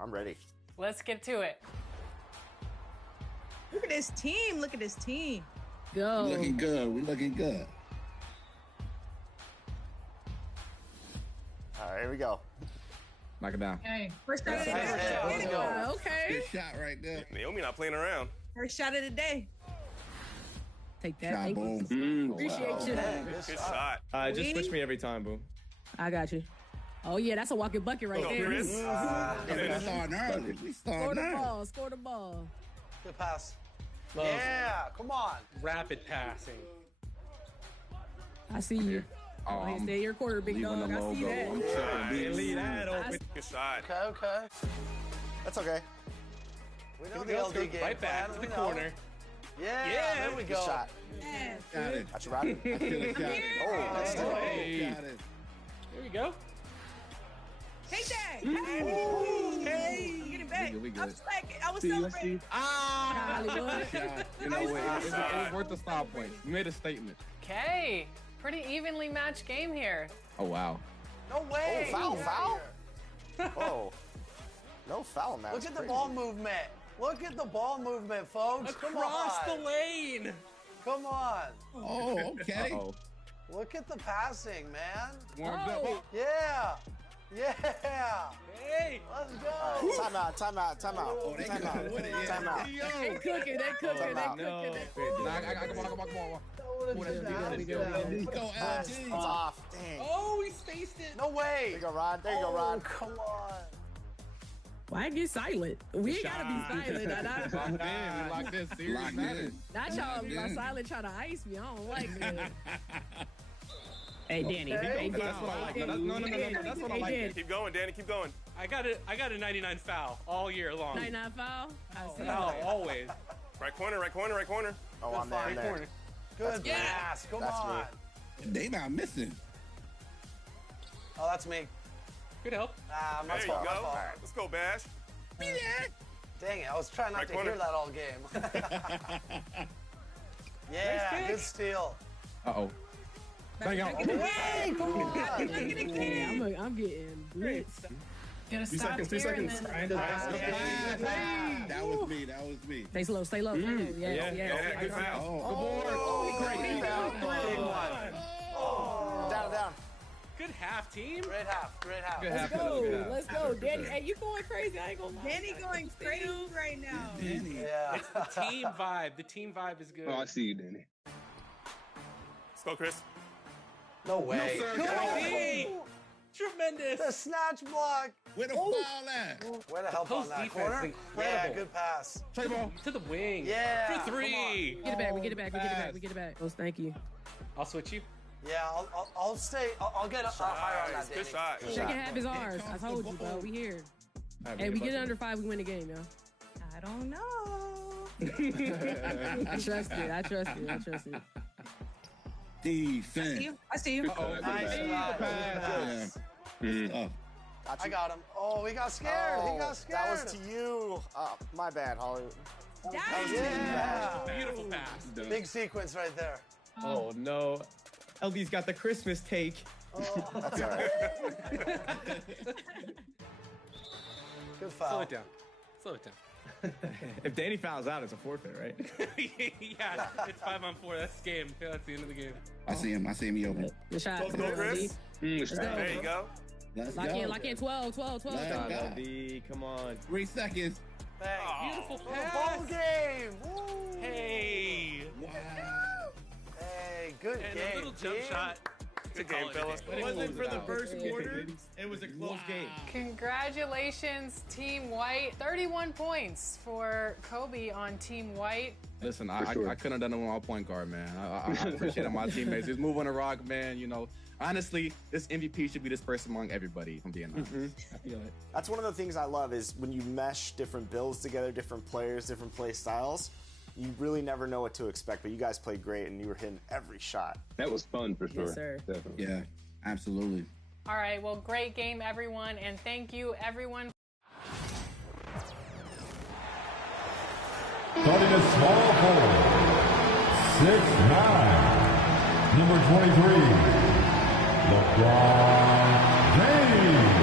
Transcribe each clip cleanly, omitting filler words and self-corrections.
I'm ready. Let's get to it. Look at this team. Look at this team. Go. We looking good. We looking good. All right, here we go. Knock it down. Okay. First shot of the Let's day. go. Okay. Good shot right there. Naomi not playing around. First shot of the day. Take that. Shot, Thank boom. you. Appreciate you. Good shot. Just switch me every time, boom. I got you. Oh, yeah, that's a walking bucket right Go, there. Chris. We starting early. We Score starting the early. ball. Score the ball. Good pass. Love Yeah, come on. rapid passing. I see you. Oh, Like I said, your quarter, big leaving dog. the I see logo. that. I'm tripping. Leave that open. Good shot. Okay. That's okay. We know Here we the go. LD game Right back plan. to We the know. corner. Yeah, there we Good go. shot. Yeah. Got it. Got you, Robbie. I feel it. Got it. Oh, that's Oh, good. hey. Got it. Here we go. Take that. Hey. Get it back. We good. I was like, I was See, let's celebrating. see. Hollywood. Shot. You know, it was worth the stop point. You made a statement. Okay. Pretty evenly matched game here. Oh, wow. No way. Oh, foul, Get foul? out of Whoa. No foul, man. here. Look at the ball movement. Look at the ball movement, folks. Across Come the on. lane. Come on. Oh, okay. Uh-oh. Look at the passing, man. Warmed up. Oh. Yeah. Yeah. Hey. Let's go. Time out. Oh, they Time got out. what it is. Time out. They cooking. They cooking. Time out. They No. cooking. Nah, come on. Let's go, It's LG. off. Dang. Oh, he spaced it. No way. There you go, Rod. There you go, Oh, Rod. come on. Why get silent? We ain't gotta be silent. Locked in. We locked in. Serious Locked matters. in. Not y'all be Yeah. silent trying to ice me. I don't like that. Hey, Danny. Okay. Hey, That's what I like. No, that's what I Hey, like. Danny. Keep going, Danny. Keep going. I got a 99 foul all year long. 99 foul. I see. Foul, always. Right corner. Oh, I'm there. I'm Right there. corner. Good That's pass. Come That's on. me. They not missing. Oh, that's me. Good help. Ah, my There you fault. go. My fault. Let's go, Bash. Dang it. I was trying not Right to corner. hear that all game. Yeah, Nice good pick. steal. Uh-oh. Thank y'all. Hey, come on. Yeah, I'm getting blitzed. Gonna stop here and then. That was me. That was me. Stay slow. Stay low. Yeah, Good foul. Oh, Great foul. Big one. Down. Good half, team. Great half. Great half. Good Let's half. go. Good half. Let's go. Danny, hey, you going crazy. I ain't gonna lie. Danny going crazy right now. Danny. Yeah. It's the team vibe. The team vibe is good. Oh, I see you, Danny. Let's go, Chris. No way. sir. Good. Hey, The tremendous. snatch block. Where the foul at? Way to help Post on that defense corner. is Yeah, incredible. good pass. Trey ball. To the wing. Yeah, For three. Get it back. We get it back. We get it back. We get it back. Oh, thank you. I'll switch you. Yeah, I'll stay. I'll get higher on Nice. that, Good Danny. shot. Second half is ours. I told you, bro. We here. Hey, we get it under 5, we win the game, yo. I don't know. I trust it. I trust it. Defense. I see you. Uh-oh. Nice pass. Yeah. Oh, Got I you. got him. Oh, he got scared. He got scared. That was to you. My bad, Holly. Yeah. Beautiful pass. Big sequence right there. Oh no. LD's got the Christmas take. That's all right. Good Slow foul. it down. Slow it down. If Danny fouls out, it's a forfeit, right? Yeah, it's 5-on-4. That's the game. Yeah, that's the end of the game. I see him. He open. Good shot. Let's go, Chris. Let's go. There you go. Let's Lock go. in. 12. Let's Shot, go. LD, come on. 3 seconds. Bang. Beautiful Bowl pass. game. Woo. Hey. Wow. Hey, good And game. a little jump team. shot. Good game, fellas. It wasn't for the first quarter. It was a close game. Congratulations, Team White. 31 points for Kobe on Team White. Listen, I couldn't have done it with my point guard, man. I appreciate my teammates. He's moving the rock, man. You know, honestly, this MVP should be this person among everybody, if I'm being honest. I feel it. That's one of the things I love is when you mesh different builds together, different players, different play styles. You really never know what to expect, but you guys played great and you were hitting every shot. That was fun for sure. Yes, sir. Definitely. Yeah, absolutely. All right, well, great game, everyone, and thank you, everyone. Starting a small forward, 6'9", number 23, LeBron James.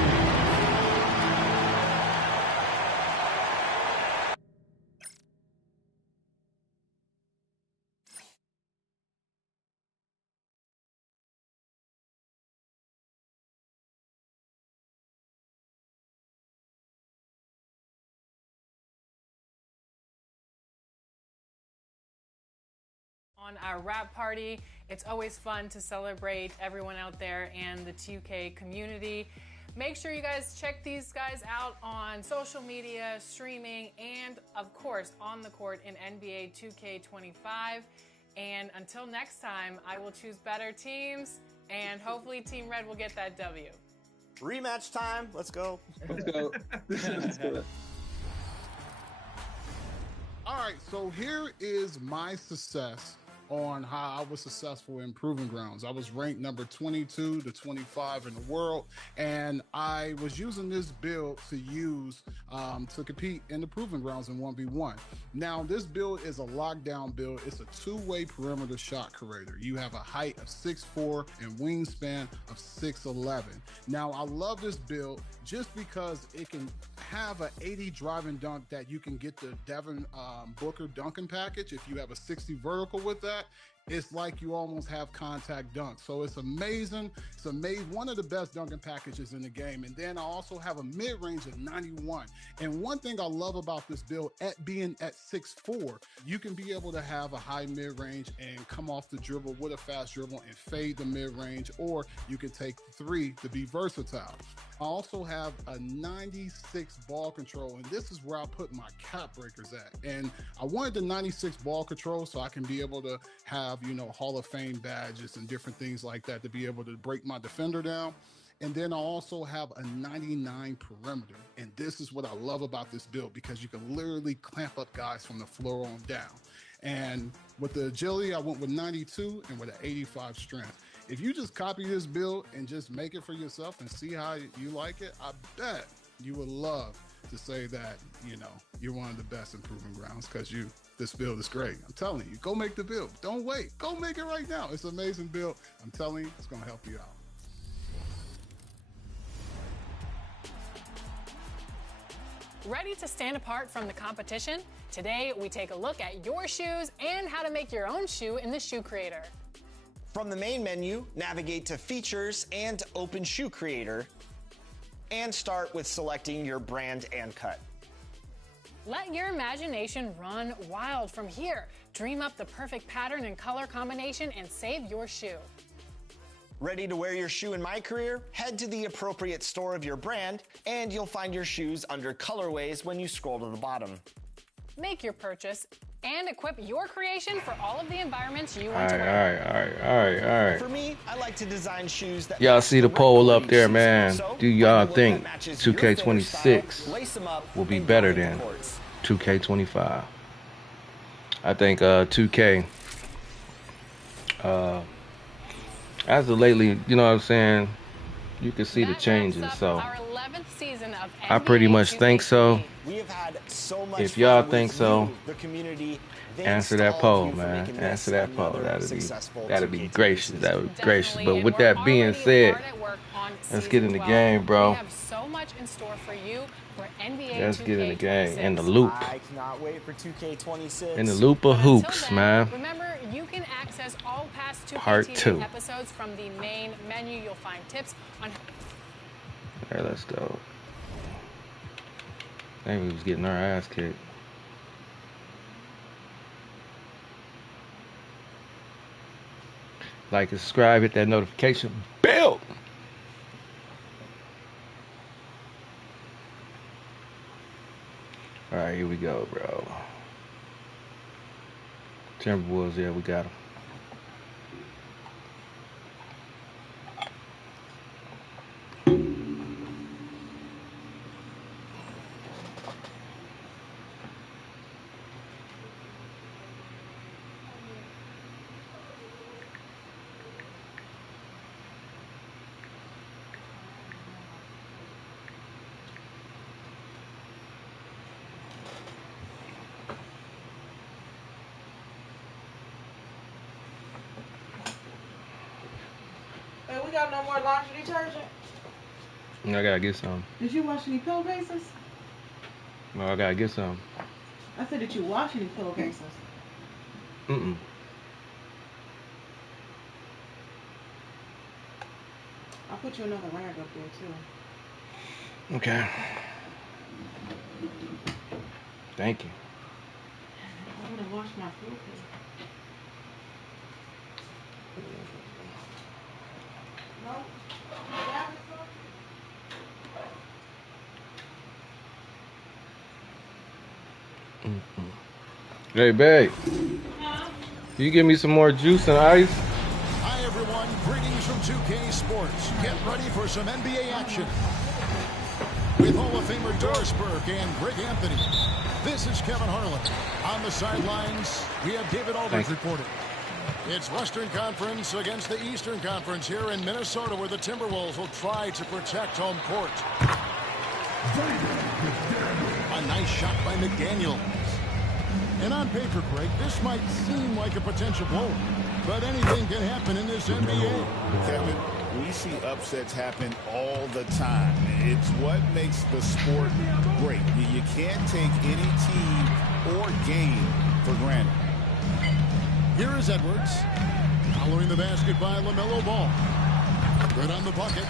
On our wrap party, it's always fun to celebrate everyone out there and the 2K community. Make sure you guys check these guys out on social media, streaming, and of course on the court in NBA 2K25. And until next time, I will choose better teams, and hopefully Team Red will get that W. Rematch time. Let's go. Let's go. Let's go. All right, so here is my success on how I was successful in Proving Grounds. I was ranked number 22 to 25 in the world, and I was using this build to use to compete in the Proving Grounds in 1v1. Now, this build is a lockdown build. It's a two-way perimeter shot creator. You have a height of 6'4" and wingspan of 6'11". Now, I love this build just because it can have an 80 drive and dunk that you can get the Devin Booker dunking package. If you have a 60 vertical with that, it's like you almost have contact dunk. So it's amazing. It's amazing. One of the best dunking packages in the game. And then I also have a mid-range of 91. And one thing I love about this build, at being at 6'4", you can be able to have a high mid-range and come off the dribble with a fast dribble and fade the mid-range, or you can take three to be versatile. I also have a 96 ball control, and this is where I put my cap breakers at. And I wanted the 96 ball control so I can be able to have, you know, Hall of Fame badges and different things like that to be able to break my defender down. And then I also have a 99 perimeter. And this is what I love about this build, because you can literally clamp up guys from the floor on down. And with the agility, I went with 92 and with an 85 strength. If you just copy this build and just make it for yourself and see how you like it, I bet you would love to say that, you know, you're one of the best in Proving Grounds, because this build is great. I'm telling you, go make the build. Don't wait. Go make it right now. It's an amazing build. I'm telling you, it's going to help you out. Ready to stand apart from the competition? Today, we take a look at your shoes and how to make your own shoe in the Shoe Creator. From the main menu, navigate to Features and Open Shoe Creator, and start with selecting your brand and cut. Let your imagination run wild from here. Dream up the perfect pattern and color combination and save your shoe. Ready to wear your shoe in My Career? Head to the appropriate store of your brand, and you'll find your shoes under colorways when you scroll to the bottom. Make your purchase and equip your creation for all of the environments you All want to wear. right. For me, I like to design shoes that Y'all see the poll up there, man. So, Do y'all find a look think that matches your finish 2K26 style, lace them up, will be and better go than for courts. 2K25? I think 2K, as of lately, you know what I'm saying, you can see the changes. So Our 11th season of I pretty much think so. We have had so much If y'all fun think with so, you, the community. answer that poll, man. Answer that poll. That'd be gracious. That would be gracious. But with that being said, let's get in the game, bro. We have so much in store for you for NBA Let's get in the game. 2K26. In the loop. I cannot wait for 2K26. In the loop of hoops, Until then, man. Remember, you can access all past 2K Part TV 2. episodes from the main menu. You'll find tips on All right, let's go. I think we was getting our ass kicked. Like and subscribe, hit that notification bell. All right, here we go, bro. Timberwolves, yeah, we got them. Hey, we got no more laundry detergent. I gotta get some. Did you wash any pillowcases? No, I gotta get some. I said, did you wash any pillowcases? Mm-mm. I'll put you another rag up there, too. Okay. Thank you. I would have washed my pillowcase. Hey, babe. Can you give me some more juice and ice? Hi, everyone. Greetings from 2K Sports. Get ready for some NBA action. With Hall of Famer Doris Burke and Greg Anthony, this is Kevin Harlan. On the sidelines, we have David Aldridge reporting. It's Western Conference against the Eastern Conference here in Minnesota, where the Timberwolves will try to protect home court. A nice shot by McDaniel. And on paper, Greg, this might seem like a potential blow, but anything can happen in this NBA. Kevin, we see upsets happen all the time. It's what makes the sport great. You can't take any team or game for granted. Here is Edwards. Following the basket by LaMelo Ball. Good on the bucket.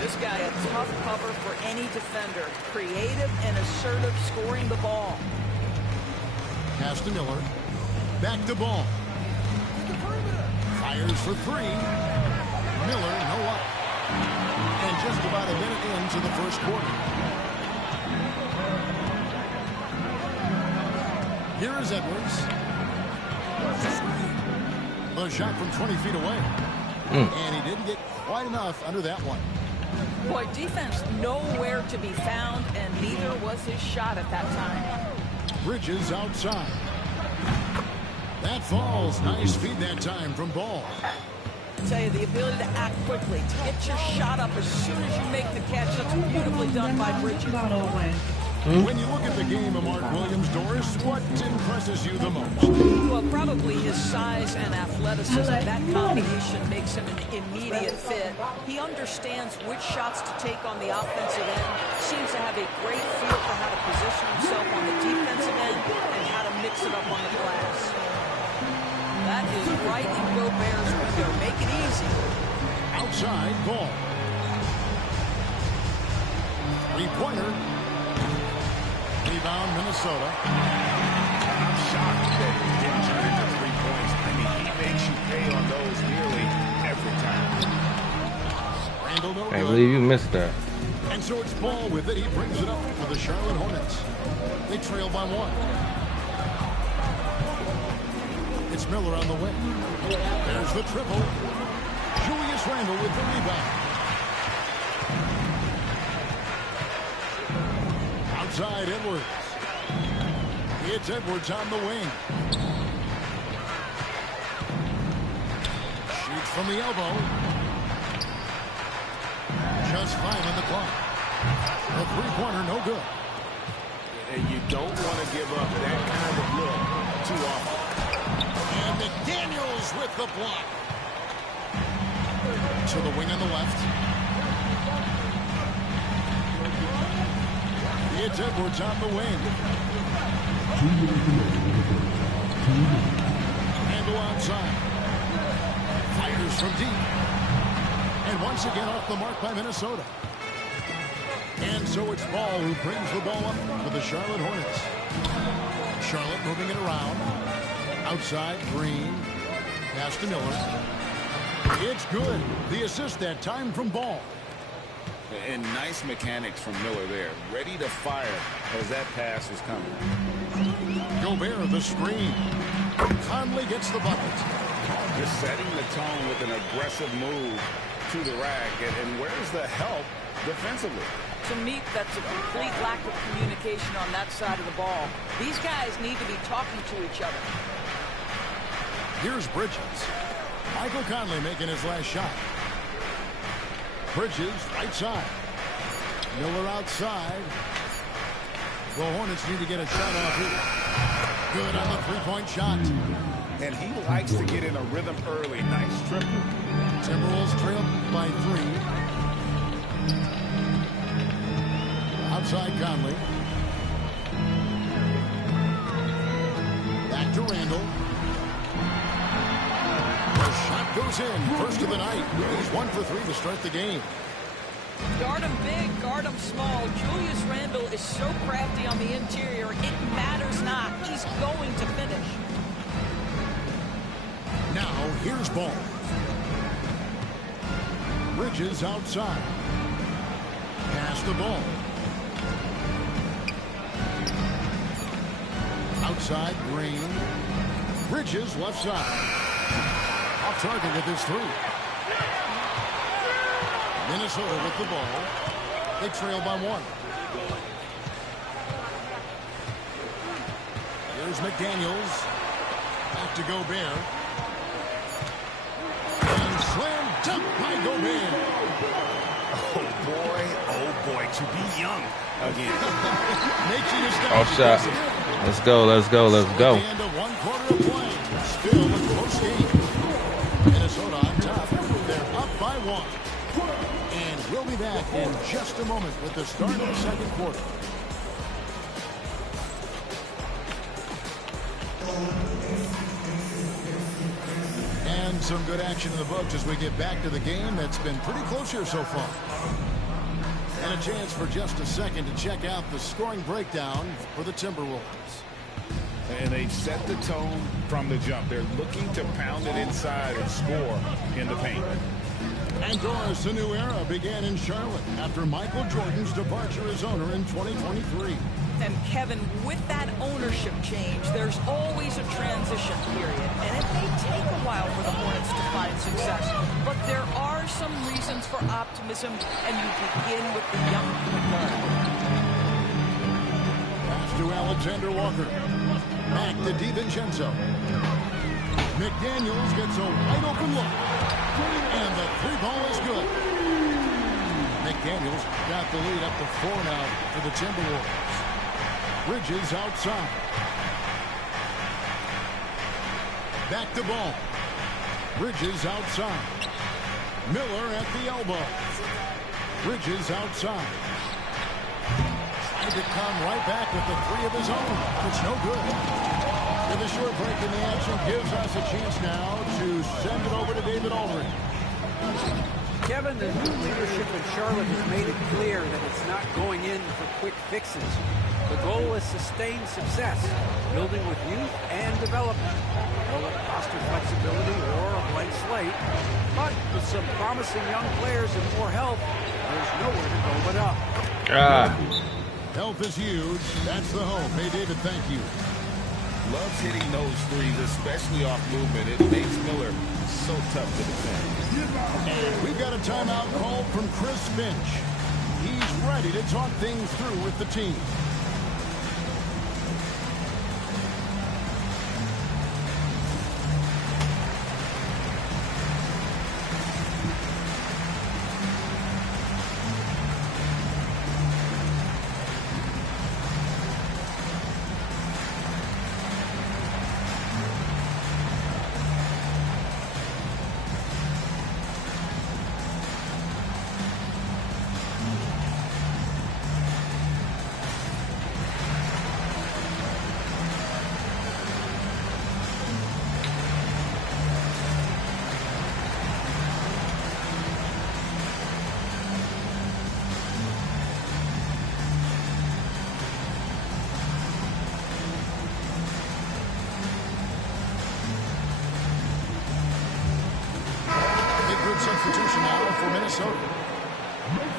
This guy a tough cover for any defender. Creative and assertive scoring the ball. Pass to Miller. Back to Ball. Fires for three. Miller, no up. And just about a minute into the first quarter. Here is Edwards. The shot from 20 feet away. And he didn't get quite enough under that one. Boy, defense nowhere to be found, and neither was his shot at that time. Bridges outside. That falls. Nice feed that time from Ball. I tell you, the ability to act quickly, to get your shot up as soon as you make the catch. That's beautifully done by Bridges. When you look at the game of Mark Williams, Doris, what impresses you the most? Well, probably his size and athleticism. That combination makes him an immediate fit. He understands which shots to take on the offensive end, seems to have a great feel for how to position himself on the defensive end and how to mix it up on the glass. That is right in Gobert's window. Make it easy. Outside Ball. Three-pointer. Rebound, Minnesota. I'm shocked that he didn't turn into 3 points. I mean, he makes you pay on those nearly every time. Randall, no I good. believe you missed that. And so it's Ball with it. He brings it up for the Charlotte Hornets. They trail by one. It's Miller on the wing. There's the triple. Julius Randle with the rebound. Outside Edwards. It's Edwards on the wing. Shoots from the elbow. Just 5 on the clock. The three-pointer, no good. And you don't want to give up that kind of look too often. And McDaniels with the block. To the wing on the left. It's Edwards on the wing. Randle outside. Fires from deep. And once again off the mark by Minnesota. And so it's Ball who brings the ball up for the Charlotte Hornets. Charlotte moving it around. Outside, Green. Pass to Miller. It's good. The assist that time from Ball. And nice mechanics from Miller there. Ready to fire as that pass is coming. Gobert, the screen. Conley gets the bucket. Just setting the tone with an aggressive move to the rack. And where's the help defensively? To me, that's a complete lack of communication on that side of the ball. These guys need to be talking to each other. Here's Bridges. Michael Conley making his last shot. Bridges, right side. Miller outside. The Hornets need to get a shot off here. Good on the three-point shot. And he likes to get in a rhythm early. Nice triple. Timberwolves trail by 3. Outside Conley. Back to Randle. The shot goes in. First of the night. He's 1 for 3 to start the game. Guard him big, guard him small. Julius Randle is so crafty on the interior, it matters not. He's going to finish. Now, here's Ball. Bridges outside. Pass the ball. Outside, Green. Bridges left side. Off target with his three. Minnesota with the ball. They trail by one. Here's McDaniels. Back to Gobert. And slam dunk by Gobert. Oh boy, to be young again. Off shot. Let's go, let's go, let's go. At the end of 1 quarter of play. Still a close game. Minnesota on top. They're up by one. And we'll be back in just a moment with the start of the second quarter. And some good action in the books as we get back to the game that's been pretty close here so far. And a chance for just a second to check out the scoring breakdown for the Timberwolves. And they've set the tone from the jump. They're looking to pound it inside and score in the paint. And Doris, a new era began in Charlotte after Michael Jordan's departure as owner in 2023. And Kevin, with that ownership change, there's always a transition period. And it may take a while for the Hornets to find success. But there are some reasons for optimism, and you begin with the young point guard. Pass to Alexander Walker. Back to DiVincenzo. McDaniels gets a wide open look. And the three ball is good. McDaniels got the lead up to 4 now for the Timberwolves. Bridges outside. Back to ball. Bridges outside. Miller at the elbow. Bridges outside. Tried to come right back with the three of his own. It's no good. With a short break in the action gives us a chance now to send it over to David Aldridge. Kevin, the new leadership in Charlotte has made it clear that it's not going in for quick fixes. The goal is sustained success, building with youth and development. No roster flexibility or a blank slate, but with some promising young players and more help, there's nowhere to go but up. Health is huge. That's the hope. Hey, David, thank you. Loves hitting those threes, especially off movement. It makes Miller so tough to defend. And we've got a timeout called from Chris Finch. He's ready to talk things through with the team. Substitution now for Minnesota.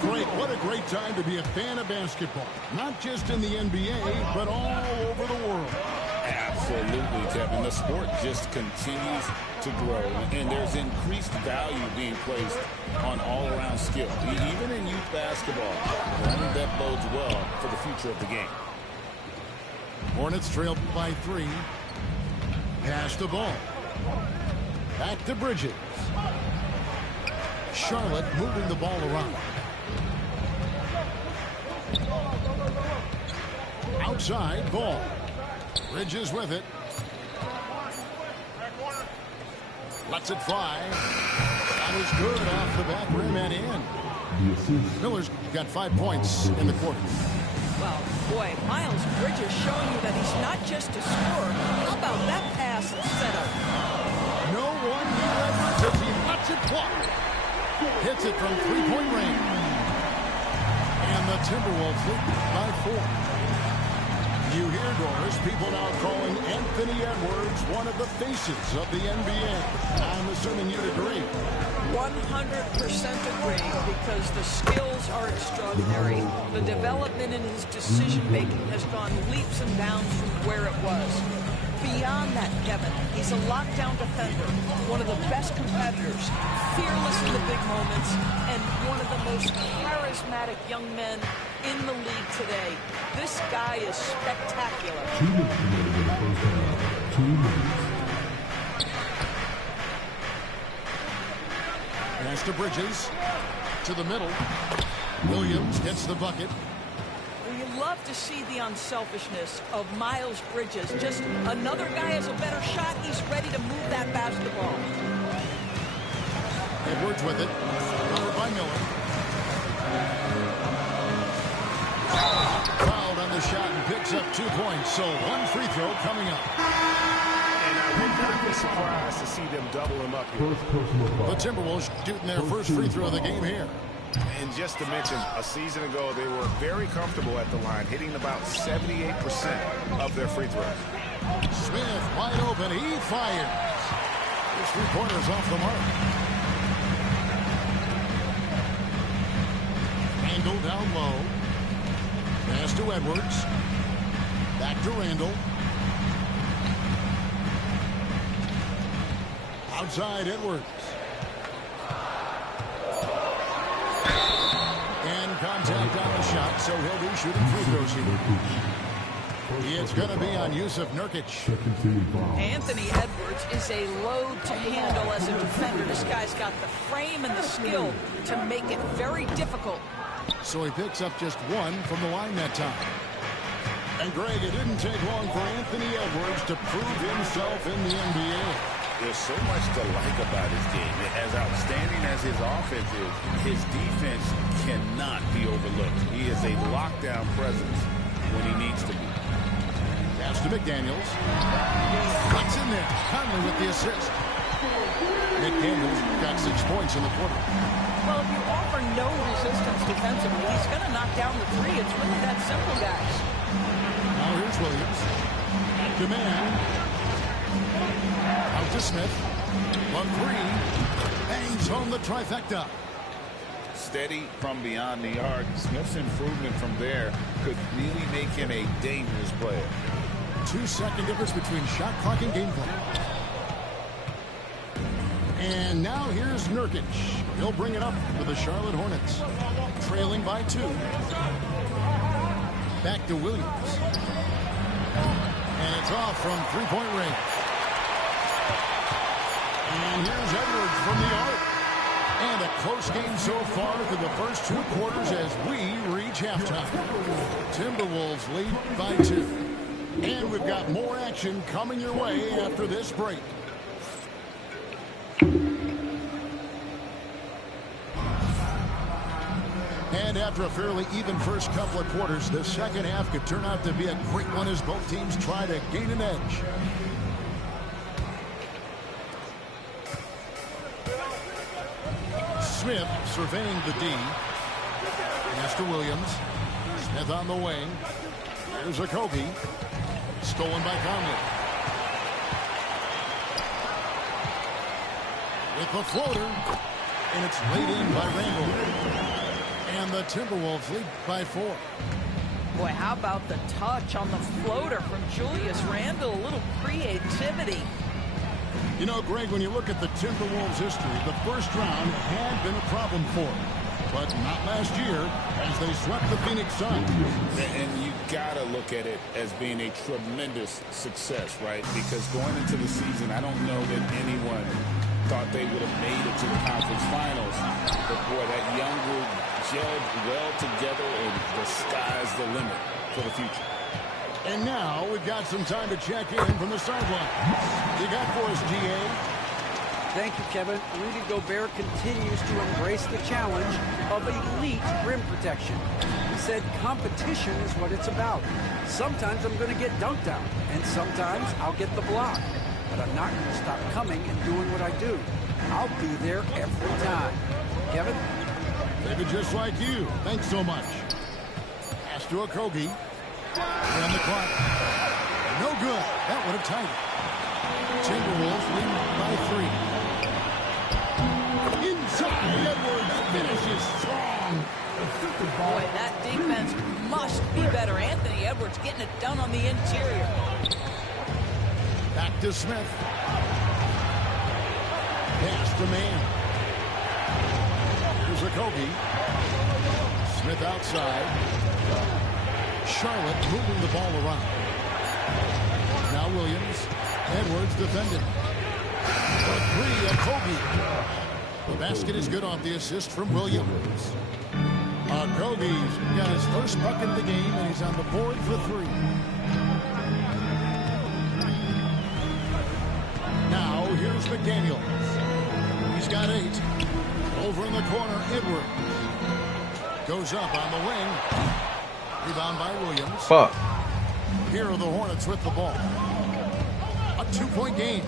Great, what a great time to be a fan of basketball. Not just in the NBA, but all over the world. Absolutely, Kevin. The sport just continues to grow, and there's increased value being placed on all-around skill. Even in youth basketball, I think that bodes well for the future of the game. Hornets trail by 3. Pass the ball. Back to Bridges. Charlotte moving the ball around. Outside ball. Bridges with it. Lets it fly. That was good off the back rim and in. Miller's got 5 points in the quarter. Well, boy, Miles Bridges showing you that he's not just a scorer. How about that pass and setup? No one near Edwards as he lets it fly. Hits it from 3-point range. And the Timberwolves lead by 4. You hear outdoors, people now calling Anthony Edwards one of the faces of the NBA. I'm assuming you'd agree. 100% agree, because the skills are extraordinary. The development in his decision-making has gone leaps and bounds from where it was. Beyond that, Kevin, he's a lockdown defender, one of the best competitors, fearless in the big moments, and one of the most charismatic young men in the league today. This guy is spectacular. 2 minutes remaining in the first half. 2 minutes. Pass to Bridges. To the middle. Williams gets the bucket. You love to see the unselfishness of Miles Bridges. Just another guy has a better shot. He's ready to move that basketball. Edwards with it. Covered by Miller. Fouled on the shot and picks up 2 points. So 1 free throw coming up. And I would not be surprised to see them double him up here. The Timberwolves shooting their first free throw of the game here. And just to mention, a season ago, they were very comfortable at the line, hitting about 78% of their free throws. Smith wide open. He fires. His 3-pointers off the mark. Randall down low. Pass to Edwards. Back to Randall. Outside Edwards. And contact on the shot, so he'll be shooting free throws here. It's going to be on Yusuf Nurkic. Anthony Edwards is a load to handle as a defender. This guy's got the frame and the skill to make it very difficult. So he picks up just 1 from the line that time. And Greg, it didn't take long for Anthony Edwards to prove himself in the NBA. There's so much to like about his game. As outstanding as his offense is, his defense cannot be overlooked. He is a lockdown presence when he needs to be. Pass to McDaniels. What's in there? Conley with the assist. McDaniels got 6 points in the quarter. Well, if you offer no resistance defensively, he's going to knock down the 3. It's really that simple, guys. Now here's Williams. To man. Out to Smith. 1-3. Bangs home the trifecta. Steady from beyond the arc. Smith's improvement from there could really make him a dangerous player. 2-second difference between shot clock and game clock. And now here's Nurkic. He'll bring it up for the Charlotte Hornets. Trailing by 2. Back to Williams. And it's off from 3-point range. And here's Edwards from the arc. And a close game so far through the first 2 quarters as we reach halftime. Timberwolves lead by 2. And we've got more action coming your way after this break. And after a fairly even first couple of quarters, the second half could turn out to be a great one as both teams try to gain an edge. Smith surveying the D. Pass to Williams. Smith on the wing. Here's a Kobe. Stolen by Conley. With the floater. And it's laid in by Randall. And the Timberwolves lead by 4. Boy, how about the touch on the floater from Julius Randle? A little creativity. You know, Greg, when you look at the Timberwolves' history, the first round had been a problem for them. But not last year, as they swept the Phoenix Suns. And you got to look at it as being a tremendous success, right? Because going into the season, I don't know that anyone thought they would have made it to the conference finals. But, boy, that young group gelled well together, and the sky's the limit for the future. And now we've got some time to check in from the sideline. You got for us, GA? Thank you, Kevin. Rudy Gobert continues to embrace the challenge of elite rim protection. He said competition is what it's about. Sometimes I'm going to get dunked out, and sometimes I'll get the block. But I'm not going to stop coming and doing what I do. I'll be there every time. Kevin? David, just like you. Thanks so much. Pass to Okogie. And the clock. No good. That would have tied it. Timberwolves lead by 3. Inside, Edwards finishes strong. Boy, that defense must be better. Anthony Edwards getting it done on the interior. Back to Smith. Pass to man. Here's a Kobe. Smith outside. Charlotte moving the ball around. Now Williams. Edwards defending. For 3, a Kobe. The basket is good off the assist from Williams. Kobe's got his first bucket of the game, and he's on the board for 3. Now, here's McDaniels. He's got 8. Over in the corner, Edwards. Goes up on the wing. Rebound by Williams. Fuck. Here are the Hornets with the ball. A 2-point game.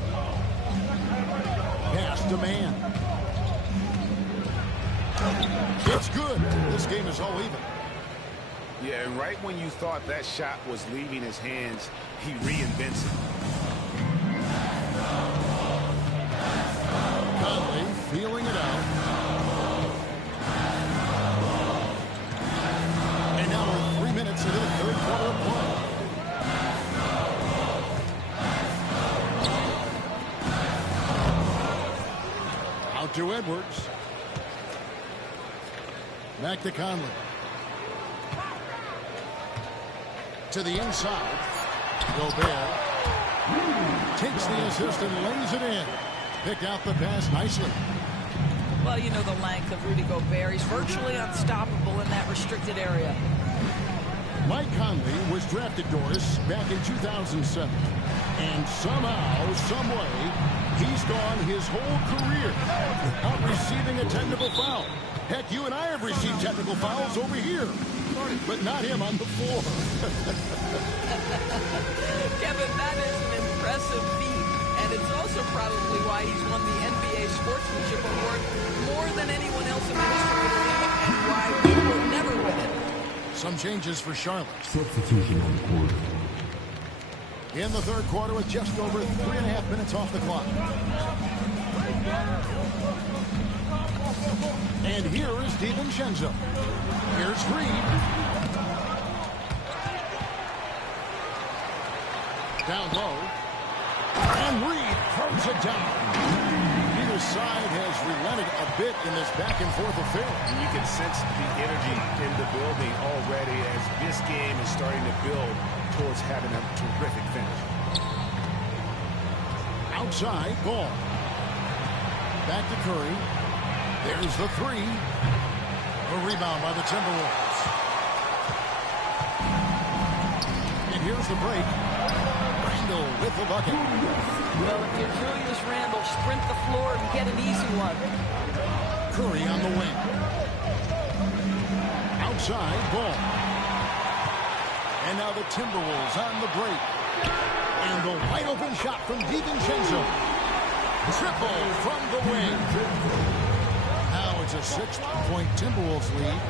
Pass to man. It's good. This game is all even. Yeah, and right when you thought that shot was leaving his hands, he reinvents it. Conley feeling it out. And now we're 3 minutes into the third quarter of play. Out to Edwards. Back to Conley. To the inside. Gobert takes the assist and lays it in. Picked out the pass nicely. Well, you know the length of Rudy Gobert. He's virtually unstoppable in that restricted area. Mike Conley was drafted, Doris, back in 2007. And somehow, someway, he's gone his whole career without receiving a technical foul. Heck, you and I have received technical fouls over here, but not him on the floor. Kevin, that is an impressive feat, and it's also probably why he's won the NBA Sportsmanship Award more than anyone else in the history of the league, and why we will never win it. Some changes for Charlotte. Substitution on the court. In the third quarter with just over 3.5 minutes off the clock. And here is DiVincenzo. Here's Reed. Down low. And Reed throws it down. Neither side has relented a bit in this back and forth affair. And you can sense the energy in the building already as this game is starting to build towards having a terrific finish. Outside ball. Back to Curry. There's the 3. A rebound by the Timberwolves. And here's the break. Randle with the bucket. Well, if you're Julius Randle, sprint the floor and get an easy one. Curry on the wing. Outside ball. And now the Timberwolves on the break. And the wide open shot from DiVincenzo. Triple from the wing. Now it's a 6-point Timberwolves lead.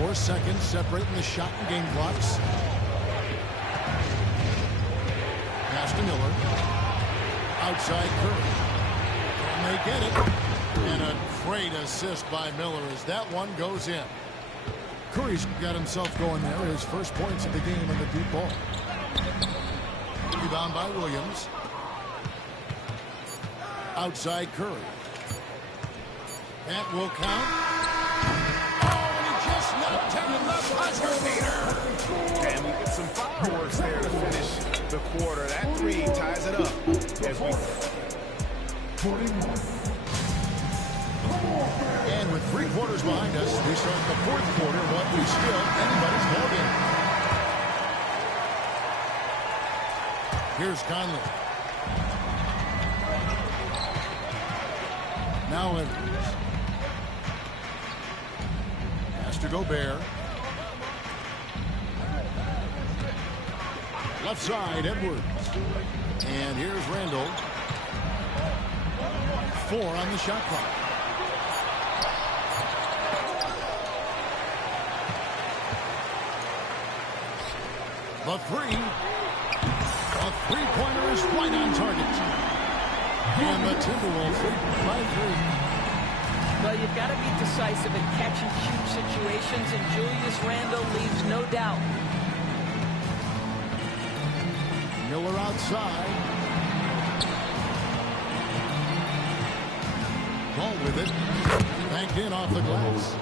4 seconds separating the shot and game clocks. Pass to Miller. Outside Curry. And they get it. And a great assist by Miller as that one goes in. Curry's got himself going there. His first points of the game on the deep ball. Rebound by Williams. Outside Curry. That will count. Oh, and he just knocked down the buzzer beater. And we get some fireworks there to finish the quarter. That 3 ties it up. As we... And with 3 quarters behind us, we start the fourth quarter. What is still anybody's ball game. Here's Conley. Now Edwards. Has to Gobert. Left side, Edwards. And here's Randle. 4 on the shot clock. The 3. A three-pointer is right on target. And the Timberwolves lead by 3. Well, you've got to be decisive in catch-and-shoot situations, and Julius Randle leaves no doubt. Miller outside. Ball with it. Banked in off the glass.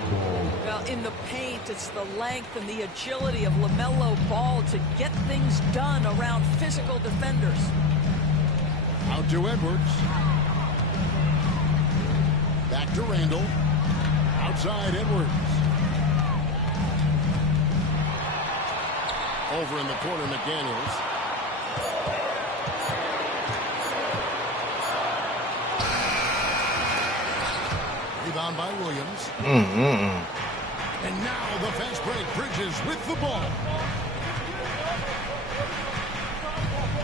Well, in the paint, it's the length and the agility of LaMelo Ball to get things done around physical defenders. Out to Edwards. Back to Randle. Outside Edwards. Over in the corner, McDaniels. Rebound by Williams. And now the fast break. Bridges with the ball.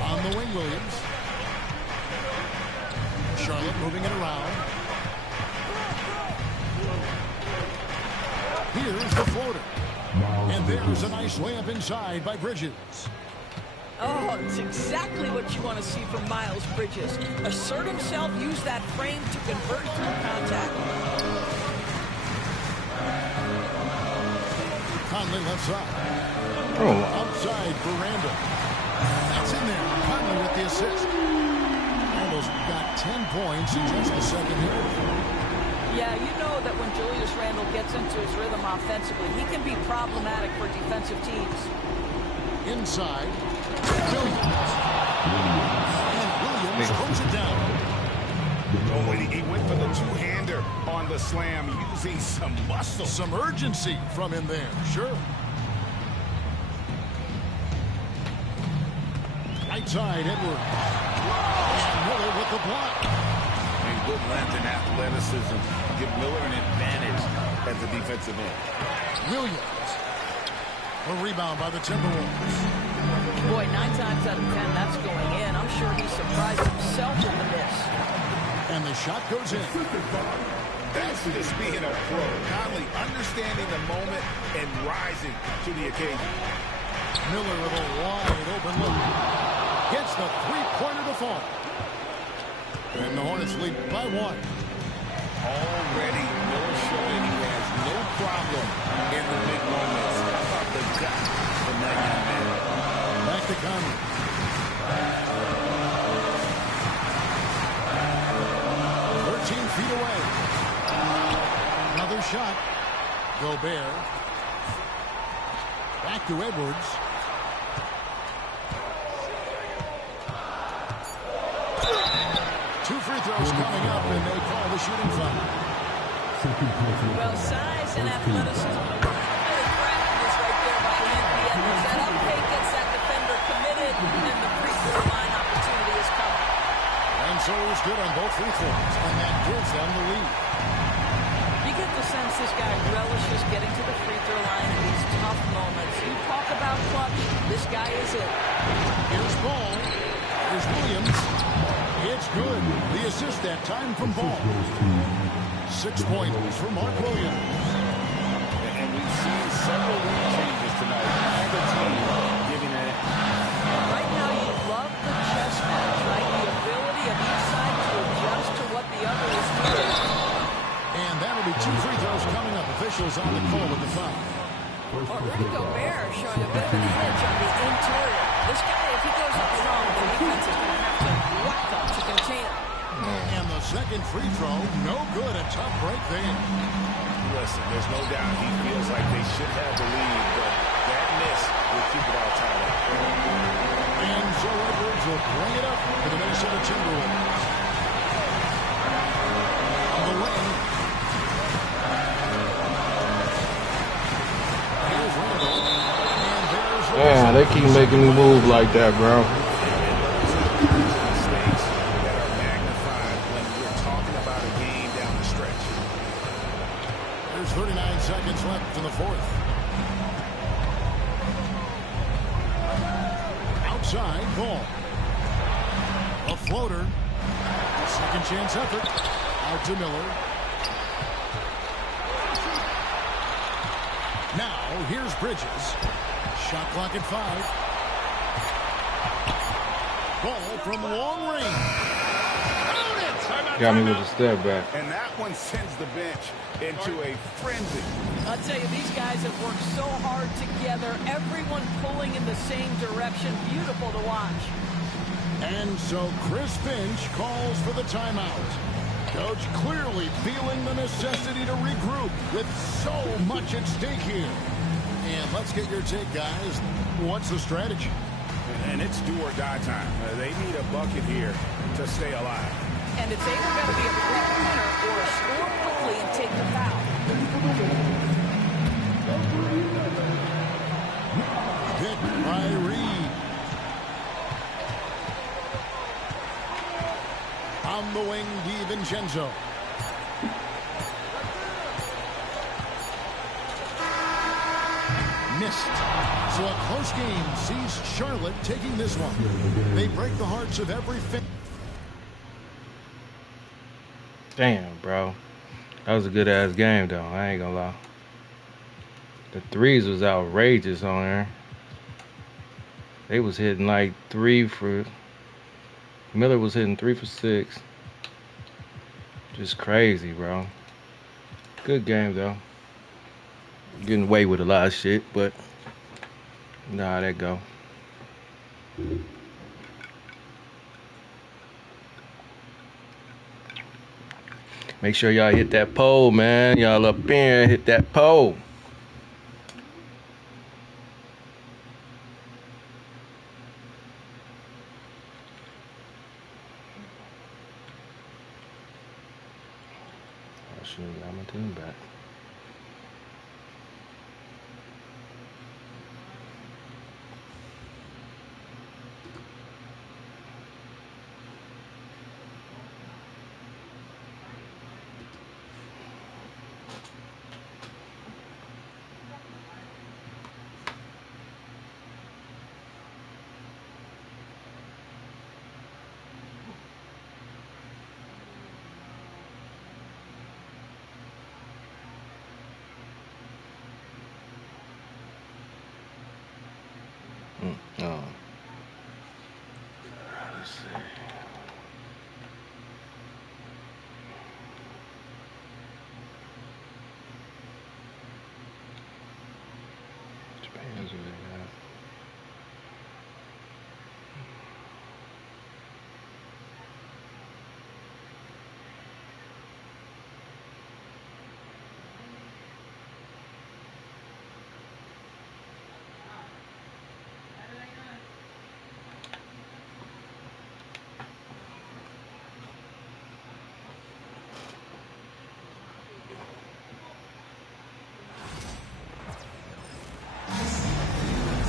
On the wing, Williams. Charlotte moving it around. Here's the floater. And there's a nice layup inside by Bridges. Oh, it's exactly what you want to see from Miles Bridges. Assert himself, use that frame to convert through contact. Conley left side. Oh. Outside for Randle. That's in there. Conley with the assist. Randle's got 10 points in just the second half. Yeah, you know that when Julius Randle gets into his rhythm offensively, he can be problematic for defensive teams. Inside. Williams. And Williams throws it down. Oh, he went for the two-hander on the slam, using some muscle. Some urgency from him there, sure. Right side, Edwards. And Miller with the block. And good length and athleticism give Miller an advantage at the defensive end. Williams. A rebound by the Timberwolves. Boy, 9 times out of 10, that's going in. I'm sure he surprised himself with the miss. And the shot goes in. That's just being a pro. Conley understanding the moment and rising to the occasion. Miller with a wide open look. Gets the three-pointer to fall. And the Hornets lead by 1. Already, Miller showing he has no problem in the big moments. How about the guy from that young man? Back to Conley. 13 feet away. Another shot. Gobert. Back to Edwards. Two free throws coming up, and they call the shooting foul. Well, size and athleticism. Really craftiness right there by Anthony Edwards. That up fake gets that defender committed, and the free throw line opportunity is coming. And so he's good on both free throws, and that gives them the lead. You get the sense this guy relishes getting to the free throw line in these tough moments. You talk about clutch, this guy is it. Here's Ball. Here's Williams. It's good. The assist that time from Ball. 6 points for Mark Williams. And we've seen several rule changes tonight. Either team giving it. Right now, you love the chess match, right? The ability of each side to adjust to what the other is doing. And that'll be 2 free throws coming up. Officials on the call with the foul. Well, Rudy Gobert showing a bit of an edge on the interior. This guy, if he goes up strong, the defense is going to have to work up to contain him. And the second free throw, no good. A tough break there. Listen, there's no doubt he feels like they should have the lead, but that miss will keep it all tied up. And Joe Edwards will bring it up for the Minnesota Timberwolves. On the wing. Here's Randle. And there's the Yeah, they keep making me move like that, bro. There's 39 seconds left in the fourth. Outside, Ball. A floater. Second chance effort. Out to Miller. Now, here's Bridges. Shot clock at 5. ball from long range. Got me with a step back. And that one sends the bench into a frenzy. I'll tell you, these guys have worked so hard together. Everyone pulling in the same direction. Beautiful to watch. And so Chris Finch calls for the timeout. Coach clearly feeling the necessity to regroup with so much at stake here. And let's get your take, guys. What's the strategy? And it's do or die time. They need a bucket here to stay alive. And it's either going to be a three-pointer or a score quickly and take the foul. Hit by Reed. On the wing, DiVincenzo. Missed. So a close game sees Charlotte taking this one. They break the hearts of every fan. Damn, bro. That was a good-ass game, though. I ain't gonna lie. The threes was outrageous on there. They was hitting like 3 for... Miller was hitting 3 for 6. Just crazy, bro. Good game, though. Getting away with a lot of shit, but... You know how that go. Make sure y'all hit that poll, man. Y'all up in, hit that poll. I should have got my team back. Oh. Let's see. Japan's really got.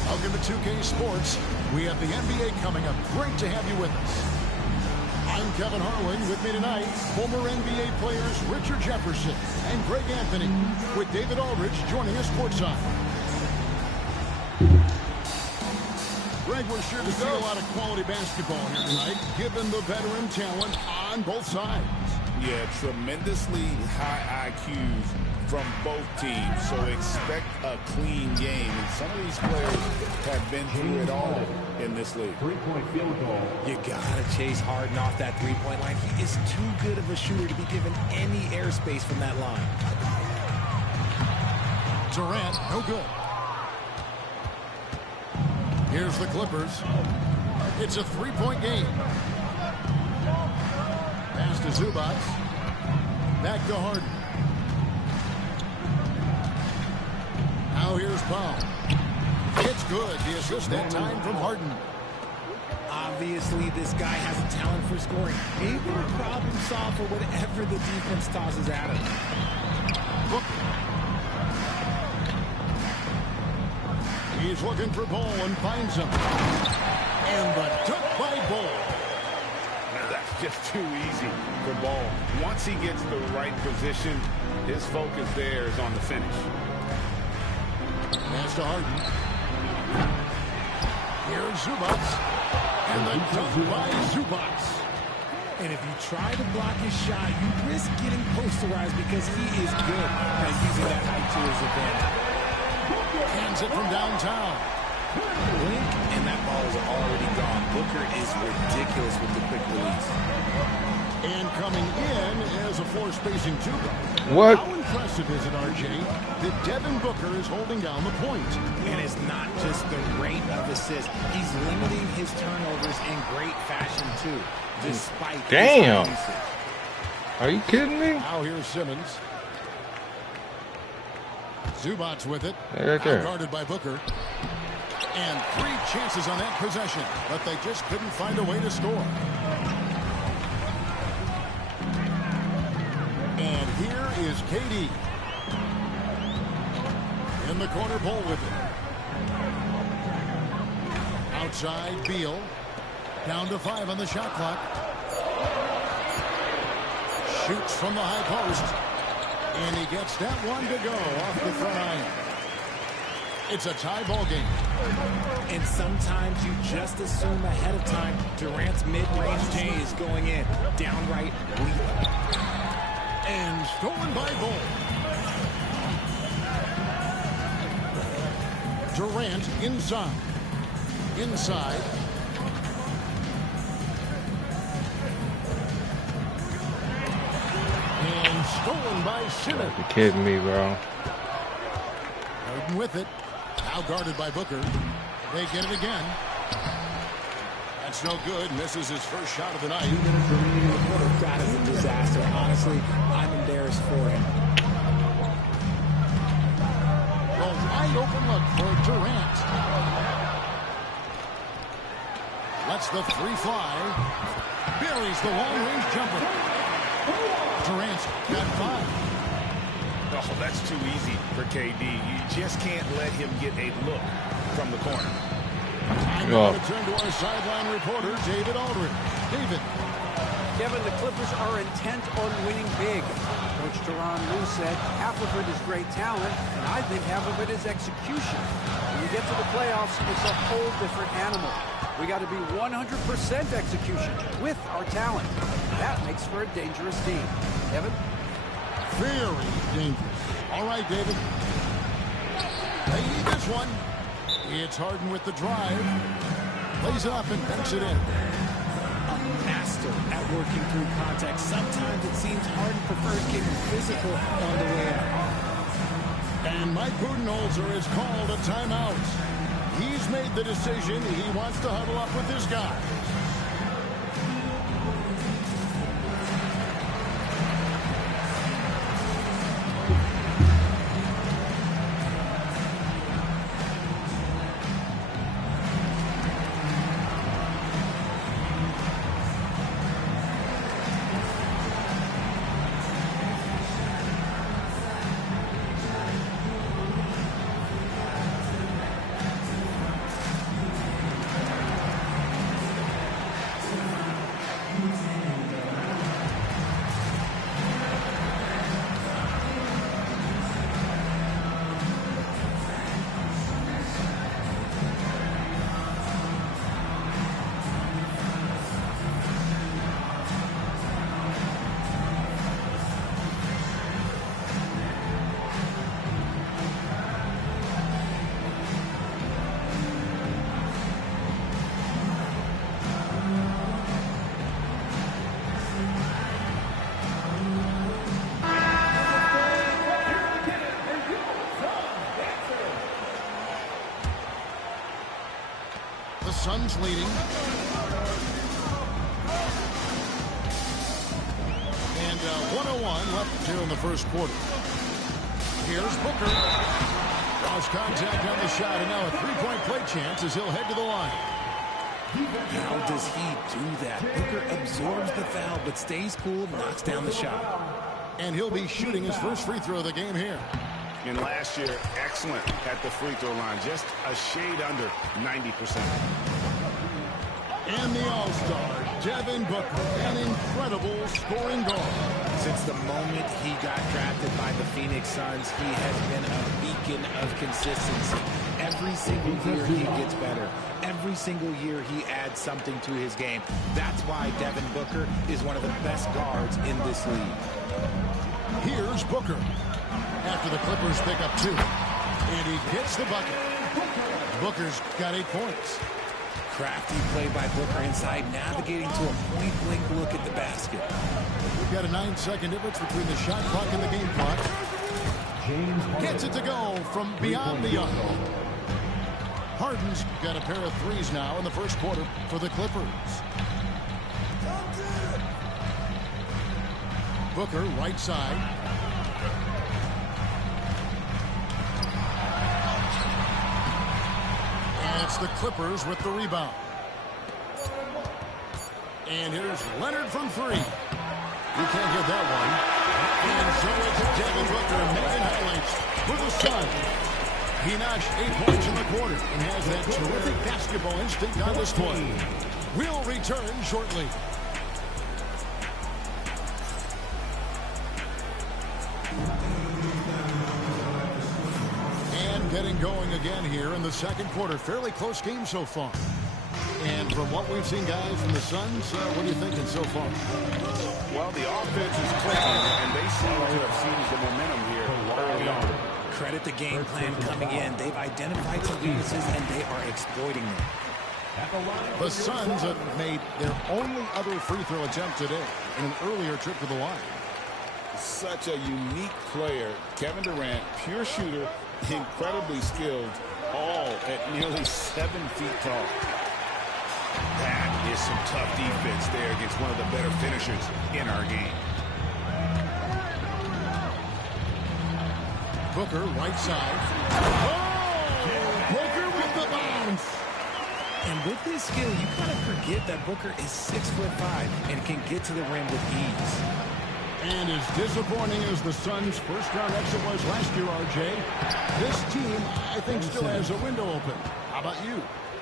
Welcome to 2K Sports. We have the NBA coming up. Great to have you with us. I'm Kevin Harlan. With me tonight, former NBA players Richard Jefferson and Greg Anthony, with David Aldridge joining us courtside. Greg, we're sure to see a lot of quality basketball here tonight, given the veteran talent on both sides. Yeah, tremendously high IQs from both teams, so expect a clean game. And some of these players have been through it all in this league. Three-point field goal. You gotta chase Harden off that three-point line. He is too good of a shooter to be given any airspace from that line. Durant, no good. Here's the Clippers. It's a three-point game. Pass to Zubac. Back to Harden. Now here's Paul. It's good. The assist that time from Harden. Obviously, this guy has a talent for scoring. Able to problem solve for whatever the defense tosses at him. He's looking for Ball and finds him. And the dunk by Ball. Now that's just too easy for Ball. Once he gets the right position, his focus there is on the finish. Pass to Harden. Here's Zubac. And the dunk by Zubac. And if you try to block his shot, you risk getting posterized because he is good at using that height to his advantage. Hands it from downtown. Blink, and that ball is already gone. Booker is is ridiculous with the quick release. And coming in as a floor-spacing two-guard. What? How impressive is it, RJ, that Devin Booker is holding down the point? And it's not just the rate of assists. He's limiting his turnovers in great fashion, too, despite Damn. his high usage. Are you kidding me? Now here's Simmons. Zubac's with it. Right there. Guarded by Booker. And 3 chances on that possession, but they just couldn't find a way to score. And here is KD. In the corner, Bull with it. Outside, Beal. Down to 5 on the shot clock. Shoots from the high post. And he gets that one to go off the front iron. It's a tie ball game. And sometimes you just assume ahead of time Durant's mid-range J is going in. Downright weak. And stolen by Bull. Durant inside. Inside. And stolen by Simmons. You're kidding me, bro. Harden with it. Now guarded by Booker. They get it again. That's no good. Misses his first shot of the night. That is a disaster. Honestly, I'm embarrassed for him. A wide open look for Durant. Lets the 3 fly. Buries the long-range jumper. Durant's got 5. Oh, that's too easy for KD. You just can't let him get a look from the corner. I'm going to turn to our sideline reporter, David Aldridge. David. Kevin, the Clippers are intent on winning big. Coach Tyronn Lue said half of it is great talent, and I think half of it is execution. When you get to the playoffs, it's a whole different animal. We got to be 100% execution with our talent. That makes for a dangerous team. Kevin? Very dangerous. All right, David. They need this one. It's Harden with the drive. Plays it up and banks it in. A master at working through contact. Sometimes it seems Harden prefers getting physical on the way out. And Mike Budenholzer has called a timeout. He's made the decision. He wants to huddle up with his guy. Suns leading. And 101 left here in the first quarter. Here's Booker. Lost contact on the shot, and now a three-point play chance as he'll head to the line. How does he do that? Booker absorbs the foul, but stays cool, knocks down the shot. And he'll be shooting his first free throw of the game here. And last year, excellent at the free throw line, just a shade under 90%. And the All-Star, Devin Booker, an incredible scoring guard. Since the moment he got drafted by the Phoenix Suns, he has been a beacon of consistency. Every single year he gets better. Every single year he adds something to his game. That's why Devin Booker is one of the best guards in this league. Here's Booker. After the Clippers pick up 2. And he gets the bucket. Booker's got 8 points. Crafty play by Booker inside, navigating to a point-blank look at the basket. We've got a 9-second difference between the shot clock and the game clock. Gets it to go from beyond the arc. Harden's got a pair of threes now in the first quarter for the Clippers. Booker, right side. And it's the Clippers with the rebound. And here's Leonard from three. You can't get that one. And so it's Devin Booker making highlights for the Suns. He notched 8 points in the quarter and has that terrific basketball instinct on display. We'll return shortly. And getting going again here in the second quarter. Fairly close game so far. And from what we've seen, guys, from the Suns, what are you thinking so far? Well, the offense is clicking, and they seem to have seized the momentum here early on. Credit the game plan coming in. They've identified some weaknesses, and they are exploiting them. The Suns have made their only other free throw attempt today in an earlier trip to the line. Such a unique player. Kevin Durant, pure shooter, incredibly skilled, all at nearly 7 feet tall. That is some tough defense there against one of the better finishers in our game. Booker, right side. Oh! Booker with the bounce. And with his skill, you kind of forget that Booker is 6'5" and can get to the rim with ease. And as disappointing as the Suns' first-round exit was last year, RJ, this team, I think, still has a window open. How about you?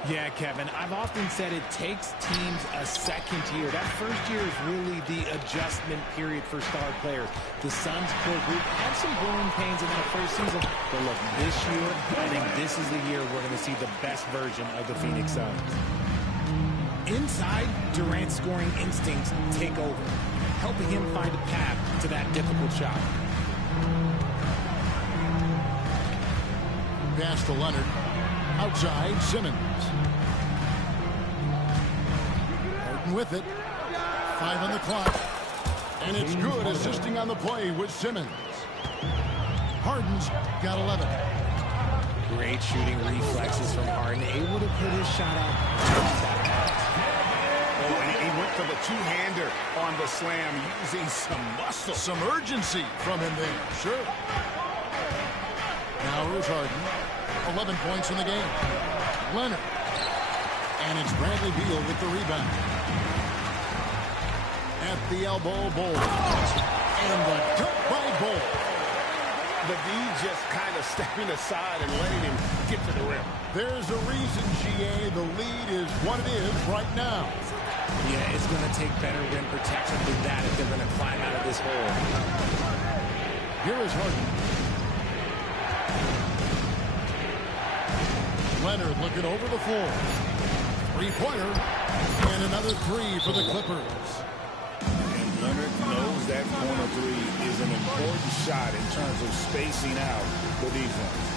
Yeah, Kevin, I've often said it takes teams a second year. That first year is really the adjustment period for star players. The Suns core group had some growing pains in that first season, but look, this year, I think this is the year we're going to see the best version of the Phoenix Suns. Inside, Durant's scoring instincts take over, helping him find a path to that difficult shot. Pass to Leonard. Outside, Simmons. Harden with it. 5 on the clock. And it's good, assisting on the play with Simmons. Harden's got 11. Great shooting reflexes from Harden, able to put his shot out. Oh, and he went for the two-hander on the slam, using some muscle. Some urgency from him there, sure. Now here's Harden. 11 points in the game. Leonard. And it's Bradley Beal with the rebound. At the elbow, Bol. And the dunk by Bol. The D just kind of stepping aside and letting him get to the rim. There's a reason, GA, the lead is what it is right now. Yeah, it's going to take better rim protection than that if they're going to climb out of this hole. Here is Harden. Leonard looking over the floor. Three-pointer. And another three for the Clippers. And Leonard knows that corner three is an important shot in terms of spacing out the defense.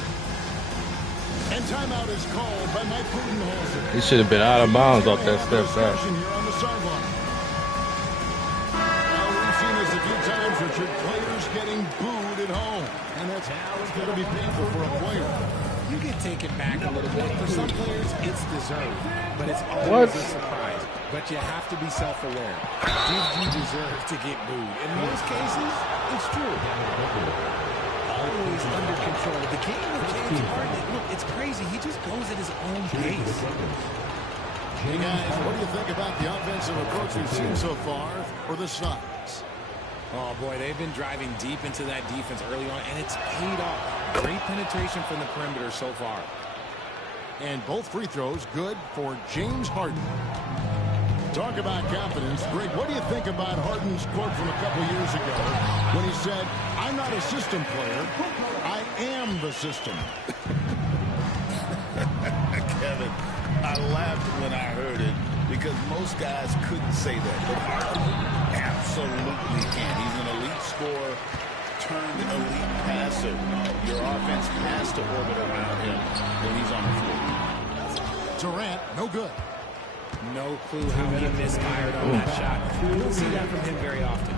And timeout is called by Mike Budenholzer. He should have been out of bounds off that step back. Here on the sideline. Well, we've seen this a few times, Richard. Players getting booed at home. And that's got to be painful for a player. You get taken back a little bit. For some players, it's deserved, but it's always a surprise. But you have to be self-aware. Did you deserve to get booed? In most cases, it's true. Always under control. The game of James Harden, look, it's crazy. He just goes at his own pace. Hey, guys, what do you think about the offensive approach we've seen so far for the Suns? Oh, boy, they've been driving deep into that defense early on, and it's paid off. Great penetration from the perimeter so far. And both free throws good for James Harden. Talk about confidence. Greg, what do you think about Harden's quote from a couple years ago when he said, "I'm not a system player, I am the system"? Kevin, I laughed when I heard it because most guys couldn't say that, but Harden absolutely can. He's an elite scorer turned elite passer. Your offense has to orbit around him when he's on the floor. Durant, no good. No clue how he misfired on that shot. You don't see that from him very often.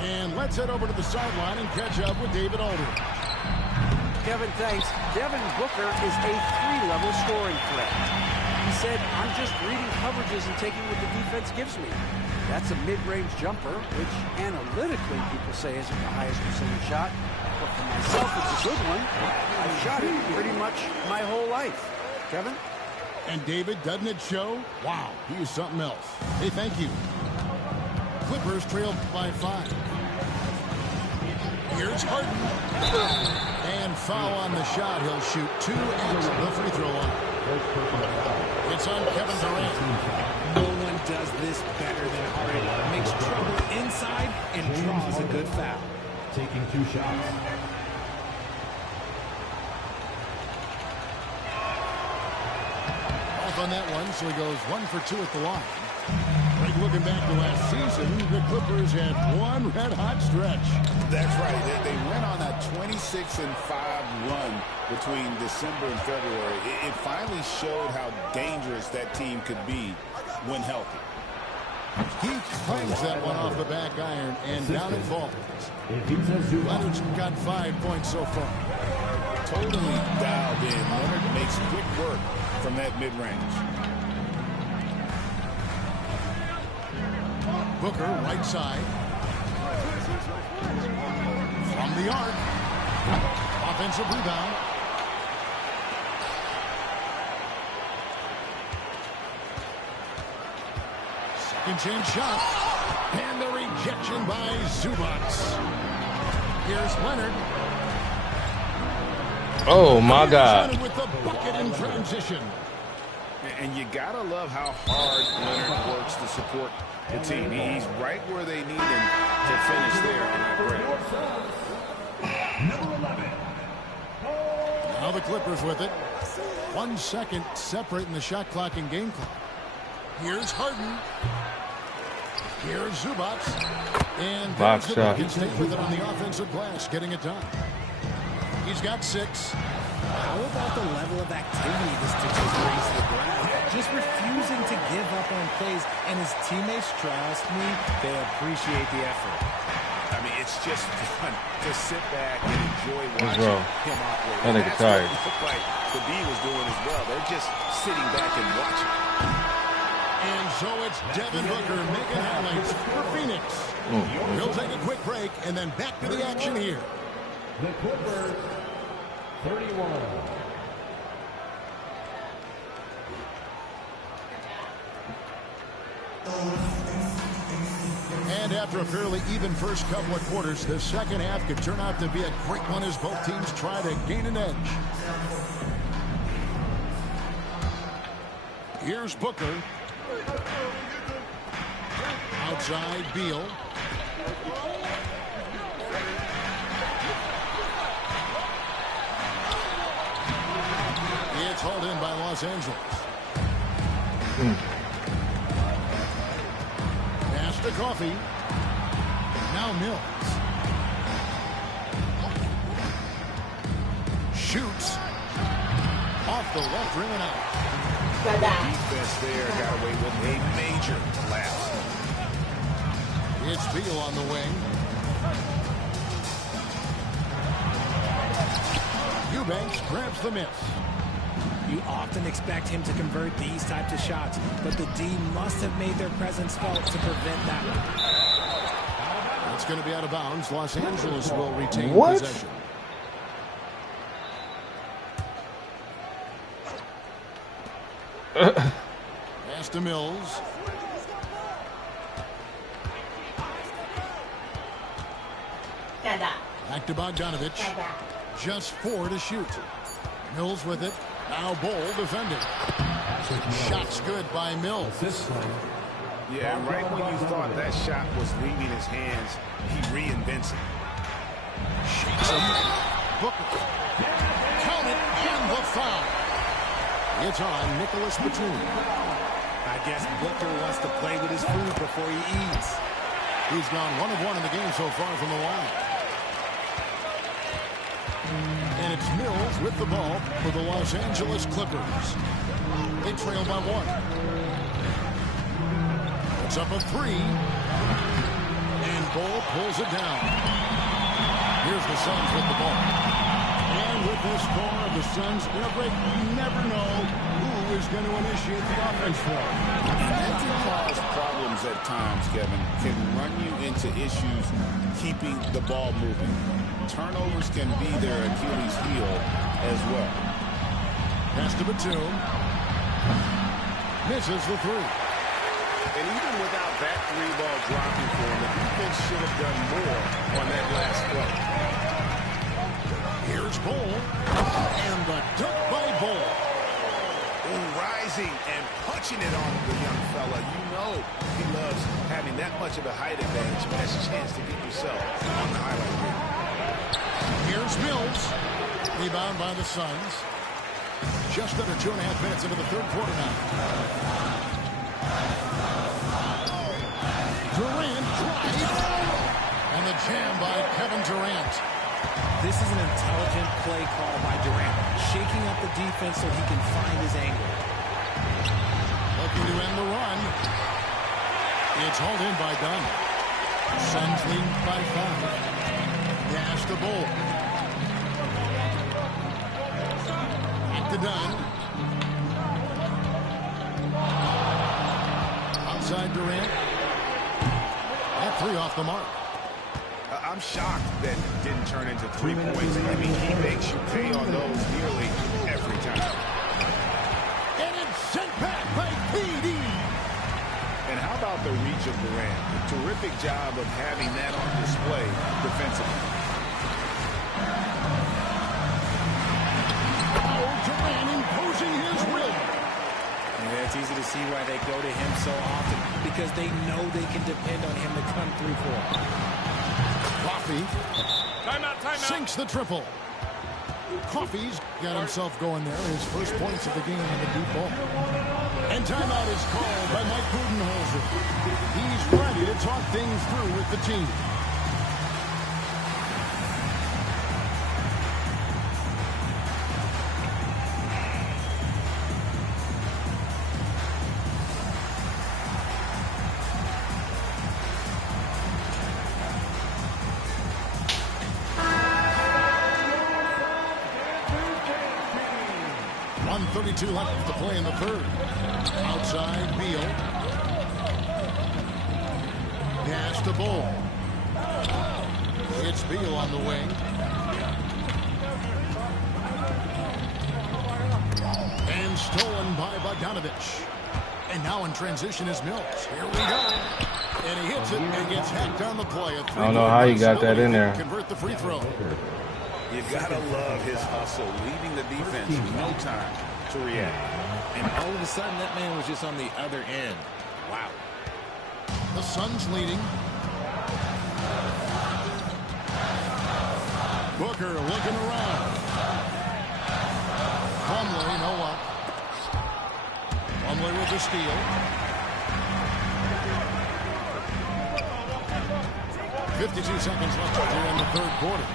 And let's head over to the sideline and catch up with David Aldridge. Kevin, thanks. Devin Booker is a 3-level scoring threat. He said, I'm just reading coverages and taking what the defense gives me. That's a mid-range jumper, which analytically people say isn't the highest percentage shot. But for myself, it's a good one. I've shot it pretty much my whole life. Kevin? And David, doesn't it show? Wow, he is something else. Hey, thank you. Clippers trail by 5. Here's Harden. And foul on the shot. He'll shoot 2 at the free throw line. It's on Kevin Durant. No one does this better than Harden. Makes trouble inside and draws a good foul. Taking 2 shots. Off on that one, so he goes 1 for 2 at the line. Right, looking back to last season, the Clippers had one red-hot stretch. That's right. They went on that 26-5 run between December and February. It finally showed how dangerous that team could be when healthy. He clangs that one off the back iron, and down it falls. Leonard's got 5 points so far. Totally dialed in. Leonard makes quick work from that mid-range. Booker, right side. From the arc. Offensive rebound. Second chance shot. And the rejection by Zubac. Here's Leonard. Oh, my God. With the bucket in transition. And you got to love how hard Leonard works to support the team. He's right where they need him to finish there on that break. Now the Clippers with it. 1 second separating the shot clock and game clock. Here's Harden. Here's Zubac. And box the shot. Can stay with it on the offensive glass, getting it done. He's got 6. How about the level of activity this dude just brings to the ground? Just refusing to give up on plays, and his teammates, trust me, they appreciate the effort. I mean, it's just fun to sit back and enjoy watching him operate. I think it's tired. That's what it looked like the D was doing as well. They're just sitting back and watching. And so it's Devin Booker making highlights for Phoenix. He'll take a quick break and then back to the action here. The Clippers, 31. And after a fairly even first couple of quarters, the second half could turn out to be a great one as both teams try to gain an edge. Here's Booker. Outside, Beal. It's hauled in by Los Angeles. Pass to Coffee. Now Mills. Shoots. Off the left rim and out. Defense there got away with a major lapse. It's Beal on the wing. Eubanks grabs the miss. You often expect him to convert these types of shots, but the D must have made their presence felt to prevent that one. It's going to be out of bounds. Los Angeles will retain possession. Pass to Mills. Back to Bogdanovich. Just 4 to shoot. Mills with it. Now Bol defending. Shot's good by Mills. Yeah, right when you thought that shot was leaving his hands, he reinvents it. Shakes him. Booker. Count it, and the foul. It's on Nicholas Batum. I guess Booker wants to play with his food before he eats. He's gone 1 of 1 in the game so far from the line. And it's Mills with the ball for the Los Angeles Clippers. They trail by 1. Puts up a three. And Bull pulls it down. Here's the Suns with the ball. And with this score of the Suns in a break, you never know who is going to initiate the offense for them. And that can cause problems at times, Kevin. Can run you into issues keeping the ball moving. Turnovers can be their Achilles heel as well. Pass to Batum. Misses the three. And even without that three ball dropping for him, the defense should have done more on that last play. Here's Bull. And the dunk by Bull. Rising and punching it on the young fella. You know he loves having that much of a height advantage. Best chance to get yourself on the highlight reel. Here's Mills. Rebound by the Suns. Just under 2.5 minutes into the third quarter now. Durant drives. And the jam by Kevin Durant. This is an intelligent play call by Durant, shaking up the defense so he can find his angle. Looking to end the run. It's hauled in by Dunn. Suns lead by 5. Pass to Bull. Back to Dunn. Outside Durant. That three off the mark. I'm shocked that it didn't turn into 3 points. I mean, he makes you pay on those nearly every time. And it's sent back by P.2. And how about the reach of Durant? A terrific job of having that on display defensively. Oh, Durant imposing his will. Yeah, it's easy to see why they go to him so often, because they know they can depend on him to come through for them. Coffee Timeout. sinks the triple. Coffee's got himself going there. His first points of the game in the deep ball. And timeout is called by Mike Budenholzer. He's ready to talk things through with the team. .32 left to play in the third. Outside, Beal. Pass to Bull. It's Beal on the wing. And stolen by Bogdanovich. And now in transition is Mills. Here we go. And he hits it and gets hacked on the play. I don't know how you got that in there. Convert the free throw. You gotta love his hustle, leaving the defense no time to react. And all of a sudden, that man was just on the other end. Wow. The Suns leading. Booker looking around. Plumlee, no up. Plumlee with the steal. 52 seconds left here in the third quarter.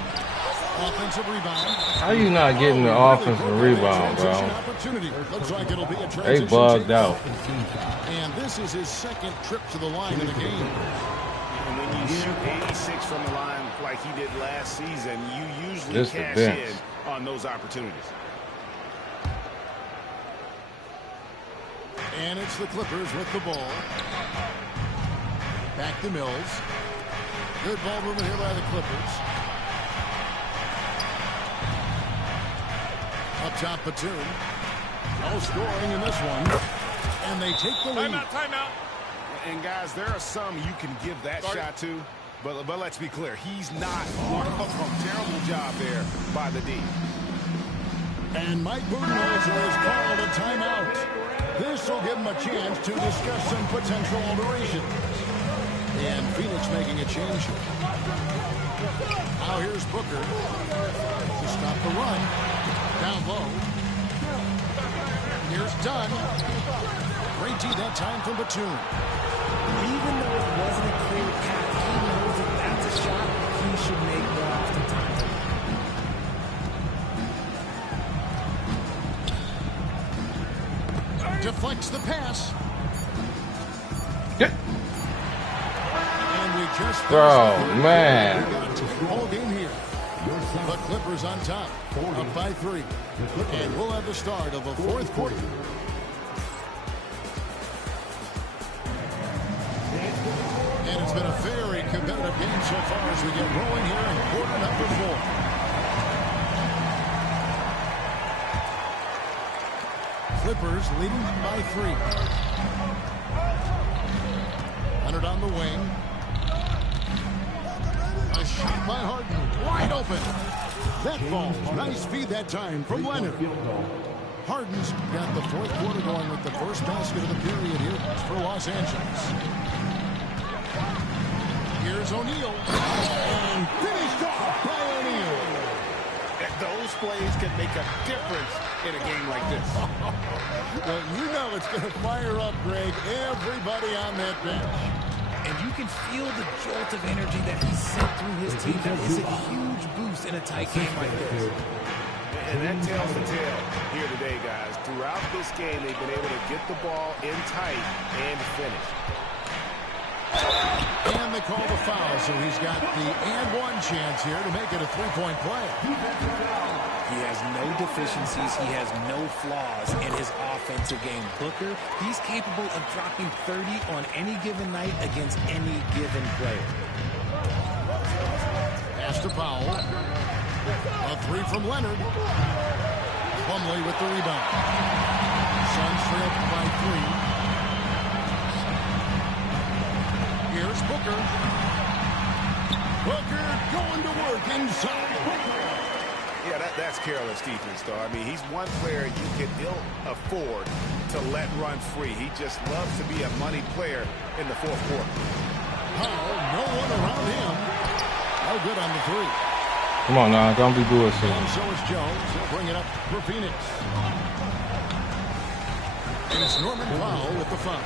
Offensive rebound. How you not getting the offensive rebound, bro? Looks like it'll be a They bugged out. And this is his second trip to the line in the game. And when you shoot 86 from the line like he did last season, you usually This cash defense. in on those opportunities. And it's the Clippers with the ball. Back to Mills. Good ball movement here by the Clippers. Up top, Batum. No scoring in this one. And they take the lead. Timeout. And guys, there are some you can give that shot to, but let's be clear, he's not terrible job there by the D. And Mike Budenholzer has called a timeout. This will give him a chance to discuss some potential alterations. And Phoenix making a change here. Now here's Booker to stop the run. Down low. Here's Dunn. Great D that time from Batum. Even though it wasn't a clear path, he knows that that's a shot he should make more oftentimes. Deflects the pass. Oh, man. All game here. The Clippers on top, up by 3. And we'll have the start of the 4th quarter. And it's been a very competitive game so far as we get rolling here in quarter number 4. Clippers leading by 3. Leonard on the wing. A shot by Harden, wide open. That falls. Nice feed that time from Leonard. Harden's got the 4th quarter going with the first basket of the period here for Los Angeles. Here's O'Neal. And finished off by O'Neal. Those plays can make a difference in a game like this. Well, you know it's going to fire up, Greg, everybody on that bench. And you can feel the jolt of energy that he sent through his team. That is a huge boost in a tight game like this. And that tells the tale here today, guys. Throughout this game, they've been able to get the ball in tight and finish. And they call the foul, so he's got the and one chance here to make it a 3-point play. He has no deficiencies. He has no flaws in his offensive game. Booker, he's capable of dropping 30 on any given night against any given player. Pass to Powell. A 3 from Leonard. Plumlee with the rebound. Suns trail by 3. Here's Booker. Booker going to work inside. Yeah, that's careless defense, though. I mean, he's one player you can ill afford to let run free. He just loves to be a money player in the 4th quarter. Powell, no one around him. No good on the 3. Come on now, don't be bullshit. And so is Jones. He'll bring it up for Phoenix. And it's Norman Powell with the foul.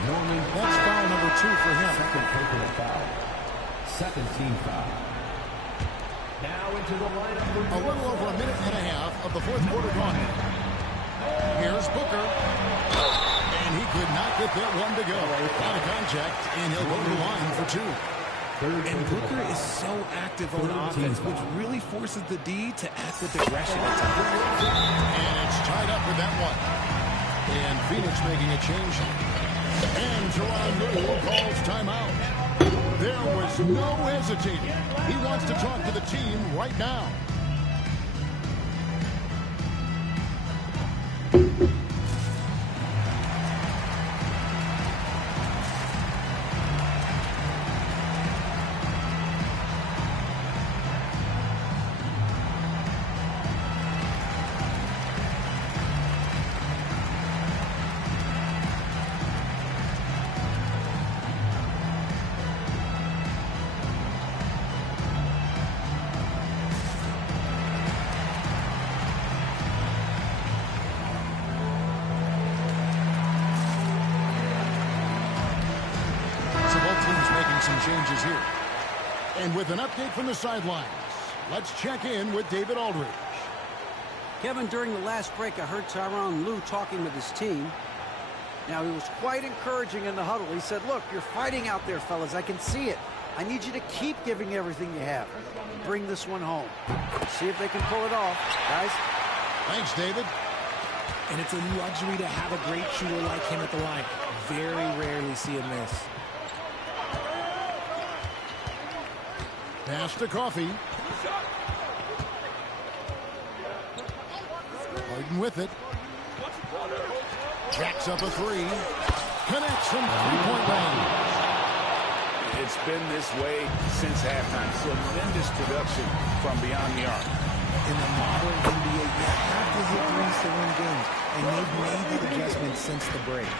That's foul number 2 for him. Second personal foul. Second team foul. Now into the lineup. A little over a minute and a half of the 4th quarter gone. Here's Booker. And he could not get that one to go. Out of contact, and he'll go to the line for 2. And Booker is so active on offense, which really forces the D to act with aggression at times. And it's tied up with that one. And Phoenix making a change. And Teron Lue calls timeout. There was no hesitating. He wants to talk to the team right now. Changes here. And with an update from the sidelines, let's check in with David Aldridge. Kevin, during the last break, I heard Tyronn Lue talking with his team. Now, he was quite encouraging in the huddle. He said, look, you're fighting out there, fellas. I can see it. I need you to keep giving everything you have. Bring this one home. See if they can pull it off, guys. Thanks, David. And it's a luxury to have a great shooter like him at the line. Very rarely see him miss. Pass to Coffee. Harden with it. Jacks up a 3. Connects from 3-point range. It's been this way since halftime. Tremendous production from beyond the arc. In the modern NBA, you have to hit threes to win games, and they've made the adjustments since the break.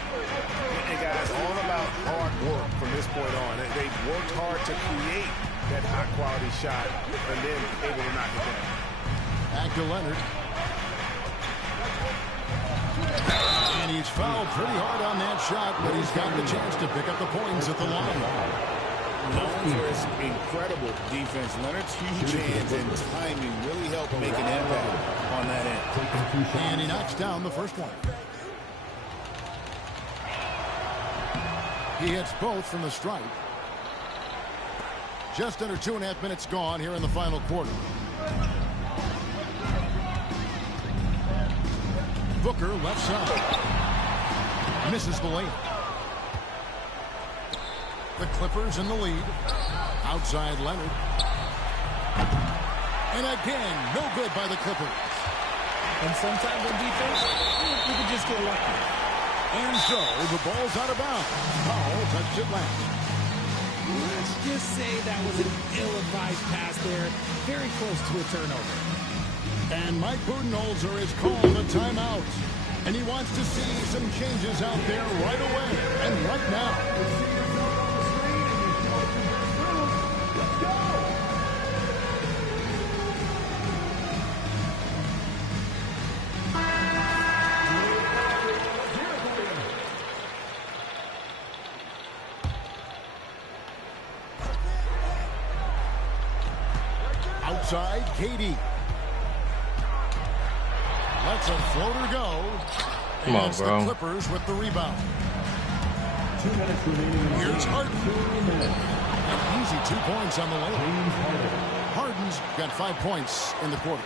And guys, all about hard work from this point on. They've worked hard to create that high-quality shot and then able to knock it down. Back to Leonard. And he's fouled pretty hard on that shot, but he's got the chance to pick up the points at the line. Known for his incredible defense, Leonard's huge hands and timing really helped make an impact on that end. And he knocks down the first one. He hits both from the stripe. Just under 2.5 minutes gone here in the final quarter. Booker left side. Misses the layup. The Clippers in the lead. Outside Leonard. And again, no good by the Clippers. And sometimes on defense, you can just get lucky. And so the ball's out of bounds. Powell touched it last. Let's just say that was an ill-advised pass there. Very close to a turnover. And Mike Budenholzer has called a timeout. And he wants to see some changes out there right away and right now. Outside, Katie. Lets a floater go. Come on, and it's bro. the Clippers with the rebound. 2 minutes remaining. Here's Harden. An easy 2 points on the layup. Harden's got 5 points in the quarter.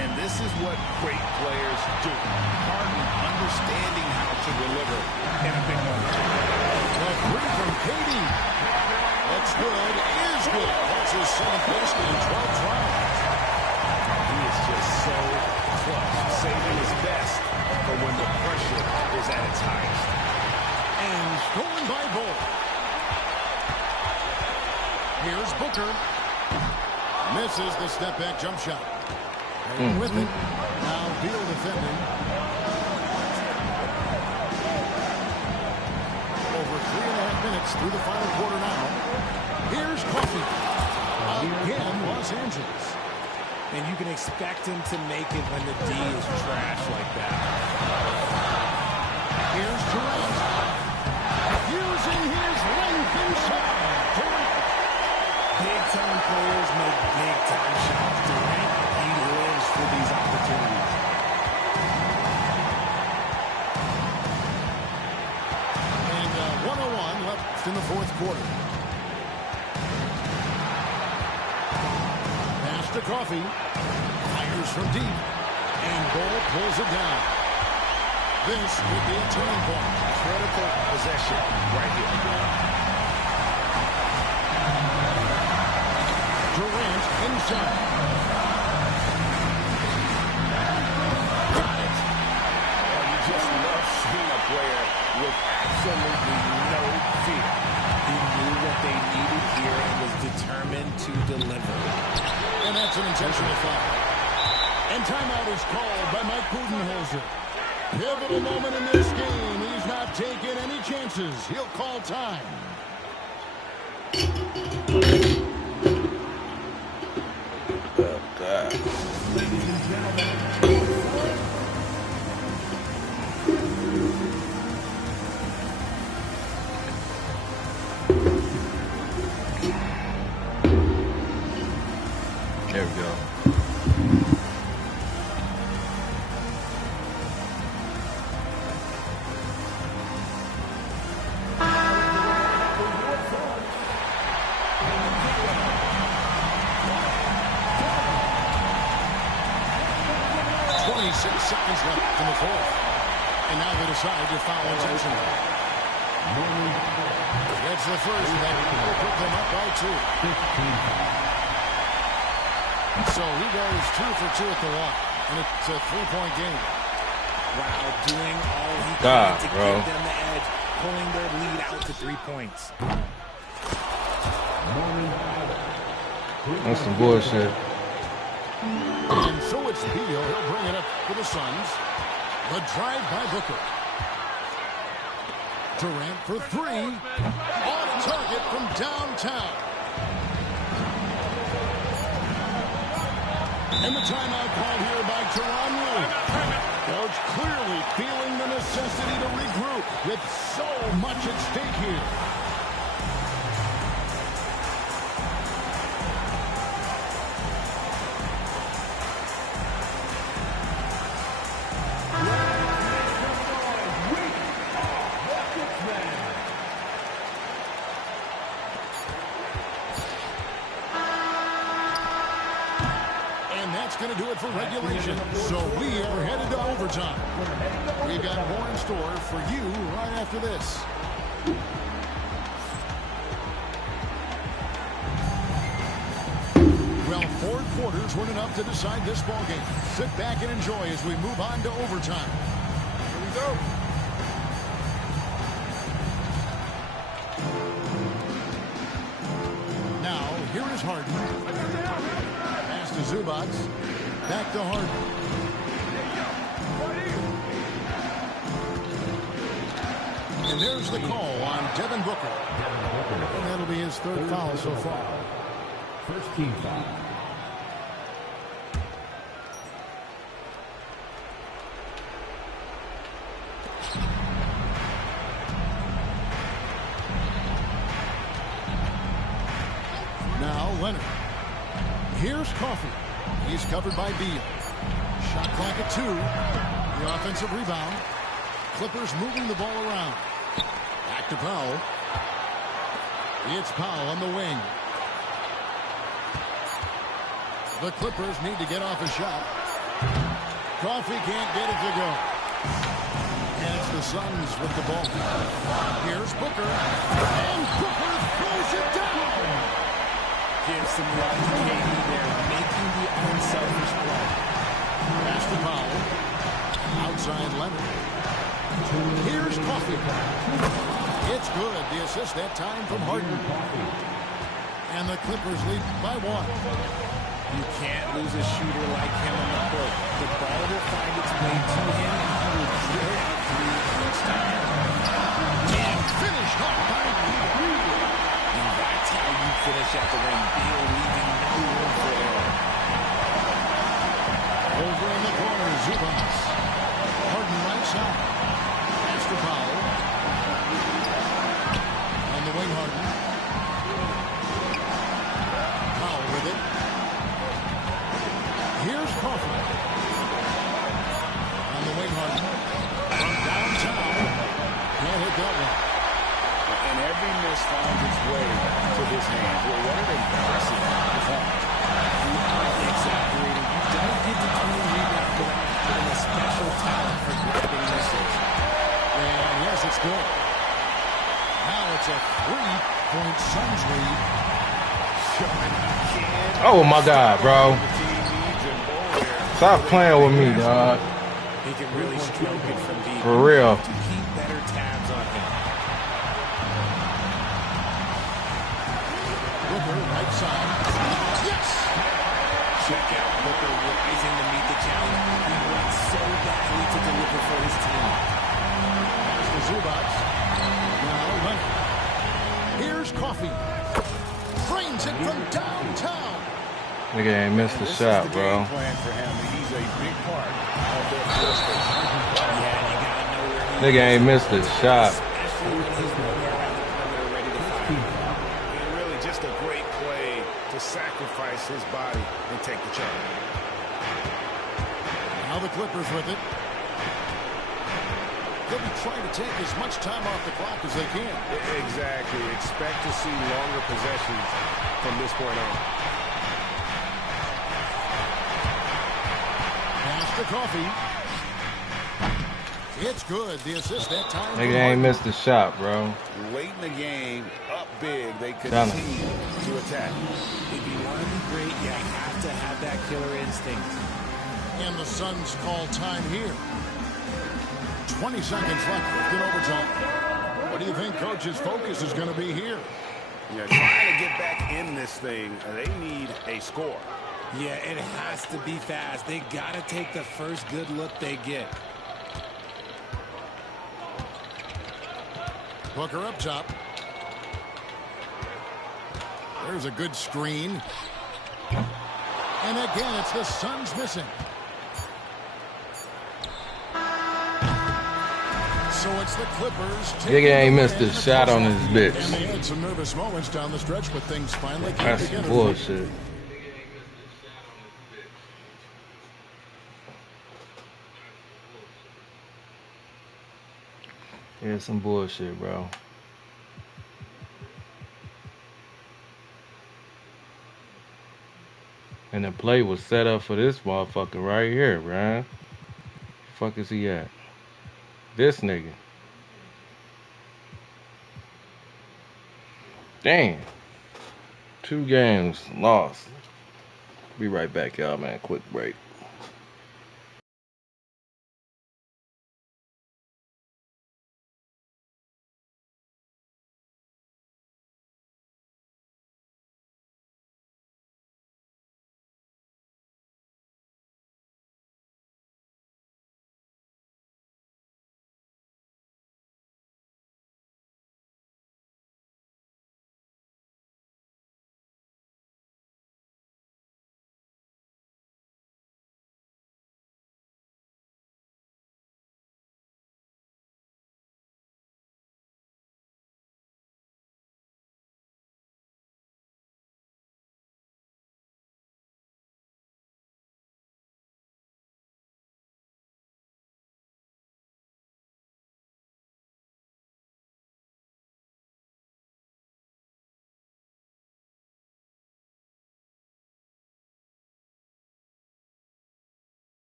And this is what great players do. Harden understanding how to deliver in a big moment. The three from Katie. That's good. Is good. That's his 7th basket in 12 tries. He is just so clutch, saving his best for when the pressure is at its highest. And stolen by Bull. Here's Booker. Misses the step-back jump shot. And with it. Now Beal defending. Over 3.5 minutes through the final quarter now. Here's Coffee. Again, Los Angeles. And you can expect him to make it when the D is trash like that. Here's Durant. Using his length inside. Durant. Big-time players make big-time shots. Durant, he lives for these opportunities. And 1:01 left in the fourth quarter. Pass to Coffee. Fires from deep. And Bull pulls it down. This could be a turning point. Critical possession right here. Durant inside. Got it. Oh, you just love seeing a player with absolutely no fear. He knew what they needed here and was determined to deliver. And that's an intentional foul. And timeout is called by Mike Budenholzer. Pivotal moment in this game. He's not taking any chances. He'll call time. Oh, God. Ladies and gentlemen. There we go. Seconds left in the fourth. And now they decide to foul intentionally. That's the first. That will put them up by 2. So he goes 2 for 2 at the line. And it's a 3-point game. Wow, doing all he God, can to bro. give them the edge, pulling their lead out to 3 points. That's some bullshit. And so it's Beal. He'll bring it up for the Suns. The drive by Booker. Durant for 3. Off target from downtown. And the timeout called here by Tyronn Lue. Coach clearly feeling the necessity to regroup with so much at stake here. that's going to do it for regulation. So we are headed to overtime. We've got more in store for you right after this. Well, 4 quarters weren't enough to decide this ball game. Sit back and enjoy as we move on to overtime. Here we go. Now, here is Harden. Pass to Zubac. Back to Harden. And there's the call on Devin Booker. And that'll be his 3rd foul so far. First team foul. Now Leonard. Here's Coffey. He's covered by Beal. Shot clock at 2. The offensive rebound. Clippers moving the ball around. Back to Powell. It's Powell on the wing. The Clippers need to get off a shot. Coffey can't get it to go. And it's the Suns with the ball. Here's Booker. And Booker throws it down. Give some love to KD there, making the unselfish play. Pass to Powell. Outside Leonard. Here's Coffey. It's good. The assist that time from Harden. And the Clippers lead by 1. You can't lose a shooter like him on the court. The ball will find its way to him, and he will drill out 3 each time. And finished off by Beal. And that's how you finish at the rim. Beal leaving no room for error. Over in the corner, Zubac. Harden right side. Pass to Powell. On the wing, Harden. Powell with it. Here's Coffey. On the wing, Harden. From downtown. Can't hit that one. And every miss finds its way to his hand. Well, what an impressive performance. Exaggerating. You don't get to clean rebound without having a special talent for grabbing misses. And yes, it's good. Now it's a 3-point Suns lead. Oh my God, bro. Stop playing with me, dog. He can really stroke it from deep. For real. To keep better tabs on him. Booker, right side. Yes! Check out Booker rising to meet the challenge. He wants so badly to deliver for his team. Pass to Zubac. Now Leonard. Here's Coffey. Frames it from downtown. Nigga ain't missed the shot, bro. Nigga ain't missed the shot. Really just a great play to sacrifice his body and take the charge. Now the Clippers with it. They'll be trying to take as much time off the clock as they can. Exactly. Expect to see longer possessions from this point on. Pass to Coffey. It's good. The assist that time. Nigga ain't missed the shot, bro. Late in the game, up big, they continue to attack. If you want to be great, you have to have that killer instinct. And the Suns call time here. 20 seconds left in overtime. What do you think Coach's focus is going to be here? Yeah, trying to get back in this thing, they need a score. Yeah, it has to be fast. They got to take the first good look they get. Booker up top. There's a good screen. And again, it's the Suns missing. So it's the Clippers. Nigga ain't missed a shot on his bitch. And they had some nervous moments down the stretch, but things finally came That's together. bullshit. Yeah, some bullshit, bro. And the play was set up for this motherfucker right here, bruh. Fuck is he at? This nigga. Damn. 2 games lost. Be right back, y'all, man. Quick break.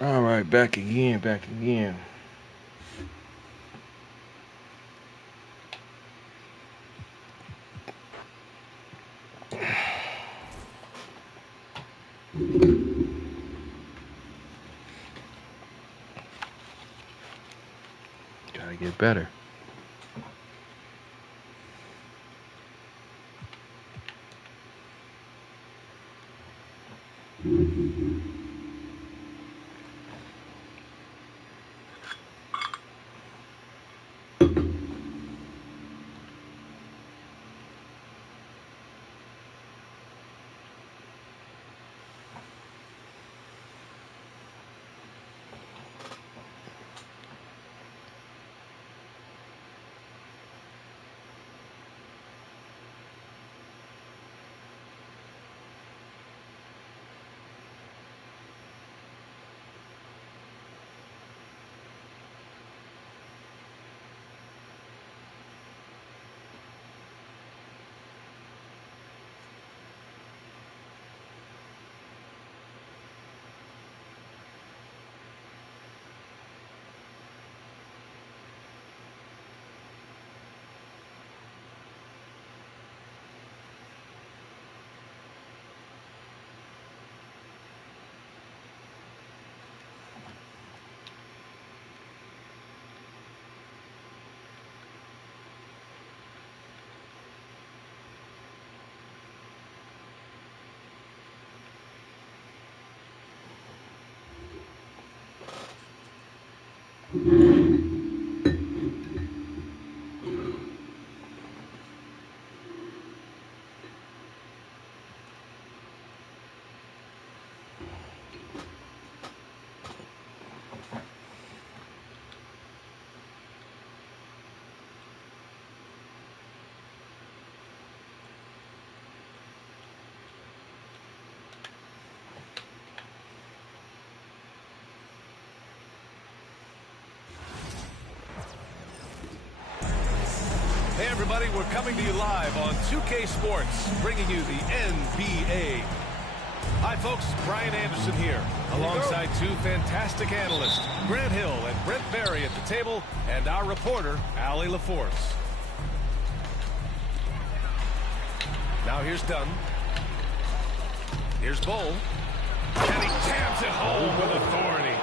All right, back again, back again. Gotta get better. Hey everybody, we're coming to you live on 2K Sports, bringing you the NBA. Hi folks, Brian Anderson here, alongside two fantastic analysts, Grant Hill and Brent Barry at the table, and our reporter, Allie LaForce. Now here's Dunn. Here's Bowl. And he jams it home with authority.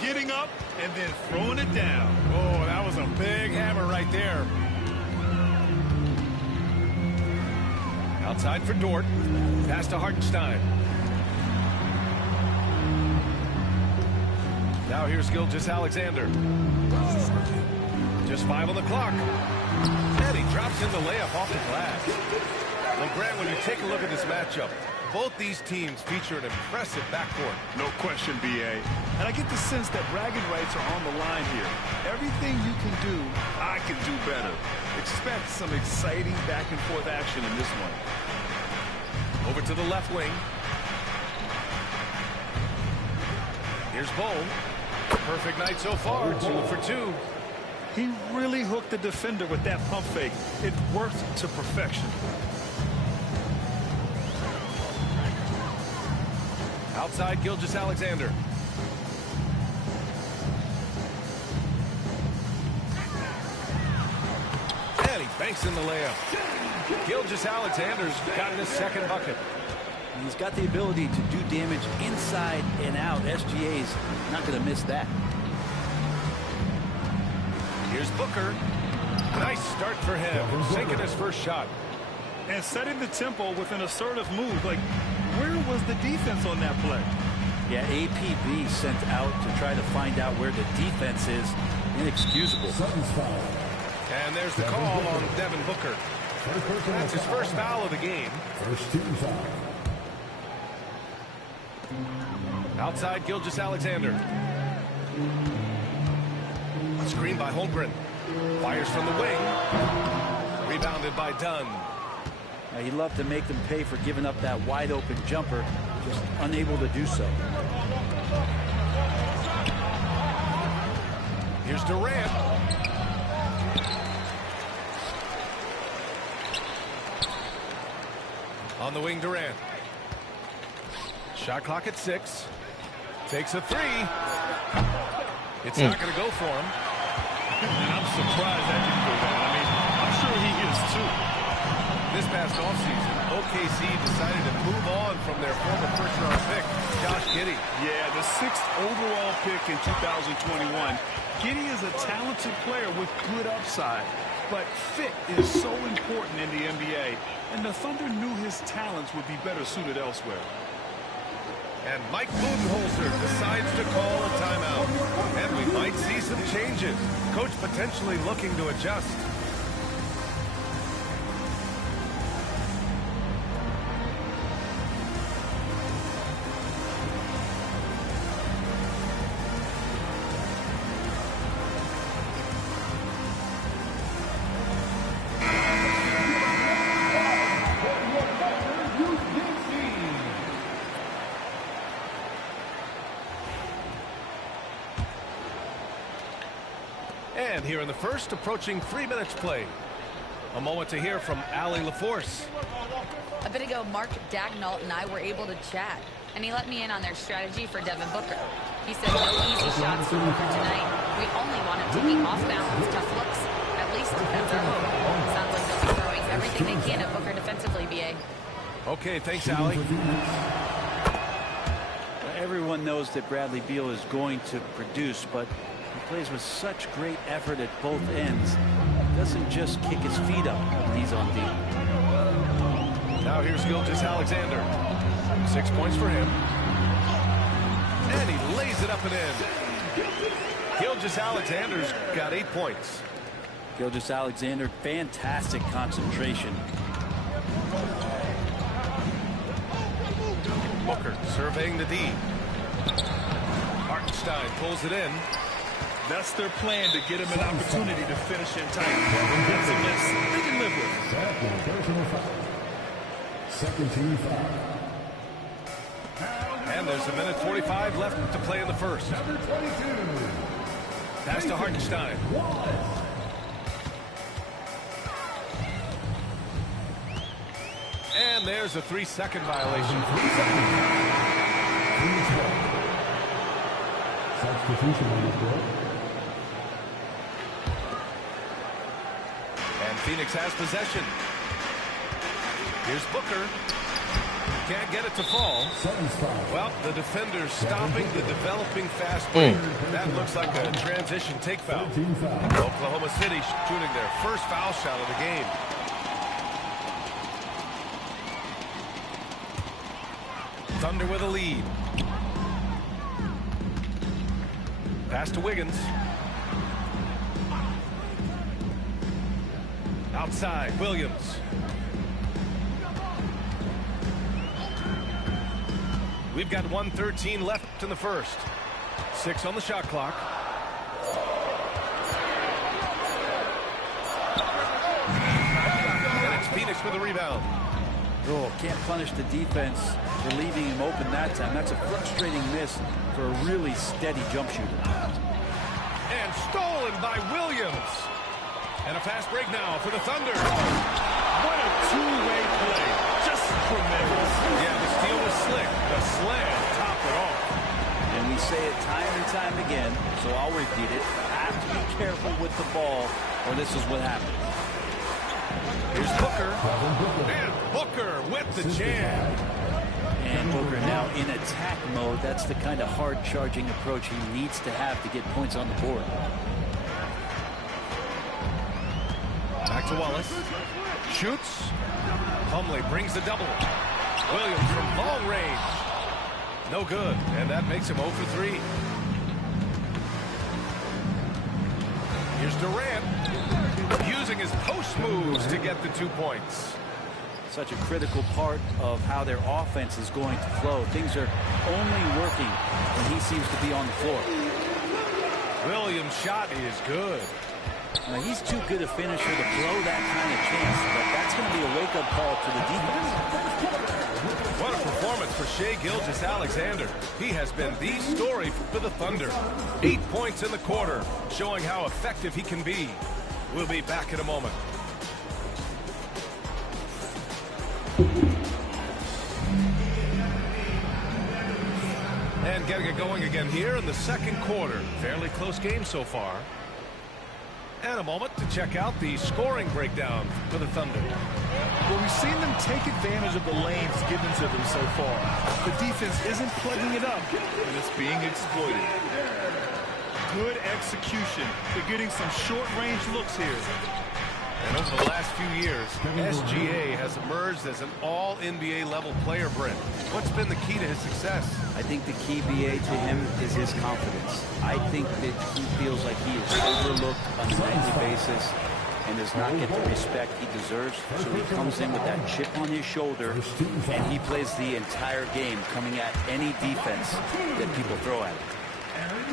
Getting up and then throwing it down. Oh, that was a big hammer right there. Outside for Dort. Pass to Hartenstein. Now here's Gilgeous-Alexander. Just 5 on the clock. And he drops in the layup off the glass. Well, Grant, when you take a look at this matchup, both these teams feature an impressive backcourt. No question, B.A. And I get the sense that bragging rights are on the line here. Everything you can do, I can do better. Expect some exciting back-and-forth action in this one. Over to the left wing. Here's Bowl. Perfect night so far, 2 for 2. He really hooked the defender with that pump fake. It worked to perfection. Outside Gilgeous-Alexander. And he banks in the layup. Gilgeous-Alexander's got his second bucket. He's got the ability to do damage inside and out. SGA's not going to miss that. Here's Booker. Nice start for him. Sinking his first shot. And setting the tempo with an assertive move. Like, where was the defense on that play? Yeah, APB sent out to try to find out where the defense is. Inexcusable. And there's the call on Devin Booker. That's his first foul of the game. First team foul. Outside Gilgeous-Alexander. Screen by Holmgren. Fires from the wing. Rebounded by Dunn. He'd love to make them pay for giving up that wide open jumper, just unable to do so. Here's Durant. On the wing, Durant. Shot clock at 6. Takes a three. It's not going to go for him. And I'm surprised that didn't go down. I mean, I'm sure he is too. This past offseason, OKC decided to move on from their former first-round pick, Josh Giddey. Yeah, the 6th overall pick in 2021. Giddey is a talented player with good upside, but fit is so important in the NBA, and the Thunder knew his talents would be better suited elsewhere. And Mike Budenholzer decides to call a timeout. And we might see some changes. Coach potentially looking to adjust. And here in the first, approaching 3 minutes played. A moment to hear from Allie LaForce. A bit ago, Mark Dagnall and I were able to chat, and he let me in on their strategy for Devin Booker. He said no easy shots for Booker tonight. We only want him taking off-balance tough looks. At least that's our hope. Sounds like they'll be throwing everything they can at Booker defensively, B.A. Okay, thanks, Allie. Everyone knows that Bradley Beal is going to produce, but he plays with such great effort at both ends. Doesn't just kick his feet up when he's on D. Now here's Gilgeous-Alexander. 6 points for him. And he lays it up and in. Gilgeous-Alexander's got 8 points. Gilgeous-Alexander, fantastic concentration. Booker surveying the D. Hartenstein pulls it in. That's their plan, to get him an opportunity to finish in tight. That's a miss they can live with. Second team foul. And there's a minute 45 left to play in the first. Pass to Hartenstein. And there's a 3-second violation. Substitution on the court. And Phoenix has possession. Here's Booker. Can't get it to fall. Well, the defender's stopping the developing fast break. That looks like a transition take foul. Oklahoma City shooting their first foul shot of the game. Thunder with a lead. Pass to Wiggins. Outside, Williams. We've got 1:13 left in the first. 6 on the shot clock. And it's Phoenix with the rebound. Oh, can't punish the defense for leaving him open that time. That's a frustrating miss for a really steady jump shooter. And stolen by Williams. And a fast break now for the Thunder. What a two-way play. Just tremendous. Yeah, the steal was slick. The slam topped it off. And we say it time and time again, so I'll repeat it. Have to be careful with the ball, or this is what happens. Here's Booker. And Booker with the jam. And Booker now in attack mode. That's the kind of hard-charging approach he needs to have to get points on the board. Back to Wallace. Shoots. Plumlee brings the double. Williams from long range. No good. And that makes him 0 for 3. Here's Durant. Using his post moves to get the 2 points. Such a critical part of how their offense is going to flow. Things are only working when he seems to be on the floor. Williams' shot is good. Now, he's too good a finisher to blow that kind of chance, but that's going to be a wake-up call to the defense. What a performance for Shai Gilgeous-Alexander. He has been the story for the Thunder. 8 points in the quarter, showing how effective he can be. We'll be back in a moment. And getting it going again here in the second quarter. Fairly close game so far. And a moment to check out the scoring breakdown for the Thunder. Well, we've seen them take advantage of the lanes given to them so far. The defense isn't plugging it up, and it's being exploited. Good execution. They're getting some short-range looks here. And over the last few years, SGA has emerged as an all-NBA level player, Brent. What's been the key to his success? I think the key, BA, to him is his confidence. I think that he feels like he is overlooked on a nightly basis and does not get the respect he deserves. So he comes in with that chip on his shoulder, and he plays the entire game coming at any defense that people throw at him.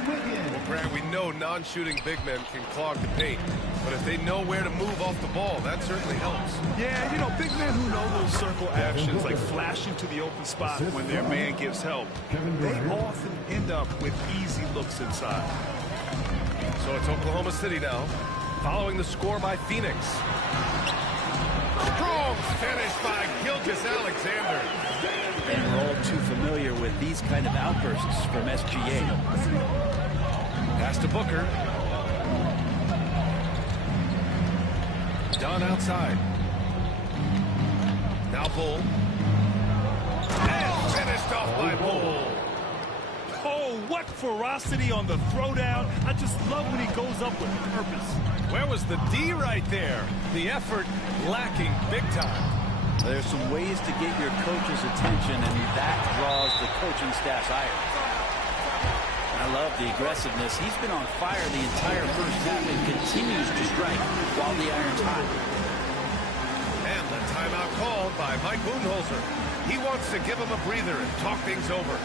Well, Grant, we know non-shooting big men can clog the paint, but if they know where to move off the ball, that certainly helps. Yeah, you know, big men who know those circle actions, like flashing to the open spot when their man gives help, they often end up with easy looks inside. So it's Oklahoma City now, following the score by Phoenix. Strong finish by Gilgeous-Alexander. And we're all too familiar with these kind of outbursts from SGA. Pass to Booker. Done outside. Now Bull. And finished off by Bull. Oh, what ferocity on the throwdown. I just love when he goes up with purpose. Where was the D right there? The effort lacking big time. There's some ways to get your coach's attention, and that draws the coaching staff's ire. I love the aggressiveness. He's been on fire the entire first half and continues to strike while the iron's hot. And the timeout called by Mike Budenholzer. He wants to give him a breather and talk things over.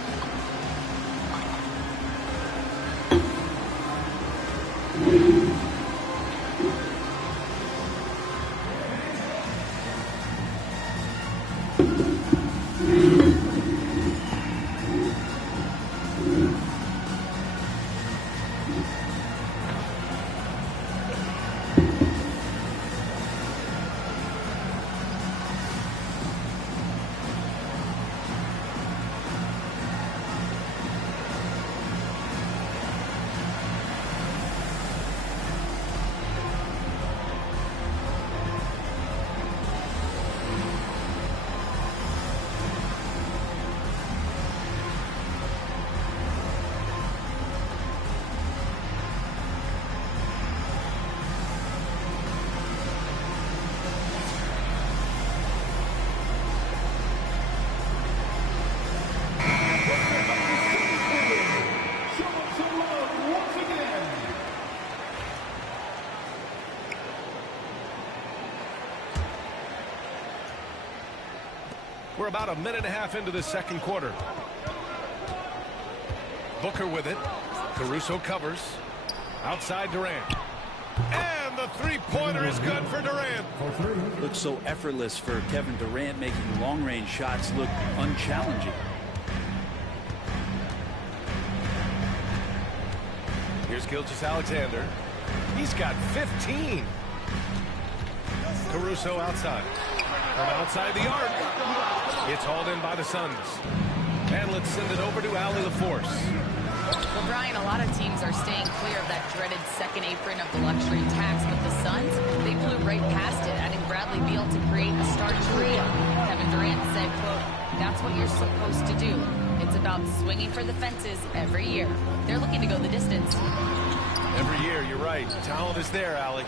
We're about a minute and a half into the second quarter. Booker with it. Caruso covers. Outside Durant. And the three-pointer is good for Durant. Looks so effortless for Kevin Durant, making long-range shots look unchallenging. Here's Gilgeous-Alexander. He's got 15. Caruso outside. From outside the arc. It's hauled in by the Suns. And let's send it over to Allie LaForce. Well, Brian, a lot of teams are staying clear of that dreaded second apron of the luxury tax, but the Suns, they blew right past it, adding Bradley Beal to create a starting trio. Kevin Durant said, quote, "That's what you're supposed to do. It's about swinging for the fences every year." They're looking to go the distance. Every year, you're right. Talent is there, Allie.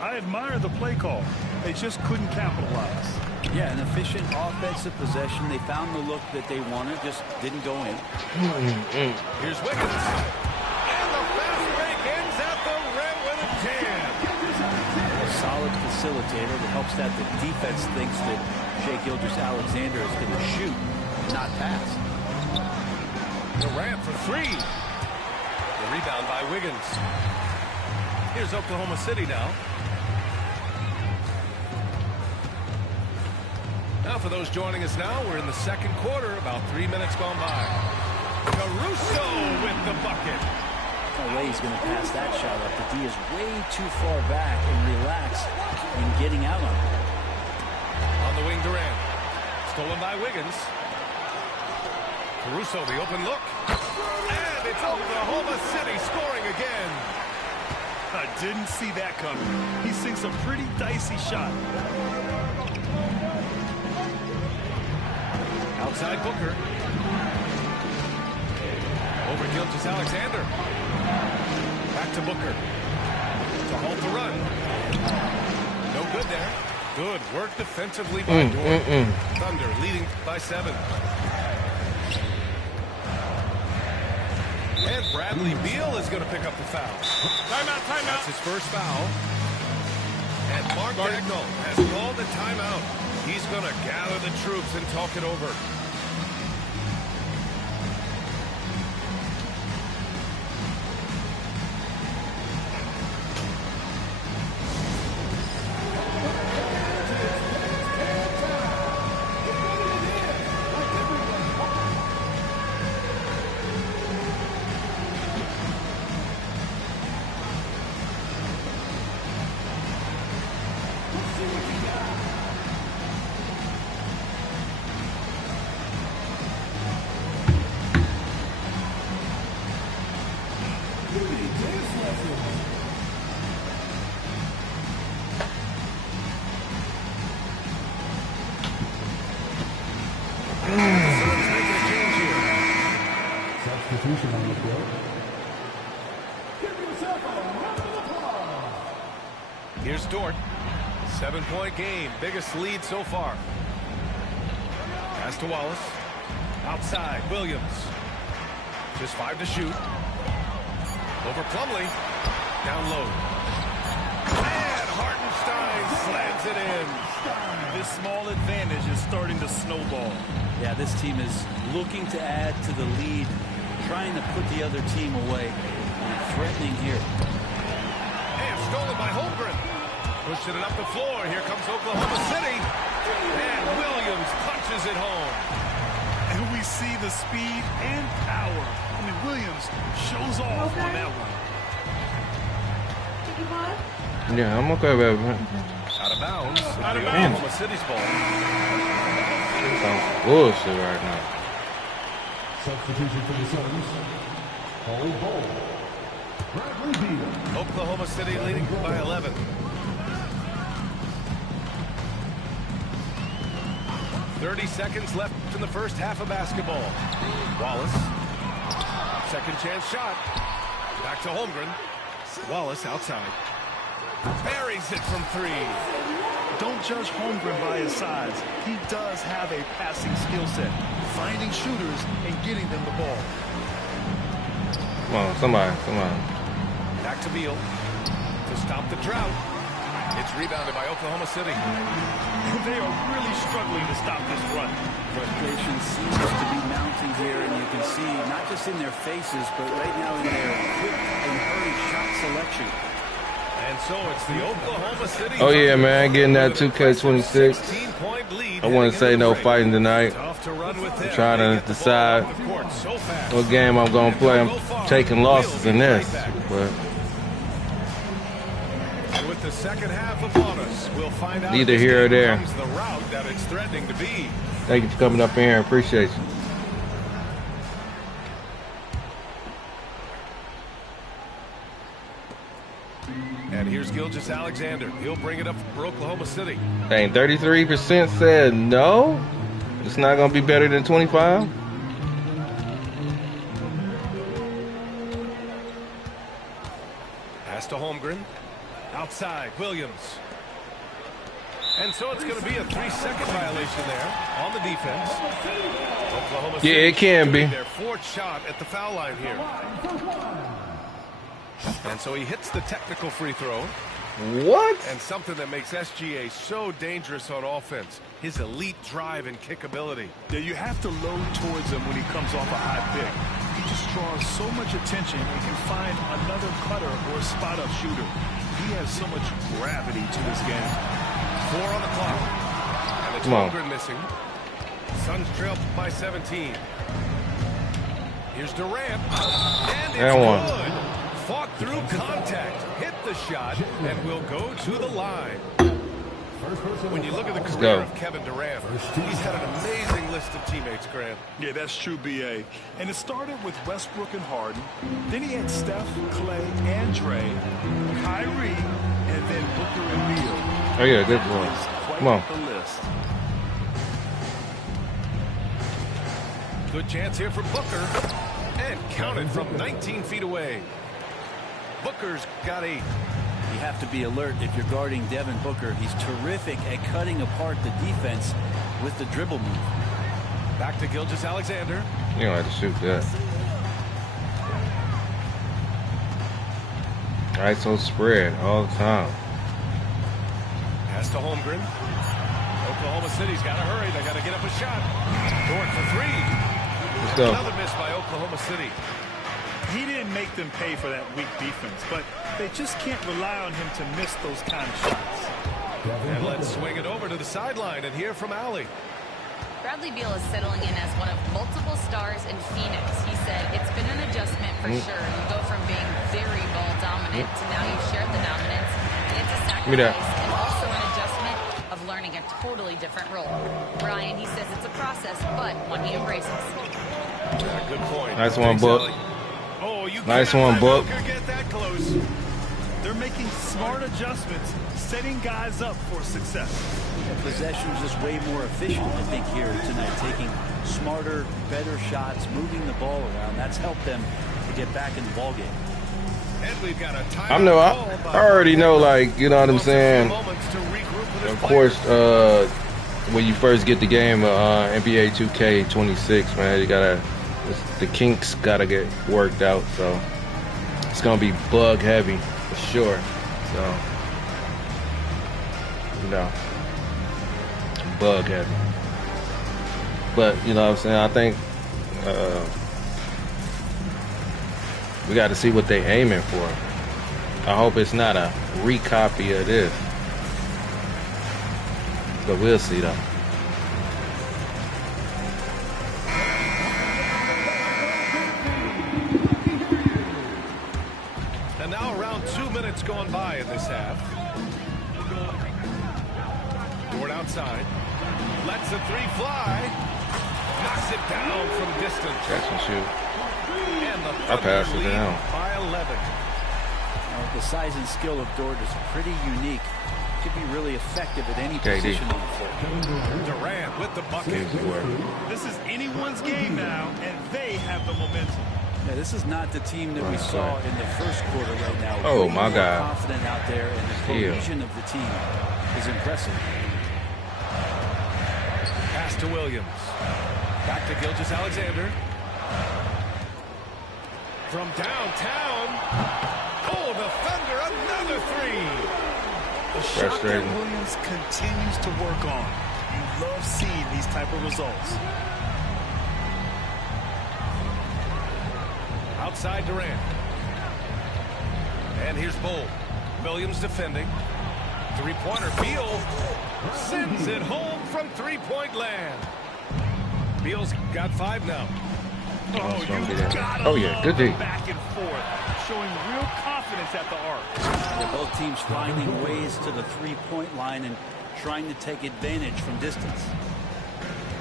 I admire the play call. They just couldn't capitalize. Yeah, an efficient offensive possession. They found the look that they wanted, just didn't go in. Here's Wiggins. And the fast break ends at the rim with a jam. A solid facilitator that helps that the defense thinks that Shai Gilgeous-Alexander is going to shoot, not pass. Durant for three. The rebound by Wiggins. Here's Oklahoma City now. Now for those joining us now, we're in the second quarter, about 3 minutes gone by. Caruso with the bucket. No way he's going to pass that shot up. The D is way too far back and relaxed in getting out on it. On the wing, Durant. Stolen by Wiggins. Caruso, the open look. And it's Oklahoma City scoring again. I didn't see that coming. He sinks a pretty dicey shot. Outside Booker. Over Gilgeous-Alexander. Back to Booker. To halt the run. No good there. Good work defensively by Dort. Thunder leading by 7. And Bradley Beal is going to pick up the foul. Timeout. That's his first foul. And Mark Dagnall has called a timeout. He's going to gather the troops and talk it over. Substitution on the field. Here's Dort. 7-point game. Biggest lead so far. Pass to Wallace. Outside. Williams. Just 5 to shoot. Over Plumlee. Down low. And Hartenstein slams it in. This small advantage is starting to snowball. Yeah, this team is looking to add to the lead, trying to put the other team away, and threatening here. And stolen by Holmgren. Pushing it up the floor. Here comes Oklahoma City. And Williams punches it home. And we see the speed and power. I mean, Williams shows off on that one. Yeah, I'm okay, baby. Out of bounds. Oklahoma City's ball. This sounds bullshit right now. Substitution for the Suns. Ball. Bradley Beal. Oklahoma City leading by 11. .30 seconds left in the first half of basketball. Wallace. Second chance shot. Back to Holmgren. Wallace outside. Buries it from 3. Don't judge Holmgren by his size. He does have a passing skill set, finding shooters and getting them the ball. Come on, somebody. Back to Beal to stop the drought. It's rebounded by Oklahoma City. They are really struggling to stop this run. Frustration seems to be mounting here, and you can see not just in their faces, but right now in their quick and hurried shot selection. And so it's the Oklahoma City. Oh yeah, man, getting that 2K26. I wouldn't say no fighting tonight. I'm trying to decide what game I'm gonna play. I'm taking losses in this, but with the second half upon us, we'll find out either here or there. the route that it's threatening to be. Thank you for coming up here. Appreciate you. And here's Gilgeous-Alexander. He'll bring it up for Oklahoma City. Dang, 33% said no. It's not gonna be better than 25. Pass to Holmgren. Outside, Williams. And so it's going to be a 3-second violation there on the defense. Oklahoma City Yeah, it can be. Their 4th shot at the foul line here. And so he hits the technical free throw. What? And something that makes SGA so dangerous on offense, his elite drive and kickability. Yeah, you have to load towards him when he comes off a high pick. He just draws so much attention and can find another cutter or spot-up shooter. He has so much gravity to this game. 4 on the clock. And it's Holmgren missing. Suns trail by 17. Here's Durant. And it's good. Fought through contact. Hit the shot and will go to the line. When you look at the Let's career go. of Kevin Durant, he's had an amazing list of teammates, Grant. Yeah, that's true, B.A. And it started with Westbrook and Harden. Then he had Steph, Clay, and Dre, Kyrie, and then Booker and Beal. Oh yeah, good boy. Come on. The list. Good chance here for Booker. And counted from 19 feet away. Booker's got 8. You have to be alert if you're guarding Devin Booker. He's terrific at cutting apart the defense with the dribble move. Back to Gilgeous-Alexander. You don't have to shoot that. ISO spread all the time. Pass to Holmgren. Oklahoma City's got to hurry. They got to get up a shot. Dort for 3. Let's go. Another miss by Oklahoma City. He didn't make them pay for that weak defense, but they just can't rely on him to miss those kind of shots. And let's swing it over to the sideline and hear from Allie. Bradley Beal is settling in as one of multiple stars in Phoenix. He said it's been an adjustment for sure. You go from being very ball dominant to now you share the dominance. And it's a sacrifice and also an adjustment of learning a totally different role. Brian, he says it's a process, but one he embraces. Good point. Nice one, Book. Oh, you nice one, Book. Get that close. They're making smart adjustments, setting guys up for success. Possession's just way more efficient, I think, here tonight. Taking smarter, better shots, moving the ball around. That's helped them to get back in the ball game. And we've got a I already know, like, you know what I'm saying? Of course, when you first get the game, NBA 2K26, man, you gotta, the kinks gotta get worked out, so it's gonna be bug heavy for sure. So, you know, bug heavy. But you know what I'm saying? I think we got to see what they aiming for. I hope it's not a recopy of this, but we'll see though. And now around 2 minutes gone by in this half. Dort outside. Lets the 3 fly. Knocks it down from distance. Catch and shoot. And the I passed it down. By 11. The size and skill of Dort is pretty unique. Could be really effective at any KD. position on the floor. Durant with the bucket. This is anyone's game now, and they have the momentum. Yeah, this is not the team that we saw in the first quarter right now. Oh, Way my more God. confident out there, and the cohesion of the team is impressive. Pass to Williams. Back to Gilgeous-Alexander. From downtown. Oh, the Thunder, another 3. The shot that Williams continues to work on. You love seeing these type of results. Outside Durant. And here's Bull. Williams defending. 3-pointer. Beal sends it home from 3-point land. Beal's got 5 now. Oh, you gotta Oh yeah, good D. back and forth, showing real confidence at the arc. They're both teams finding ways to the three-point line and trying to take advantage from distance.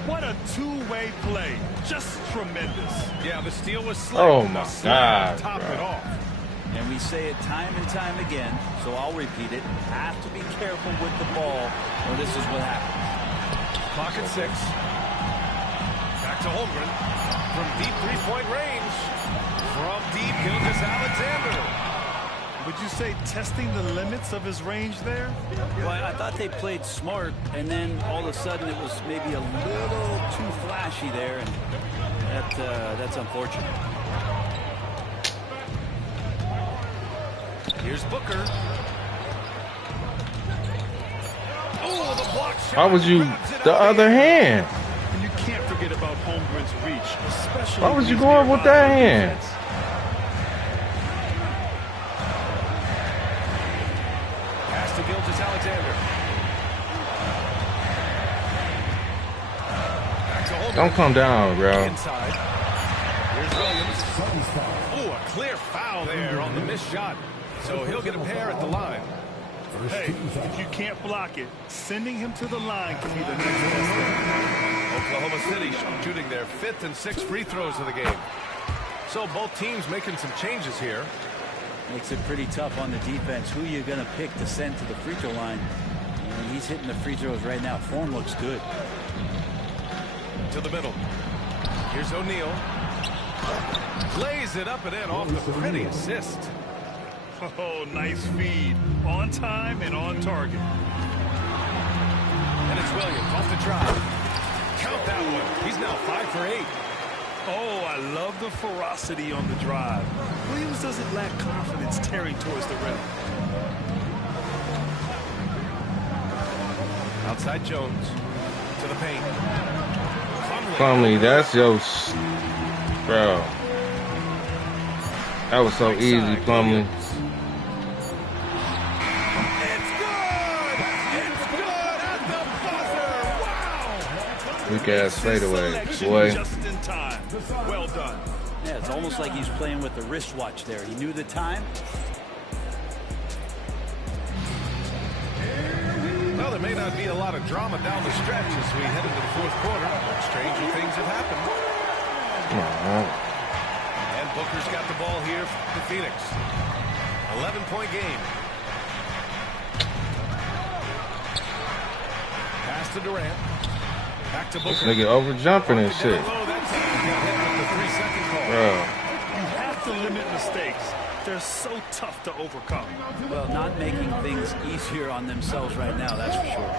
What a two-way play. Just tremendous. Yeah, the steal was slick. Oh my The slam God, topped it bro. off. And we say it time and time again, so I'll repeat it. Have to be careful with the ball, or this is what happens. Clock at 6. Back to Holmgren. From deep 3-point range. From deep, Gilgeous-Alexander. Would you say testing the limits of his range there? Well, I thought they played smart, and then all of a sudden it was maybe a little too flashy there, and that's unfortunate. Here's Booker. Oh, the block shot. Why would you the other hand? And you can't forget about Holmgren's reach, especially. Why was you going with that hand? Pass to Gilgeous-Alexander. Back to Holmgren. Don't come down, bro. Inside. Here's Williams. Oh, a clear foul there on the missed shot. So he'll get a pair at the line. Hey, if you can't block it, sending him to the line can be the next best thing. Oklahoma City shooting their 5th and 6th free throws of the game. So both teams making some changes here. Makes it pretty tough on the defense. Who you going to pick to send to the free throw line? And he's hitting the free throws right now. Form looks good. To the middle. Here's O'Neal. Lays it up and in off the pretty assist. Oh, nice feed. On time and on target. And it's Williams off the drive. Count that one. He's now 5 for 8. Oh, I love the ferocity on the drive. Williams doesn't lack confidence tearing towards the rim. Outside Jones. To the paint. Plumlee, that's your... Bro. That was so easy, Plumlee. Weak ass fadeaway, boy. Just in time. Well done. Yeah, it's almost like he's playing with the wristwatch there. He knew the time. Well, there may not be a lot of drama down the stretch as we head into the 4th quarter, but stranger things have happened. And Booker's got the ball here for Phoenix. 11-point game. Pass to Durant. Back to Booker. This nigga over jumping and shit. Bro. You have to limit mistakes. They're so tough to overcome. Well, not making things easier on themselves right now, that's for sure.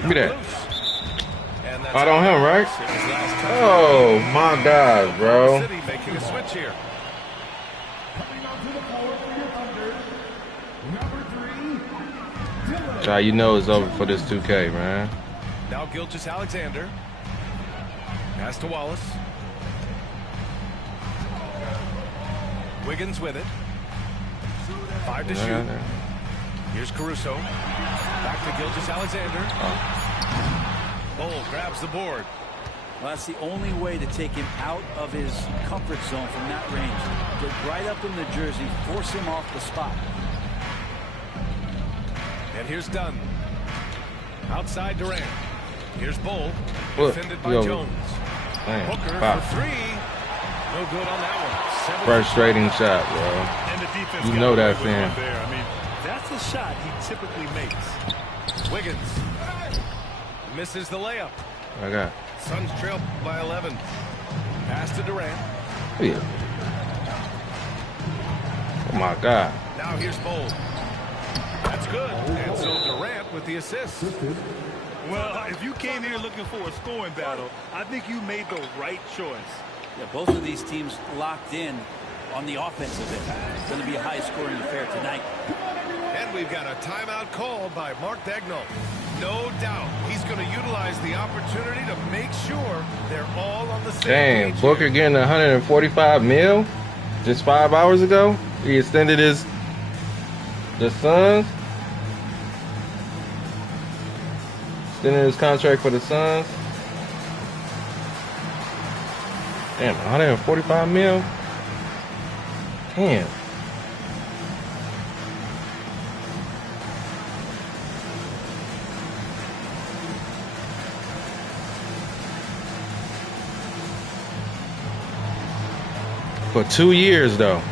Give me that. Out on him, right? Oh my God, bro. Making a switch here. Child, you know it's over for this 2K, man. Now Gilgeous-Alexander. Pass to Wallace. Wiggins with it. 5 to shoot. Here's Caruso. Back to Gilgeous-Alexander. Bol grabs the board. Well, that's the only way to take him out of his comfort zone from that range. Get right up in the jersey, force him off the spot. And here's Dunn. Outside Durant. Here's Bol. Defended by Jones. Booker for 3. No good on that one. Frustrating shot, bro. And the defense you know that's in. I mean, that's a shot he typically makes. Wiggins misses the layup. I got. Suns trail by 11. Pass to Durant. Yeah. Oh my God. Now here's Bol. That's good. And so Durant with the assist. Well, if you came here looking for a scoring battle, I think you made the right choice. Yeah, both of these teams locked in on the offensive end. It's going to be a high-scoring affair tonight. And we've got a timeout called by Mark Daigneault. No doubt he's going to utilize the opportunity to make sure they're all on the same page. Damn, Booker getting 145 mil just 5 hours ago. He extended the Suns. Extended his contract for the Suns. Damn, 145 mil. Damn. For 2 years, though.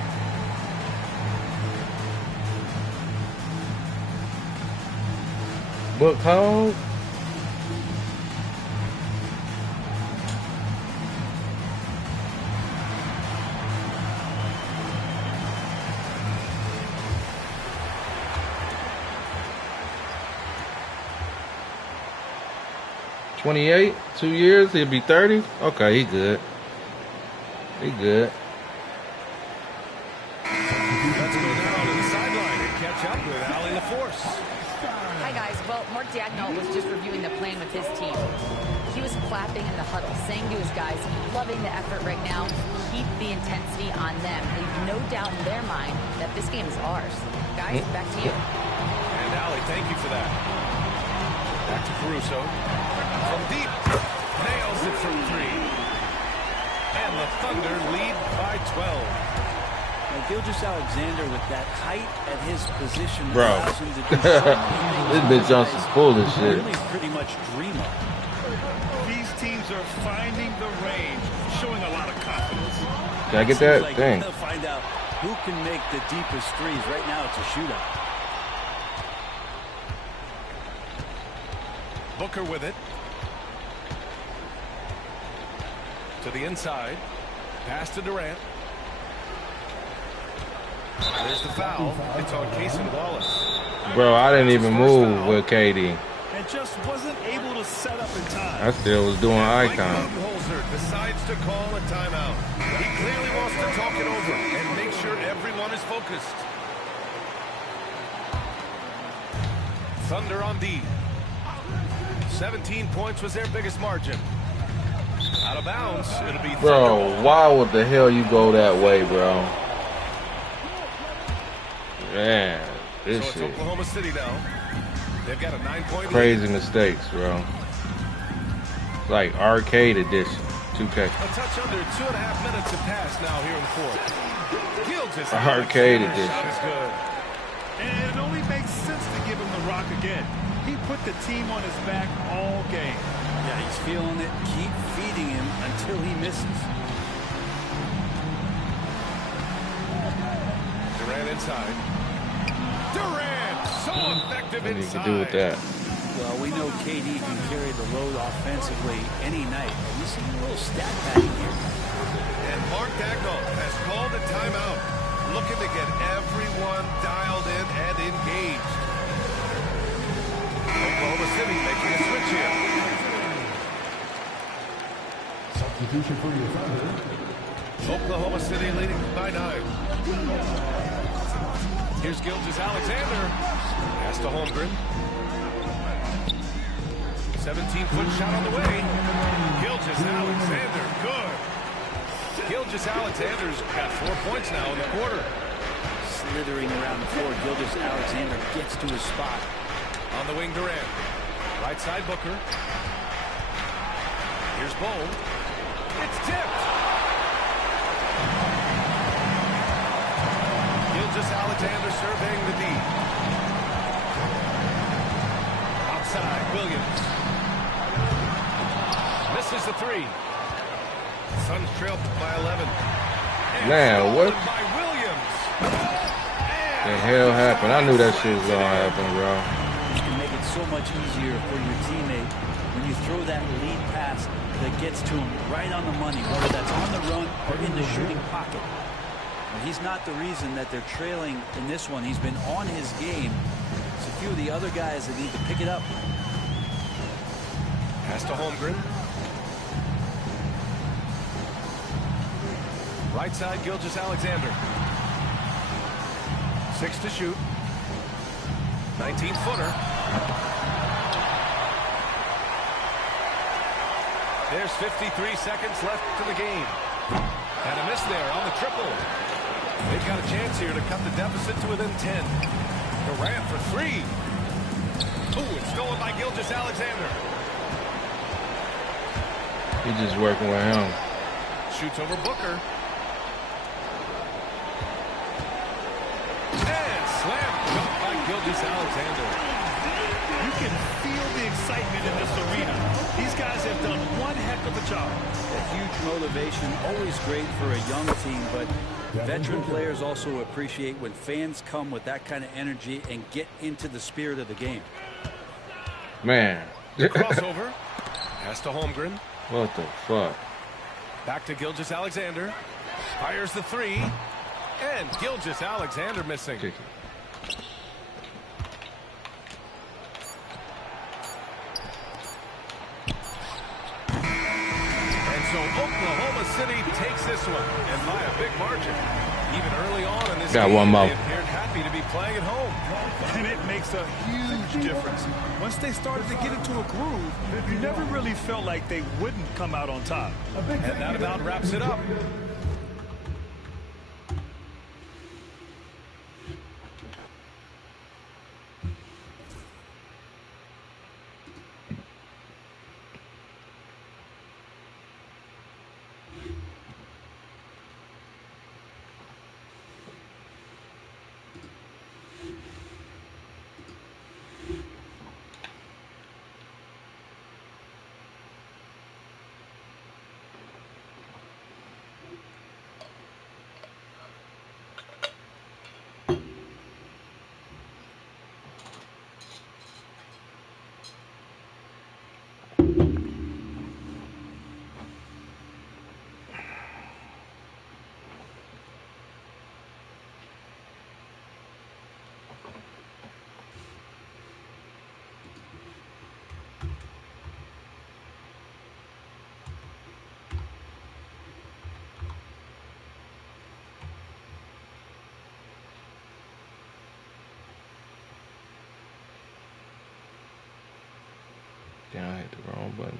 Book code. $28, 2 years, he'll be 30. Okay, he good. He good. Let's go down to the sideline and catch up with Allie LaForce. Hi, guys. Well, Mark Daigneault was just reviewing the plan with his team. He was clapping in the huddle, saying to his guys, loving the effort right now. Keep the intensity on them. Leave no doubt in their mind that this game is ours. Guys, back to you. And Allie, thank you for that. Back to Caruso. From deep. Nails it from 3. And the Thunder lead by 12. Well, Gilgeous-Alexander with that height at his position Bro. allows him to do so many This things bitch Johnson's full of shit. really pretty much dream of. These teams are finding the range, showing a lot of confidence. Can I get that? Like Dang. they'll find out who can make the deepest threes. Right now, it's a shootout. Booker with it. To the inside. Pass to Durant. There's the foul. It's on Cason Wallace. Bro, I didn't even move with KD. And just wasn't able to set up in time. I still was doing icon. Holzer decides to call a timeout. He clearly wants to talk it over and make sure everyone is focused. Thunder on D. 17 points was their biggest margin. Out of bounds. It'll be Bro, why would the hell you go that way, bro? Man, this so it's shit. Oklahoma City now. They've got a 9-point Crazy lead. mistakes, bro. Like arcade edition, 2K. A touch under 2.5 minutes have passed now here in the fourth. Gilgeous Arcade Alexander's edition. shot is good. And it only makes sense to give him the rock again. He put the team on his back all game. Yeah, he's feeling it. Keep feeding him until he misses. Durant inside. Durant, so effective What you inside. can do with that? Well, we know KD can carry the load offensively any night. And you see a little stat padding here. And Mark Dagnall has called a timeout, looking to get everyone dialed in and engaged. Oklahoma City making a switch here. Substitution for your Thunder. Oklahoma City leading by 9. Here's Gilgeous-Alexander. Pass to Holmgren. 17-foot shot on the way. Gilgeous-Alexander, good. Gilgeous-Alexander's got 4 points now in the quarter. Slithering around the floor, Gilgeous-Alexander gets to his spot. On the wing, Durant. Right side, Booker. Here's Bold. It's tipped. Gilgeous-Alexander surveying the D. Outside, Williams. Misses the 3. Suns trail by 11. And Man, what by Williams. the hell happened? I knew that shit was gonna happen, bro. You can make it so much easier for your teammate when you throw that lead pass that gets to him right on the money, whether that's on the run or in the shooting pocket. And he's not the reason that they're trailing in this one. He's been on his game. It's a few of the other guys that need to pick it up. Pass to Holmgren. Right side, Gilgeous-Alexander. 6 to shoot. 19-footer. There's 53 seconds left in the game. And a miss there on the triple. They've got a chance here to cut the deficit to within 10. Durant for 3. Ooh, it's stolen by Gilgeous-Alexander. He's just working with him. Shoots over Booker. And slam dunk by Gilgeous-Alexander. You can feel the excitement in this arena. These guys have done one heck of a job. A huge motivation, always great for a young team, but veteran players also appreciate when fans come with that kind of energy and get into the spirit of the game. Man. Crossover. Pass to Holmgren. What the fuck? Back to Gilgeous-Alexander. Fires the 3. And Gilgeous-Alexander missing. And so Oklahoma City takes this one, and by a big margin. Even early on in this Got game, one more. they appeared happy to be playing at home. And it makes a huge difference. Once they started to get into a groove, you never really felt like they wouldn't come out on top. And that about wraps it up. Damn, I hit the wrong button.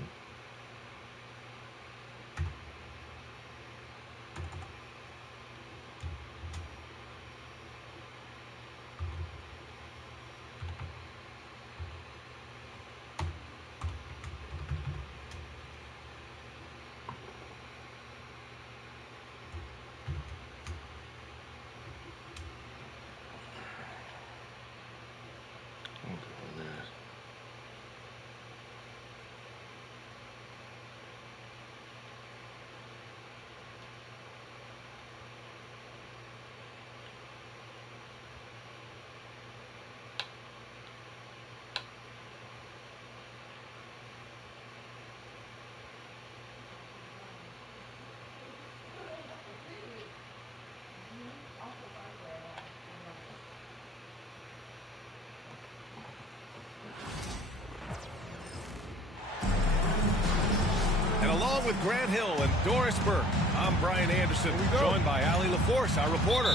And along with Grant Hill and Doris Burke, I'm Brian Anderson, joined by Allie LaForce, our reporter.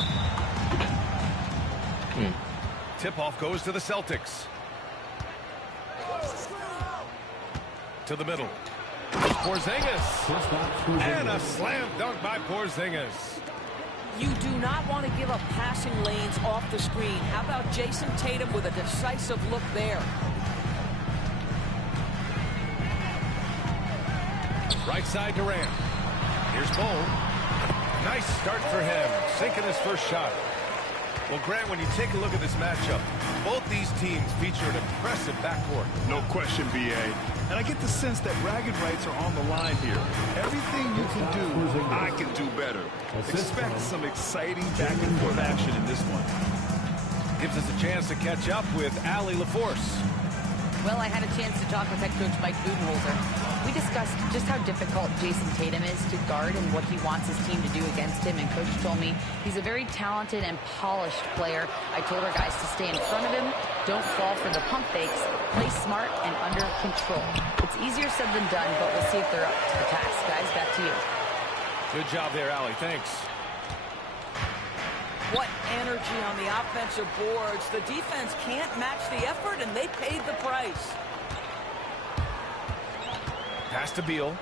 Tip-off goes to the Celtics. To the middle. Porzingis. And a slam dunk by Porzingis. You do not want to give up passing lanes off the screen. How about Jason Tatum with a decisive look there? Right side Durant. Here's Bol. Nice start for him, sinking his first shot. Well, Grant, when you take a look at this matchup, both these teams feature an impressive backcourt. No question, BA. And I get the sense that bragging rights are on the line here. Everything you can do, I can do better. Expect some exciting back-and-forth action in this one. Gives us a chance to catch up with Allie LaForce. Well, I had a chance to talk with head coach Mike Budenholzer. We discussed just how difficult Jason Tatum is to guard and what he wants his team to do against him. And coach told me he's a very talented and polished player. I told our guys to stay in front of him, don't fall for the pump fakes, play smart and under control. It's easier said than done, but we'll see if they're up to the task. Guys, back to you. Good job there, Allie. Thanks. What energy on the offensive boards. The defense can't match the effort, and they paid the price. Pass to Beal.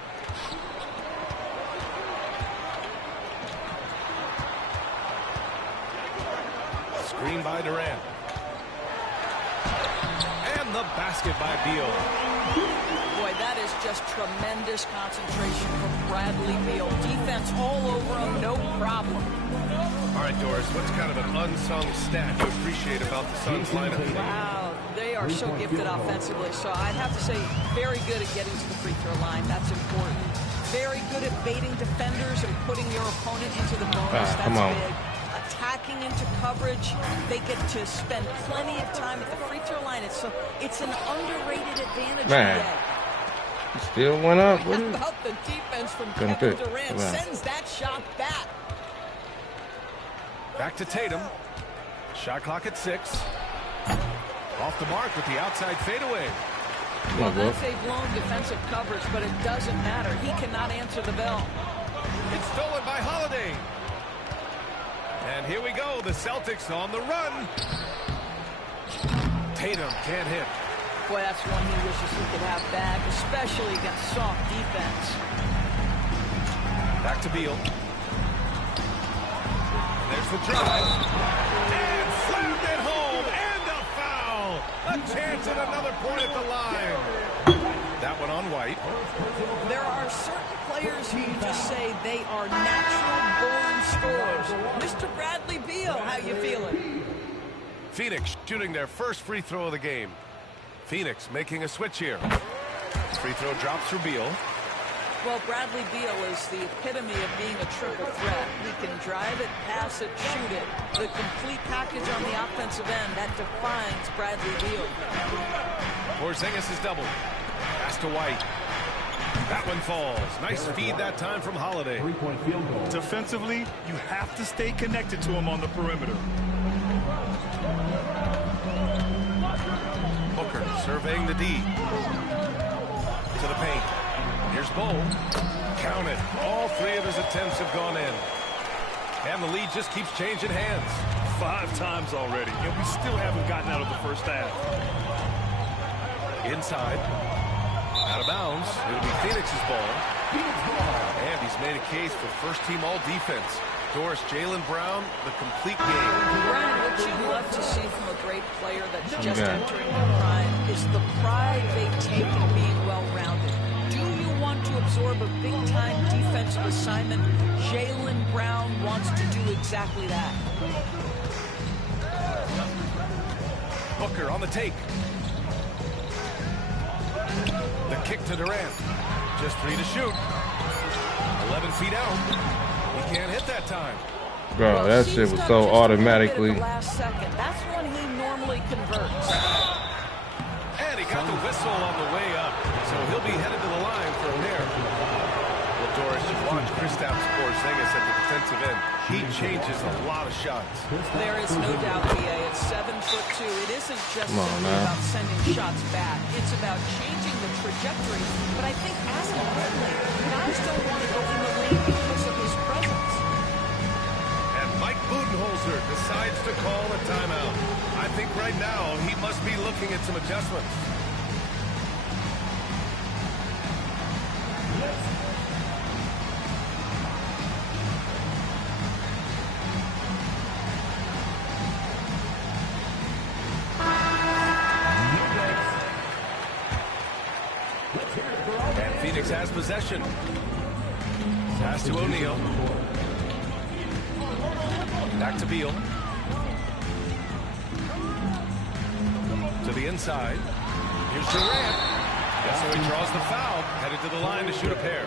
Screen by Durant. And the basket by Beal. Boy, that is just tremendous concentration from Bradley Beal. Defense all over him, no problem. All right, Doris, what's kind of an unsung stat you appreciate about the Suns lineup? Wow, they are so gifted offensively. So I'd have to say very good at getting to the free throw line. That's important. Very good at baiting defenders and putting your opponent into the bonus. That's big. Attacking into coverage. They get to spend plenty of time at the free throw line. It's an underrated advantage. Man, he still went up. How about the defense from Kevin Durant? Sends that shot back. Back to Tatum. Shot clock at 6. Off the mark with the outside fadeaway. Well, that's a blown defensive coverage, but it doesn't matter. He cannot answer the bell. It's stolen by Holiday. And here we go. The Celtics on the run. Tatum can't hit. Boy, that's one he wishes he could have back, especially against soft defense. Back to Beal. There's the drive. And slammed it home. And a foul. A chance at another point at the line. That one on White. There are certain players who you just say they are natural-born scorers. Mr. Bradley Beal, how you feeling? Phoenix shooting their first free throw of the game. Phoenix making a switch here. Free throw drops for Beal. Well, Bradley Beal is the epitome of being a triple threat. He can drive it, pass it, shoot it. The complete package on the offensive end, that defines Bradley Beal. Porzingis is doubled. Pass to White. That one falls. Nice feed that time from Holiday. Three-point field goal. Defensively, you have to stay connected to him on the perimeter. Booker surveying the D. To the paint. Here's Bol. Count it. All 3 of his attempts have gone in. And the lead just keeps changing hands. 5 times already, and we still haven't gotten out of the first half. Inside. Out of bounds. It'll be Phoenix's ball. And he's made a case for first-team all-defense. Doris, Jaylen Brown, the complete game. Brian, what you love to see from a great player that's just entering their prime is the pride they take in being well-rounded. Do you want to absorb a big-time defensive assignment? Jaylen Brown wants to do exactly that. Booker on the take. The kick to Durant. Just 3 to shoot. 11 feet out. He can't hit that time. Bro, that shit was so automatically. Last second. That's when he normally converts. And he got the whistle on the way up. So he'll be headed to the line for a pair. Well, Doris, you watch Kristaps Porzingis at the defensive end. He changes a lot of shots. There is no doubt, BA. At 7'2", it isn't just about sending shots back. It's about changing the trajectory. But I think as importantly, guys don't want to go in the lane because of his presence. And Mike Budenholzer decides to call a timeout. I think right now he must be looking at some adjustments. And Phoenix has possession. Pass to O'Neal. Back to Beal. To the inside. Here's Durant. And so he draws the foul. Headed to the line to shoot a pair.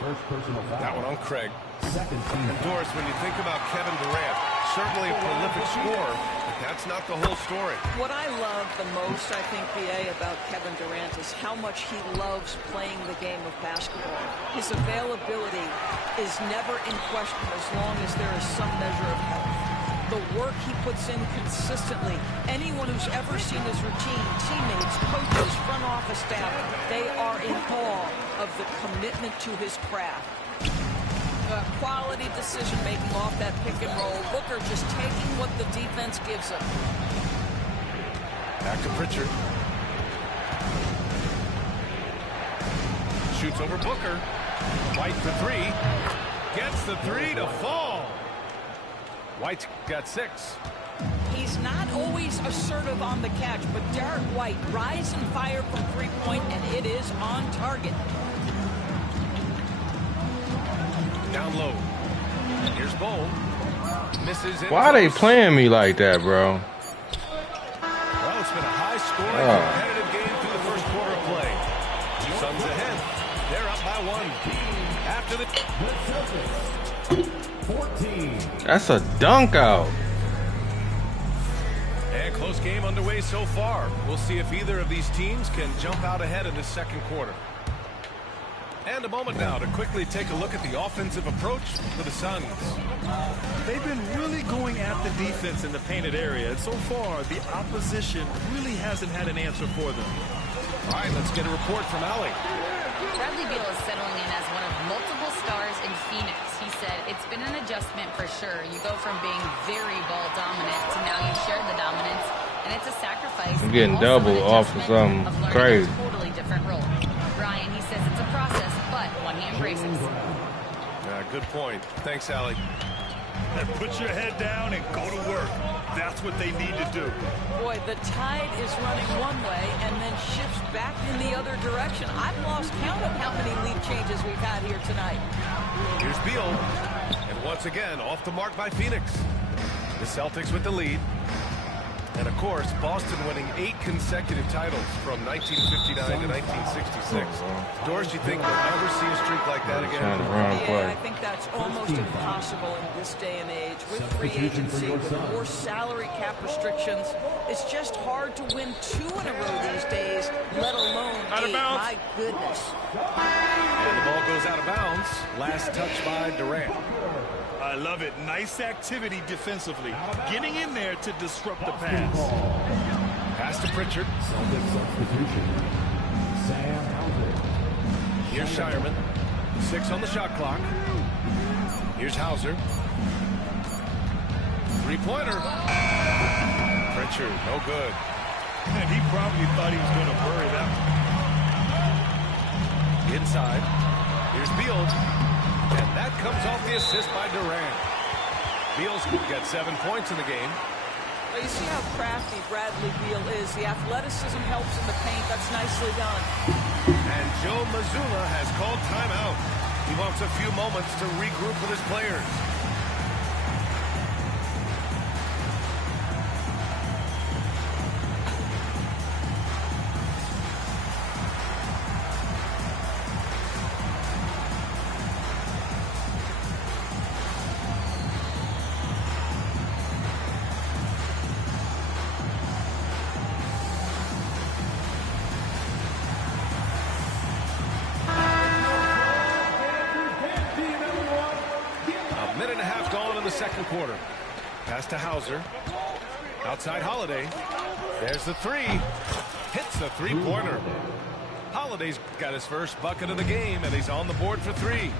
First personal foul. That one on Craig. Second team. And Doris, when you think about Kevin Durant, certainly a prolific scorer, but that's not the whole story. What I love the most, I think, BA, about Kevin Durant is how much he loves playing the game of basketball. His availability is never in question as long as there is some measure of health. The work he puts in consistently. Anyone who's ever seen his routine, teammates, coaches, front office staff, they are in awe of the commitment to his craft. Quality decision-making off that pick and roll. Booker just taking what the defense gives him. Back to Pritchard. Shoots over Booker. White for 3. Gets the 3 to fall. White's got 6. He's not always assertive on the catch, but Derek White rise and fire from three-point, and it is on target. Down low. Here's Bowl. Misses. Why are they playing me like that, bro? Well, it's been a high-scoring, competitive game through the first quarter of play. Suns ahead. They're up by 1. After the 14. That's a dunk out. And close game underway so far. We'll see if either of these teams can jump out ahead in this second quarter. And a moment now to quickly take a look at the offensive approach for the Suns. They've been really going at the defense in the painted area, and so far the opposition really hasn't had an answer for them. All right, let's get a report from Allie. Bradley Beal is settling in as one of multiple stars in Phoenix. He said it's been an adjustment for sure. You go from being very ball dominant to now you share the dominance, and it's a sacrifice. I'm getting double off of something crazy. A totally different role. Brian, he says it's a process, but one he embraces. Good point. Thanks, Allie. And put your head down and go to work. That's what they need to do. Boy, the tide is running one way and then shifts back in the other direction. I've lost count of how many lead changes we've had here tonight. Here's Beal. And once again, off the mark by Phoenix. The Celtics with the lead. And, of course, Boston winning 8 consecutive titles from 1959 to 1966. Doris, you think we'll ever see a streak like that again? Yeah, I think that's almost impossible in this day and age. With free agency, with more salary cap restrictions, it's just hard to win 2 in a row these days, let alone 8. My goodness. And the ball goes out of bounds. Last touch by Durant. I love it. Nice activity defensively. Getting in there to disrupt the pass. Pass to Pritchard. Celtic substitution. Sam Hauser. Here's Shireman. 6 on the shot clock. Here's Hauser. 3-pointer. Pritchard, no good. And he probably thought he was going to bury that one. Inside. Here's Beal. And that comes off the assist by Durant. Beal's got 7 points in the game. Well, you see how crafty Bradley Beal is. The athleticism helps in the paint. That's nicely done. And Joe Mazzulla has called timeout. He wants a few moments to regroup with his players. Second quarter. Pass to Hauser. Outside Holiday. There's the three. Hits the three-pointer. Holiday's got his first bucket of the game, and he's on the board for three.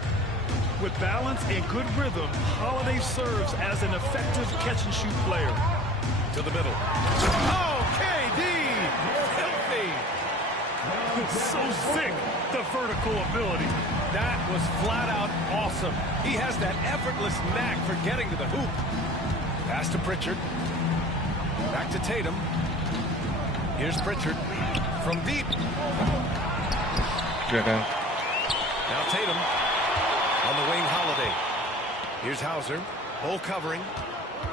With balance and good rhythm, Holiday serves as an effective catch-and-shoot player. To the middle. Oh, KD! Filthy! So sick, the vertical ability. That was flat out awesome. He has that effortless knack for getting to the hoop. Pass to Pritchard. Back to Tatum. Here's Pritchard from deep. Now Tatum on the wing. Holiday. Here's Hauser. Bull covering.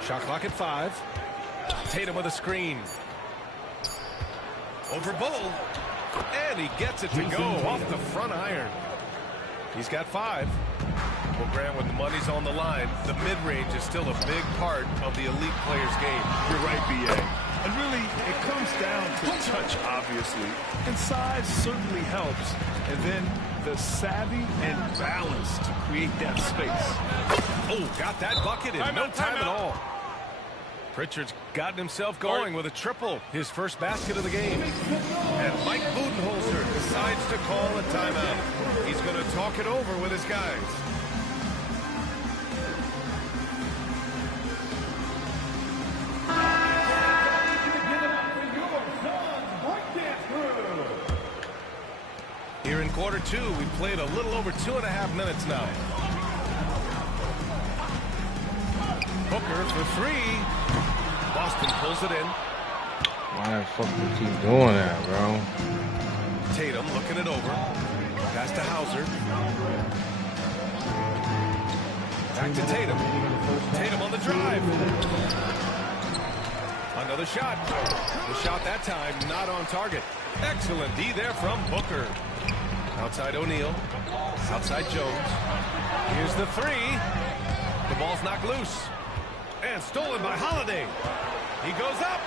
Shot clock at 5. Tatum with a screen. Over Bull. And he gets it to go off the front iron. He's got 5. Well, Grant, when the money's on the line, the mid-range is still a big part of the elite player's game. You're right, B.A. And really, it comes down to touch, obviously. And size certainly helps. And then the savvy and balance to create that space. Oh, got that bucket in no time at all. Pritchard's gotten himself going with a triple, his first basket of the game. And Mike Budenholzer decides to call a timeout. He's going to talk it over with his guys. Here in quarter 2, we played a little over 2.5 minutes now. Booker for 3. Boston pulls it in. Why the fuck do you keep doing that, bro? Tatum looking it over. Pass to Hauser. Back to Tatum. Tatum on the drive. Another shot. The shot that time not on target. Excellent D there from Booker. Outside O'Neal. Outside Jones. Here's the 3. The ball's knocked loose. And stolen by Holiday. He goes up.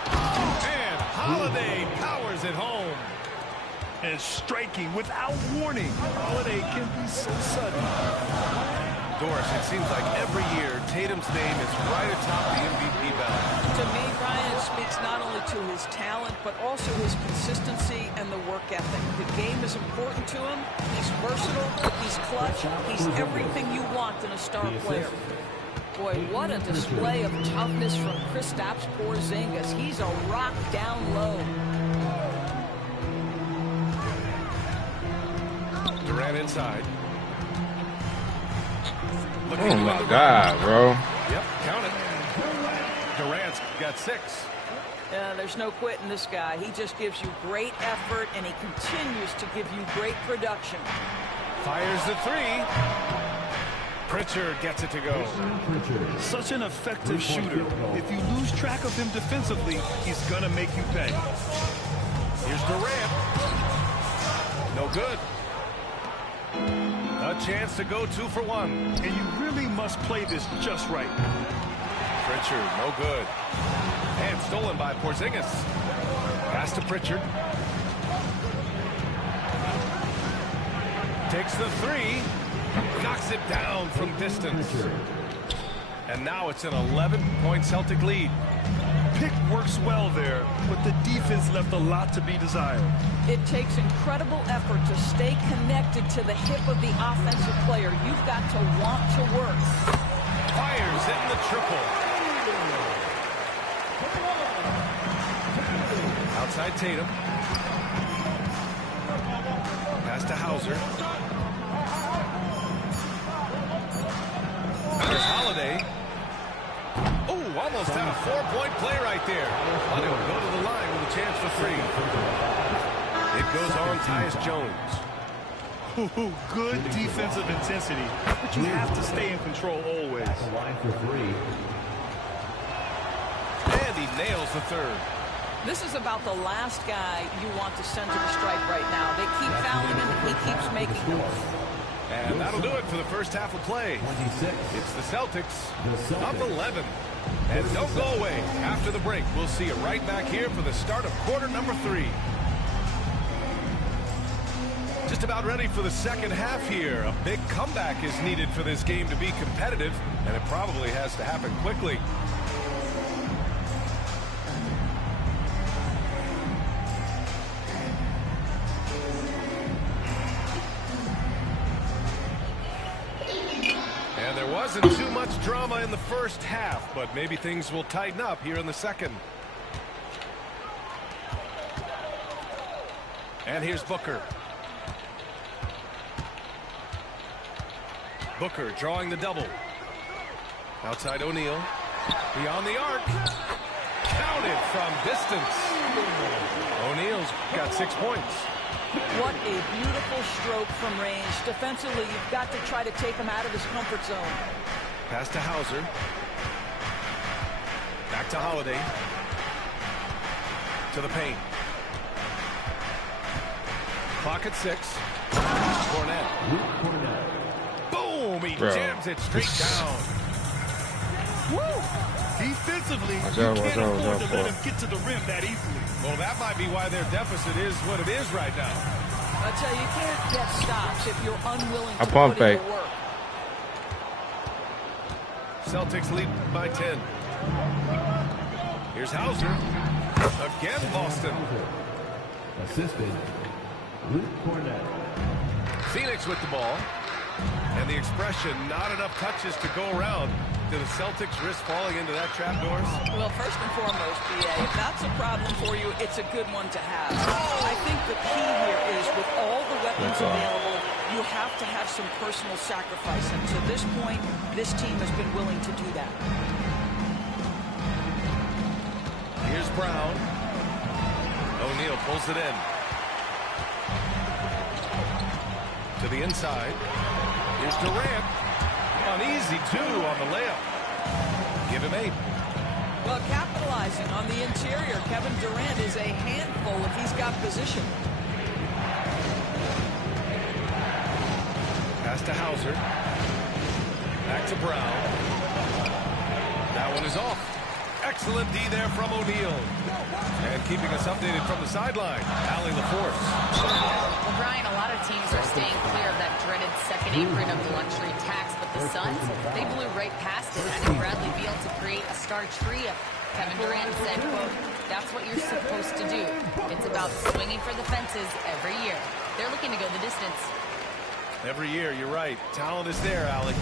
And Holiday powers it home. And striking without warning. Holiday can be so sudden. Doris, it seems like every year Tatum's name is right atop the MVP ballot. To me, Brian, it speaks not only to his talent, but also his consistency and the work ethic. The game is important to him. He's versatile. He's clutch. He's everything you want in a star player. Boy, what a display of toughness from Kristaps Porzingis. He's a rock down low. Durant inside. Oh my God, bro. Yep, count it. Durant's got 6. There's no quitting this guy. He just gives you great effort, and he continues to give you great production. Fires the 3. Pritchard gets it to go. Such an effective shooter. If you lose track of him defensively, he's going to make you pay. Here's Durant. No good. A chance to go 2 for 1. And you really must play this just right. Pritchard, no good. And stolen by Porzingis. Pass to Pritchard. Takes the 3. Knocks it down from distance. And now it's an 11-point Celtic lead. Pick works well there, but the defense left a lot to be desired. It takes incredible effort to stay connected to the hip of the offensive player. You've got to want to work. Fires in the triple. Outside Tatum. Pass to Hauser. almost had a 4-point play right there. But he'll go to the line with a chance for 3. It goes on Tyus Jones. Good defensive intensity, but you have to stay in control always. At the line for 3. And he nails the 3rd. This is about the last guy you want to send to the stripe right now. They keep fouling him, and he keeps making them. And that'll do it for the first half of play. 26. It's the Celtics up 11. And don't go away. After the break, we'll see you right back here for the start of quarter number 3. Just about ready for the second half here. A big comeback is needed for this game to be competitive, and it probably has to happen quickly. And there wasn't too much drama in the first half, but maybe things will tighten up here in the second. And here's Booker. Booker drawing the double. Outside O'Neal. Beyond the arc. Counted from distance. O'Neal's got 6 points. What a beautiful stroke from range. Defensively, you've got to try to take him out of his comfort zone. Pass to Hauser. Back to Holiday. To the paint. Clock at 6. Cornette. Boom! He jams it straight down. Woo! Defensively, Watch you out, can't watch out, afford watch to out, let boy. him get to the rim that easily. Well, that might be why their deficit is what it is right now. I tell you, you can't get stops if you're unwilling I to pump put in fake. the work. Celtics lead by 10. Here's Hauser. Again, Boston. Assisted, Luke Cornette. Phoenix with the ball. And the expression, not enough touches to go around. Do the Celtics risk falling into that trap, Doris? Well, first and foremost, B.A., if that's a problem for you, it's a good one to have. I think the key here is with all the weapons available, you have to have some personal sacrifice. And to this point, this team has been willing to do that. Here's Brown. O'Neal pulls it in. To the inside. Here's Durant. An easy 2 on the layup. Give him 8. Well, capitalizing on the interior, Kevin Durant is a handful if he's got position. Pass to Hauser. Back to Brown. That one is off. Excellent D there from O'Neal. And keeping us updated from the sideline, Allie LaForce. Well, Brian, a lot of teams are staying clear of that dreaded second apron of the luxury tax, but the Suns, they blew right past it. I think Bradley Beal to create a star trio. Kevin Durant said, quote, "That's what you're supposed to do. It's about swinging for the fences every year." They're looking to go the distance. Every year, you're right. Talent is there, Allie.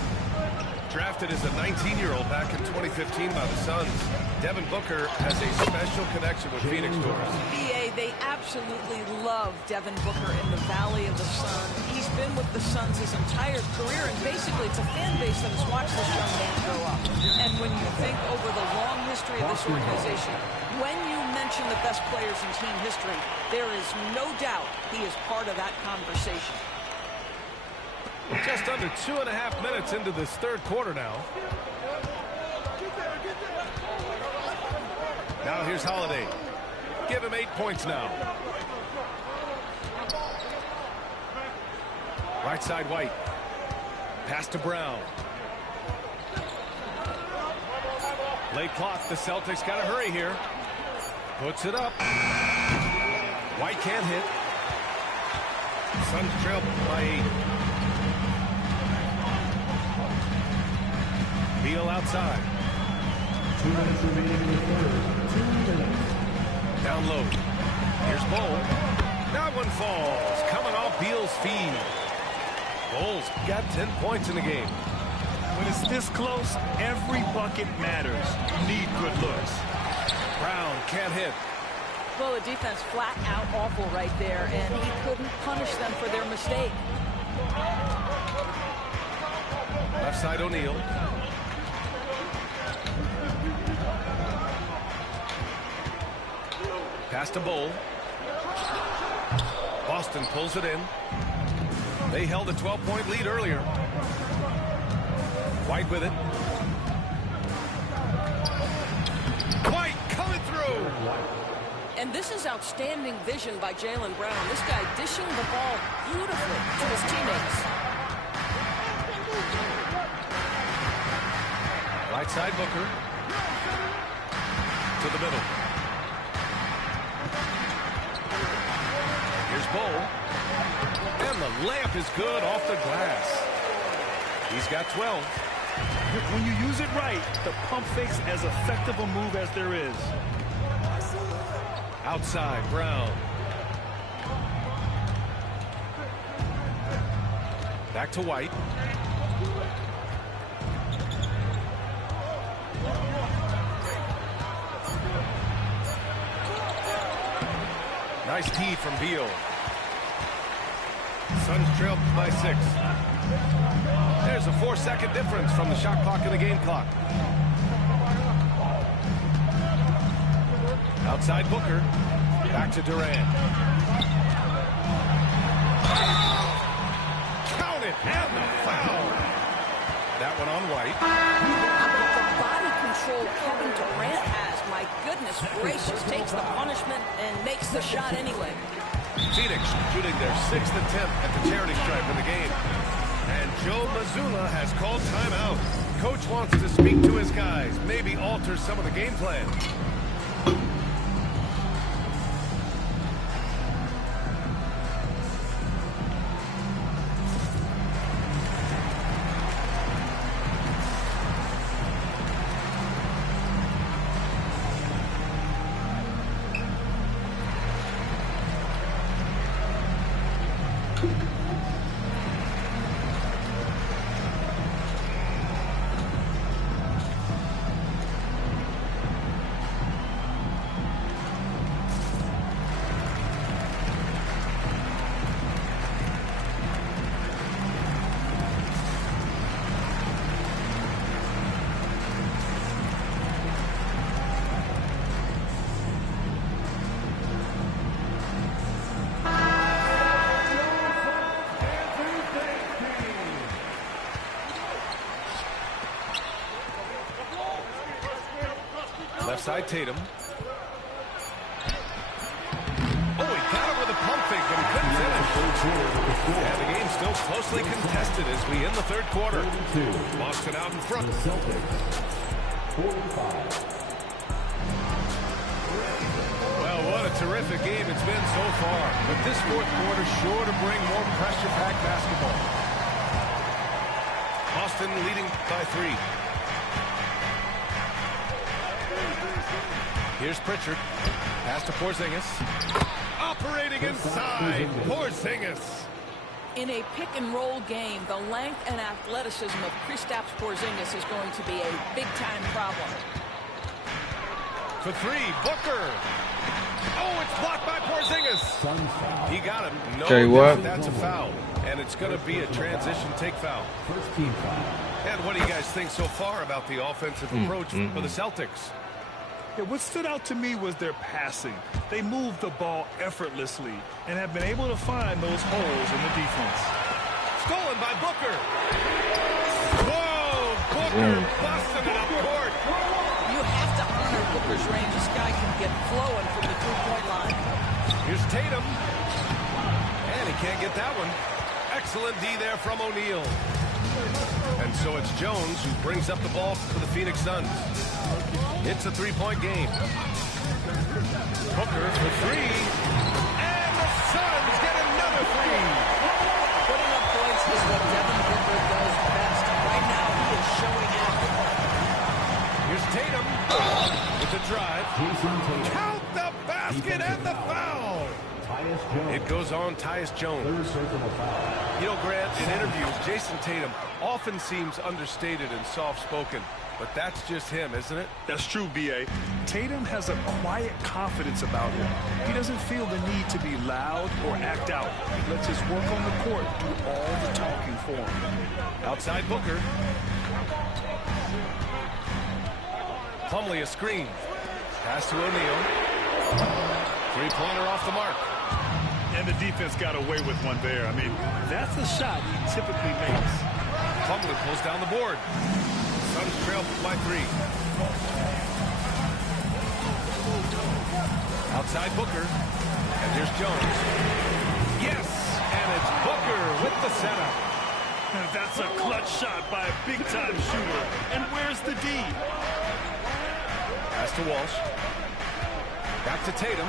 Drafted as a 19-year-old back in 2015 by the Suns, Devin Booker has a special connection with Phoenix Doors. BA, they absolutely love Devin Booker in the Valley of the Sun. He's been with the Suns his entire career, and basically it's a fan base that has watched this young man grow up. And when you think over the long history of this organization, when you mention the best players in team history, there is no doubt he is part of that conversation. Just under 2.5 minutes into this third quarter now. Now here's Holiday. Give him 8 points now. Right side White. Pass to Brown. Late clock. The Celtics got to hurry here. Puts it up. White can't hit. Suns trail by 8. Beal outside. 2 minutes remaining in the third. 2 minutes. Down low. Here's Bull. That one falls. Coming off Beal's feed. Bull's got 10 points in the game. When it's this close, every bucket matters. You need good looks. Brown can't hit. Well, the defense flat out awful right there, and he couldn't punish them for their mistake. Left side O'Neal. Pass to Bull. Boston pulls it in. They held a 12-point lead earlier. White with it. White coming through. And this is outstanding vision by Jaylen Brown. This guy dishing the ball beautifully to his teammates. Right side Booker. To the middle. Here's Bull. And the layup is good off the glass. He's got 12. When you use it right, the pump fake's as effective a move as there is. Outside, Brown. Back to White. Nice tee from Beal. Suns trail by 6. There's a 4-second difference from the shot clock and the game clock. Outside Booker. Back to Durant. Count it, and the foul. That one on White. How about the body control Kevin Durant has? My goodness gracious, takes the punishment and makes the shot anyway. Phoenix shooting their 6th attempt at the charity stripe in the game. And Joe Mazzulla has called timeout. Coach wants to speak to his guys, maybe alter some of the game plan. Left side Tatum. Oh, he got it with a pump fake, but he couldn't finish. And the game's still closely contested as we end the third quarter. Boston out in front. Well, what a terrific game it's been so far. But this fourth quarter sure to bring more pressure-packed basketball. Boston leading by 3. Here's Pritchard. Pass to Porzingis. Operating inside. Porzingis. In a pick-and-roll game, the length and athleticism of Kristaps Porzingis is going to be a big-time problem. For 3, Booker. Oh, it's blocked by Porzingis. He got him. No, Tell you what. That's a foul. And it's going to be a transition take foul. First team foul. And what do you guys think so far about the offensive approach for the Celtics? Yeah, what stood out to me was their passing. They moved the ball effortlessly and have been able to find those holes in the defense. Stolen by Booker. Whoa, Booker busting it up court. You have to honor Booker's range. This guy can get flowing from the three-point line. Here's Tatum. And he can't get that one. Excellent D there from O'Neal. And so it's Jones who brings up the ball for the Phoenix Suns. It's a 3-point game. Booker for 3. And the Suns get another 3. Putting up points is what Devin Booker does best. Right now, he is showing out. Here's Tatum with the drive. Count the basket and the foul. It goes on Tyus Jones. You know, Grant, in interviews, Jason Tatum often seems understated and soft-spoken. But that's just him, isn't it? That's true, B.A. Tatum has a quiet confidence about him. He doesn't feel the need to be loud or act out. He lets his work on the court do all the talking for him. Outside Booker. Plumlee a screen. Pass to O'Neal. Three-pointer off the mark. And the defense got away with one there. I mean, that's the shot he typically makes. Plumlee pulls down the board. Suns trail by 3. Outside Booker. And here's Jones. Yes! And it's Booker with the setup. That's a clutch shot by a big-time shooter. And where's the D? Pass to Walsh. Back to Tatum.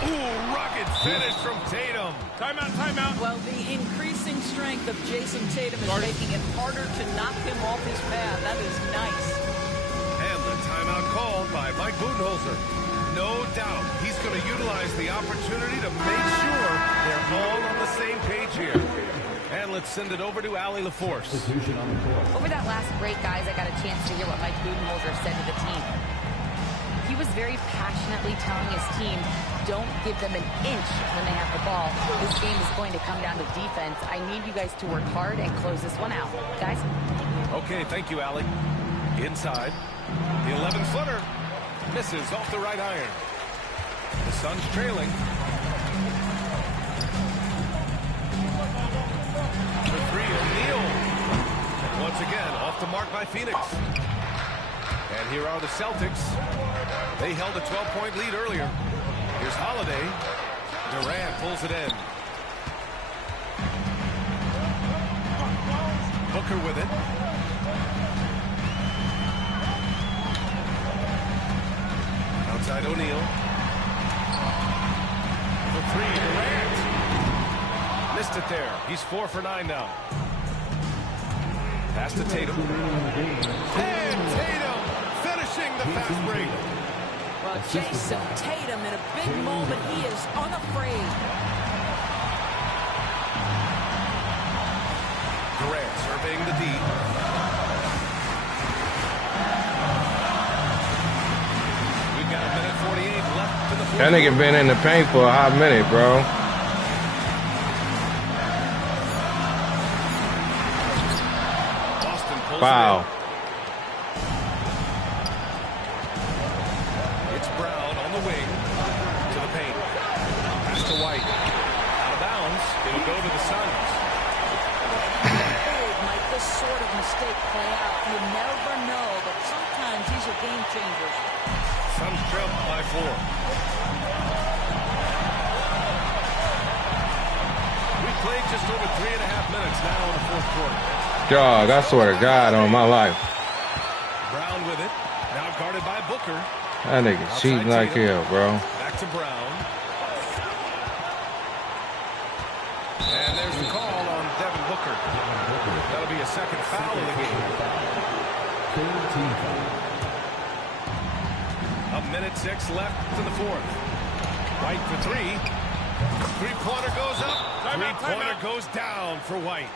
Ooh, rocket finish from Tatum. Timeout, timeout. Well, the increasing strength of Jason Tatum is making it harder to knock him off his path. That is nice. And the timeout called by Mike Budenholzer. No doubt he's going to utilize the opportunity to make sure they're all on the same page here. And let's send it over to Allie LaForce. Over that last break, guys, I got a chance to hear what Mike Budenholzer said to the team. He was very passionately telling his team, don't give them an inch when they have the ball. This game is going to come down to defense. I need you guys to work hard and close this one out. Guys? Okay, thank you, Allie. Inside. The 11-footer misses off the right iron. The Suns trailing. For 3, O'Neal. And once again, off the mark by Phoenix. And here are the Celtics. They held a 12-point lead earlier. Here's Holiday. Durant pulls it in. Booker with it. Outside O'Neal. For 3, Durant. Missed it there. He's 4 for 9 now. Pass to Tatum. And Tatum finishing the fast break. Well, Jason Tatum in a big moment. He is unafraid. Durant surveying the D. We've got 1:48 left in the fourth. That nigga been in the paint for a hot minute, bro. Wow. It's Brown on the wing to the paint. Pass to White. Out of bounds. It'll go to the Suns. Might this sort of mistake play out? You never know, but sometimes these are game changers. Suns trail by 4. We've played just over 3.5 minutes now in the fourth quarter. Dog, I swear to God on my life. Brown with it. Now guarded by Booker. That nigga cheating like hell, bro. Back to Brown. And there's the call on Devin Booker. That'll be a second foul of the game. 1:06 left in the fourth. White for 3. Three-pointer goes up. Three-pointer goes down for White.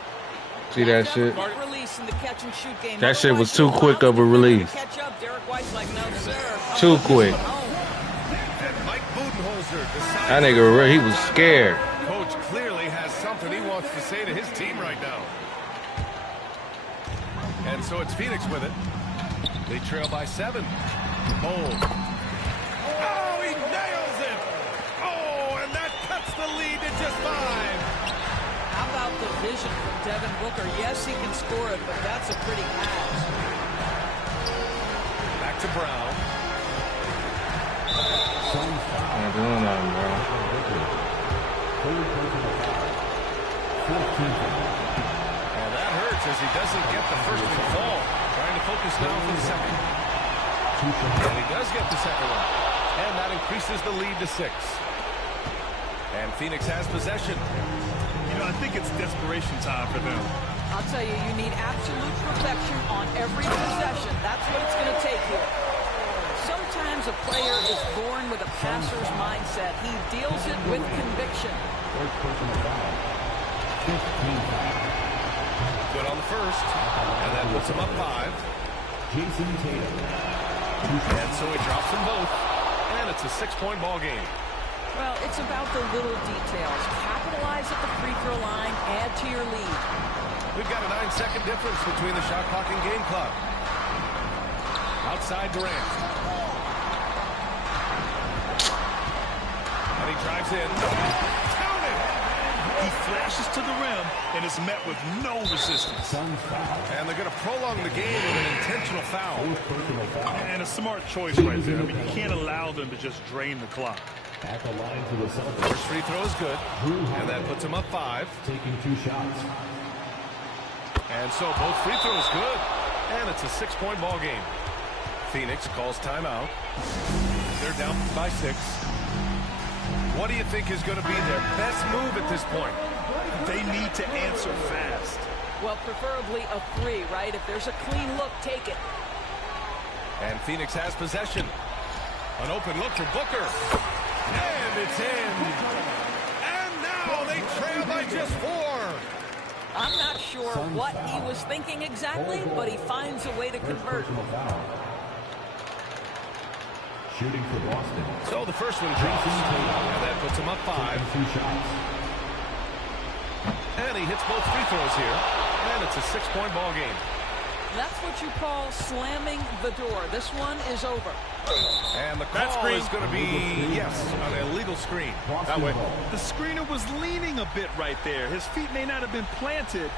See that shit? Release in the catch and shoot game. That shit was too quick of a release. Catch up. Derek White's like, no, sir. Too quick. And Mike Budenholzer decides That nigga, he was scared. Coach clearly has something he wants to say to his team right now. And so it's Phoenix with it. They trail by 7. Bold. Oh, he nails it. Oh, and that cuts the lead to just 5. How about the vision from Devin Booker? Yes, he can score it, but that's a pretty pass. Back to Brown. Not doing nothing, bro. Well, that hurts as he doesn't get the first one fall. Trying to focus now for the second. And he does get the second one. And that increases the lead to 6. And Phoenix has possession. You know, I think it's desperation time for them. I'll tell you, you need absolute perfection on every possession. That's what it's going to take here. Sometimes a player is born with a passer's mindset. He deals it with conviction. Good on the first. And that puts him up 5. Jason Tatum. And so he drops them both. And it's a 6-point ball game. Well, it's about the little details. Capitalize at the free throw line, add to your lead. We've got a 9-second difference between the shot clock and game clock. Outside Durant. And he drives in. Counted! He flashes to the rim and is met with no resistance. And they're going to prolong the game with an intentional foul. And a smart choice right there. I mean, you can't allow them to just drain the clock. At the line for the Celtics. First free throw is good. And that puts him up 5. Taking 2 shots. And so both free throws good. And it's a 6-point ball game. Phoenix calls timeout. They're down by 6. What do you think is going to be their best move at this point? They need to answer fast. Well, preferably a 3, right? If there's a clean look, take it. And Phoenix has possession. An open look for Booker. And it's in. And now they trail by just 4. I'm not sure what he was thinking exactly, but he finds a way to convert. Shooting for Boston. So the first one drops. And that puts him up 5. 2 shots. And he hits both free throws here. And it's a 6-point ball game. That's what you call slamming the door. This one is over. And the call is going to be, yes, an illegal screen. That way. The screener was leaning a bit right there. His feet may not have been planted.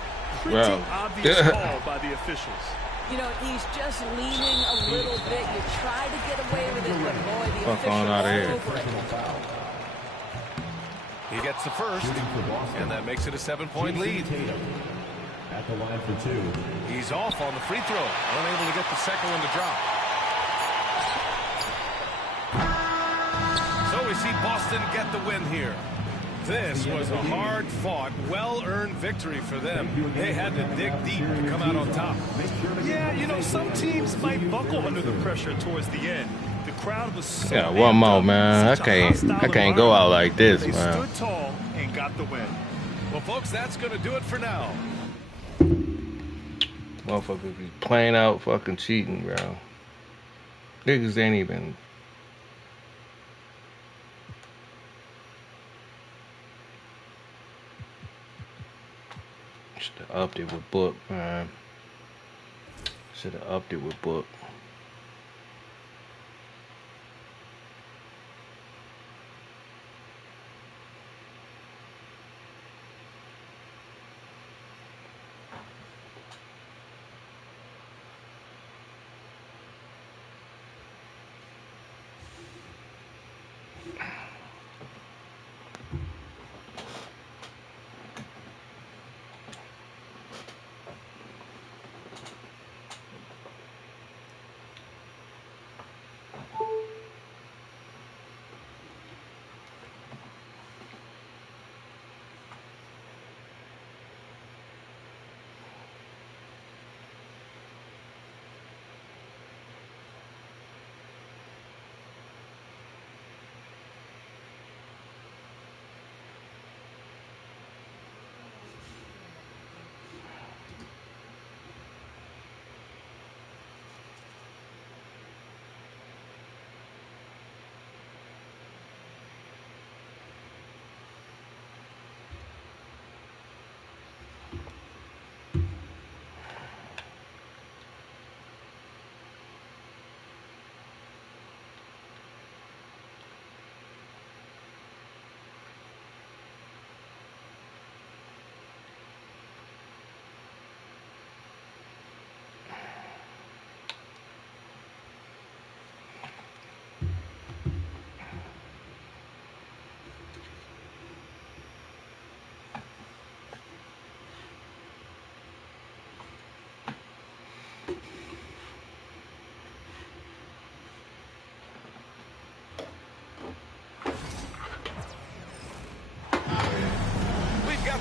Pretty obvious call by the officials. You know, he's just leaning a little bit. You try to get away with it, but boy, the Fuck on out of here. over it. He gets the first, and that makes it a 7-point lead. At the line for 2. He's off on the free throw, unable to get the second one to drop. So we see Boston get the win here. This was a hard-fought, well-earned victory for them. They had to dig deep to come out on top. Yeah, you know, some teams might buckle under the pressure towards the end. The crowd was so Yeah, one more, man. I can't go out like this, they man. stood tall and got the win. Well, folks, that's going to do it for now. Motherfuckers be playing out fucking cheating, bro. Niggas ain't even. Should have upped it with Book, man. Should have upped it with Book.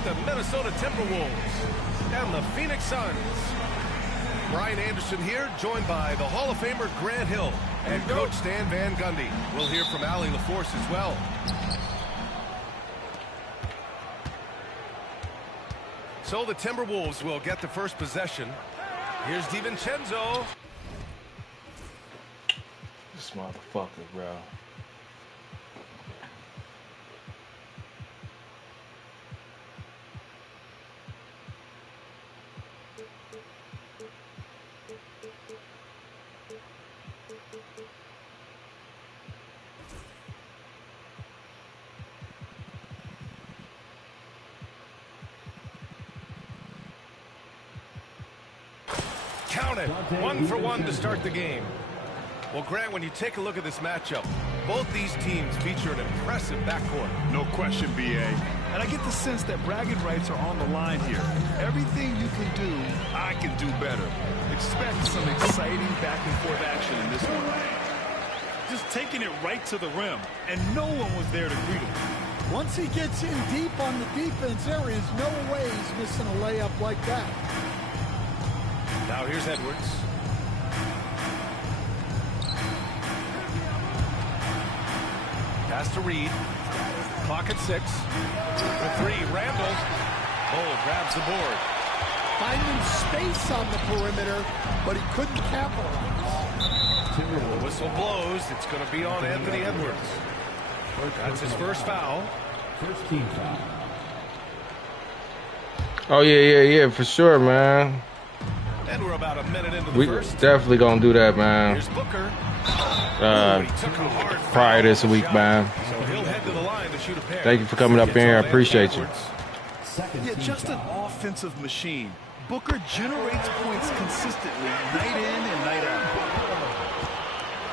The Minnesota Timberwolves and the Phoenix Suns. Brian Anderson here, joined by the Hall of Famer Grant Hill and Coach Stan Van Gundy. We'll hear from Allie LaForce as well. So the Timberwolves will get the first possession. Here's DiVincenzo. This motherfucker, bro. Count it. 1 for 1 to start the game. Well, Grant, when you take a look at this matchup, both these teams feature an impressive backcourt. No question, B.A. And I get the sense that bragging rights are on the line here. Everything you can do, I can do better. Expect some exciting back-and-forth action in this one. Just taking it right to the rim, and no one was there to greet him. Once he gets in deep on the defense, there is no way he's missing a layup like that. Now here's Edwards. Pass to Reed. Clock at 6. For 3, Randall. Bull grabs the board. Finding space on the perimeter, but he couldn't capitalize. The whistle blows. It's going to be on Anthony Edwards. That's his first foul. First team foul. Oh, yeah, for sure, man. And we're about a minute into the We first. definitely gonna do that, man. Here's Booker. Prior this week, man. So he'll head to the line to shoot a pair. Thank you for coming up in here. I appreciate you. Yeah, just an offensive machine. Booker generates points consistently, night in and night out.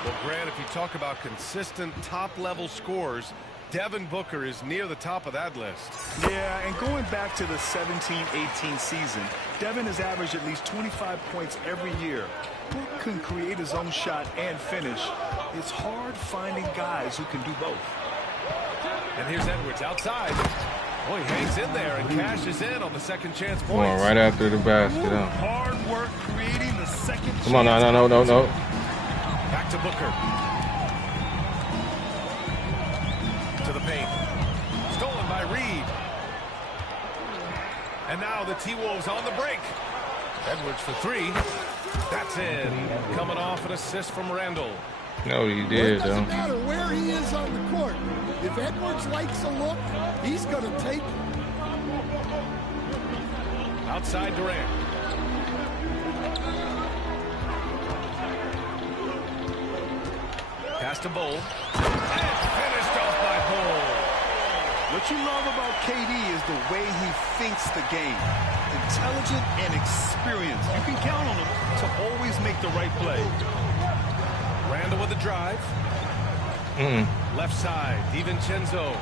Well, Grant, if you talk about consistent top-level scores, Devin Booker is near the top of that list. Yeah, and going back to the 17-18 season, Devin has averaged at least 25 points every year. Book can create his own shot and finish. It's hard finding guys who can do both. And here's Edwards outside. Boy, he hangs in there and cashes in on the second chance Come on, points. right after the basket. Huh? Hard work creating the second Come on, no. Back to Booker. To the paint. Stolen by Reed. And now the T-Wolves on the break. Edwards for 3. That's in. Coming off an assist from Randall. No, you Well, did, it doesn't though. matter where he is on the court. If Edwards likes a look, he's going to take it. Outside Durant. Pass to Bull. And finished off by Bull. What you love about KD is the way he thinks the game. Intelligent and experienced. You can count on him to always make the right play. Randall with the drive. Left side, DiVincenzo.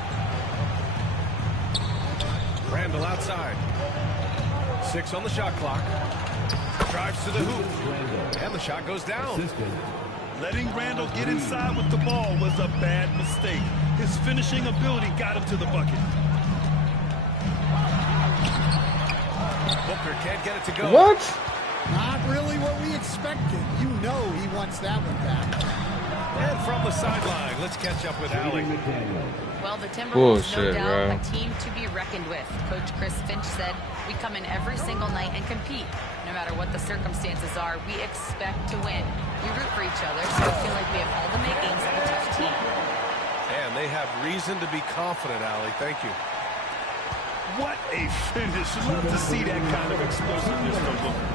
Randall outside. 6 on the shot clock. Drives to the hoop. And the shot goes down. Letting Randall get inside with the ball was a bad mistake. His finishing ability got him to the bucket. Booker can't get it to go. What? Not really what we expected. You know he wants that one back. And from the sideline, let's catch up with Allie. Well, the Timberwolves, Bullshit, no doubt, bro. a team to be reckoned with. Coach Chris Finch said, "We come in every single night and compete. No matter what the circumstances are, we expect to win. We root for each other, so I feel like we have all the makings of a tough team." And they have reason to be confident, Allie. Thank you. What a finish. Love to see that kind of explosiveness from Booker.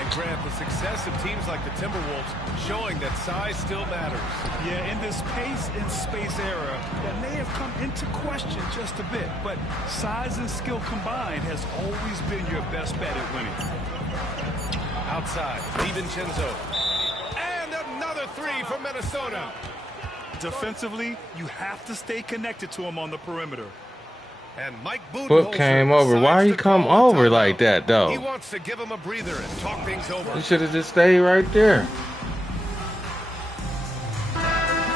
And Grant, the success of teams like the Timberwolves showing that size still matters. Yeah, in this pace and space era, that may have come into question just a bit, but size and skill combined has always been your best bet at winning. Outside, DiVincenzo. And another 3 from Minnesota. Defensively, you have to stay connected to him on the perimeter. And Mike Book came over. Why he come over like that, He though? wants to give him a breather and talk things over. He should have just stayed right there.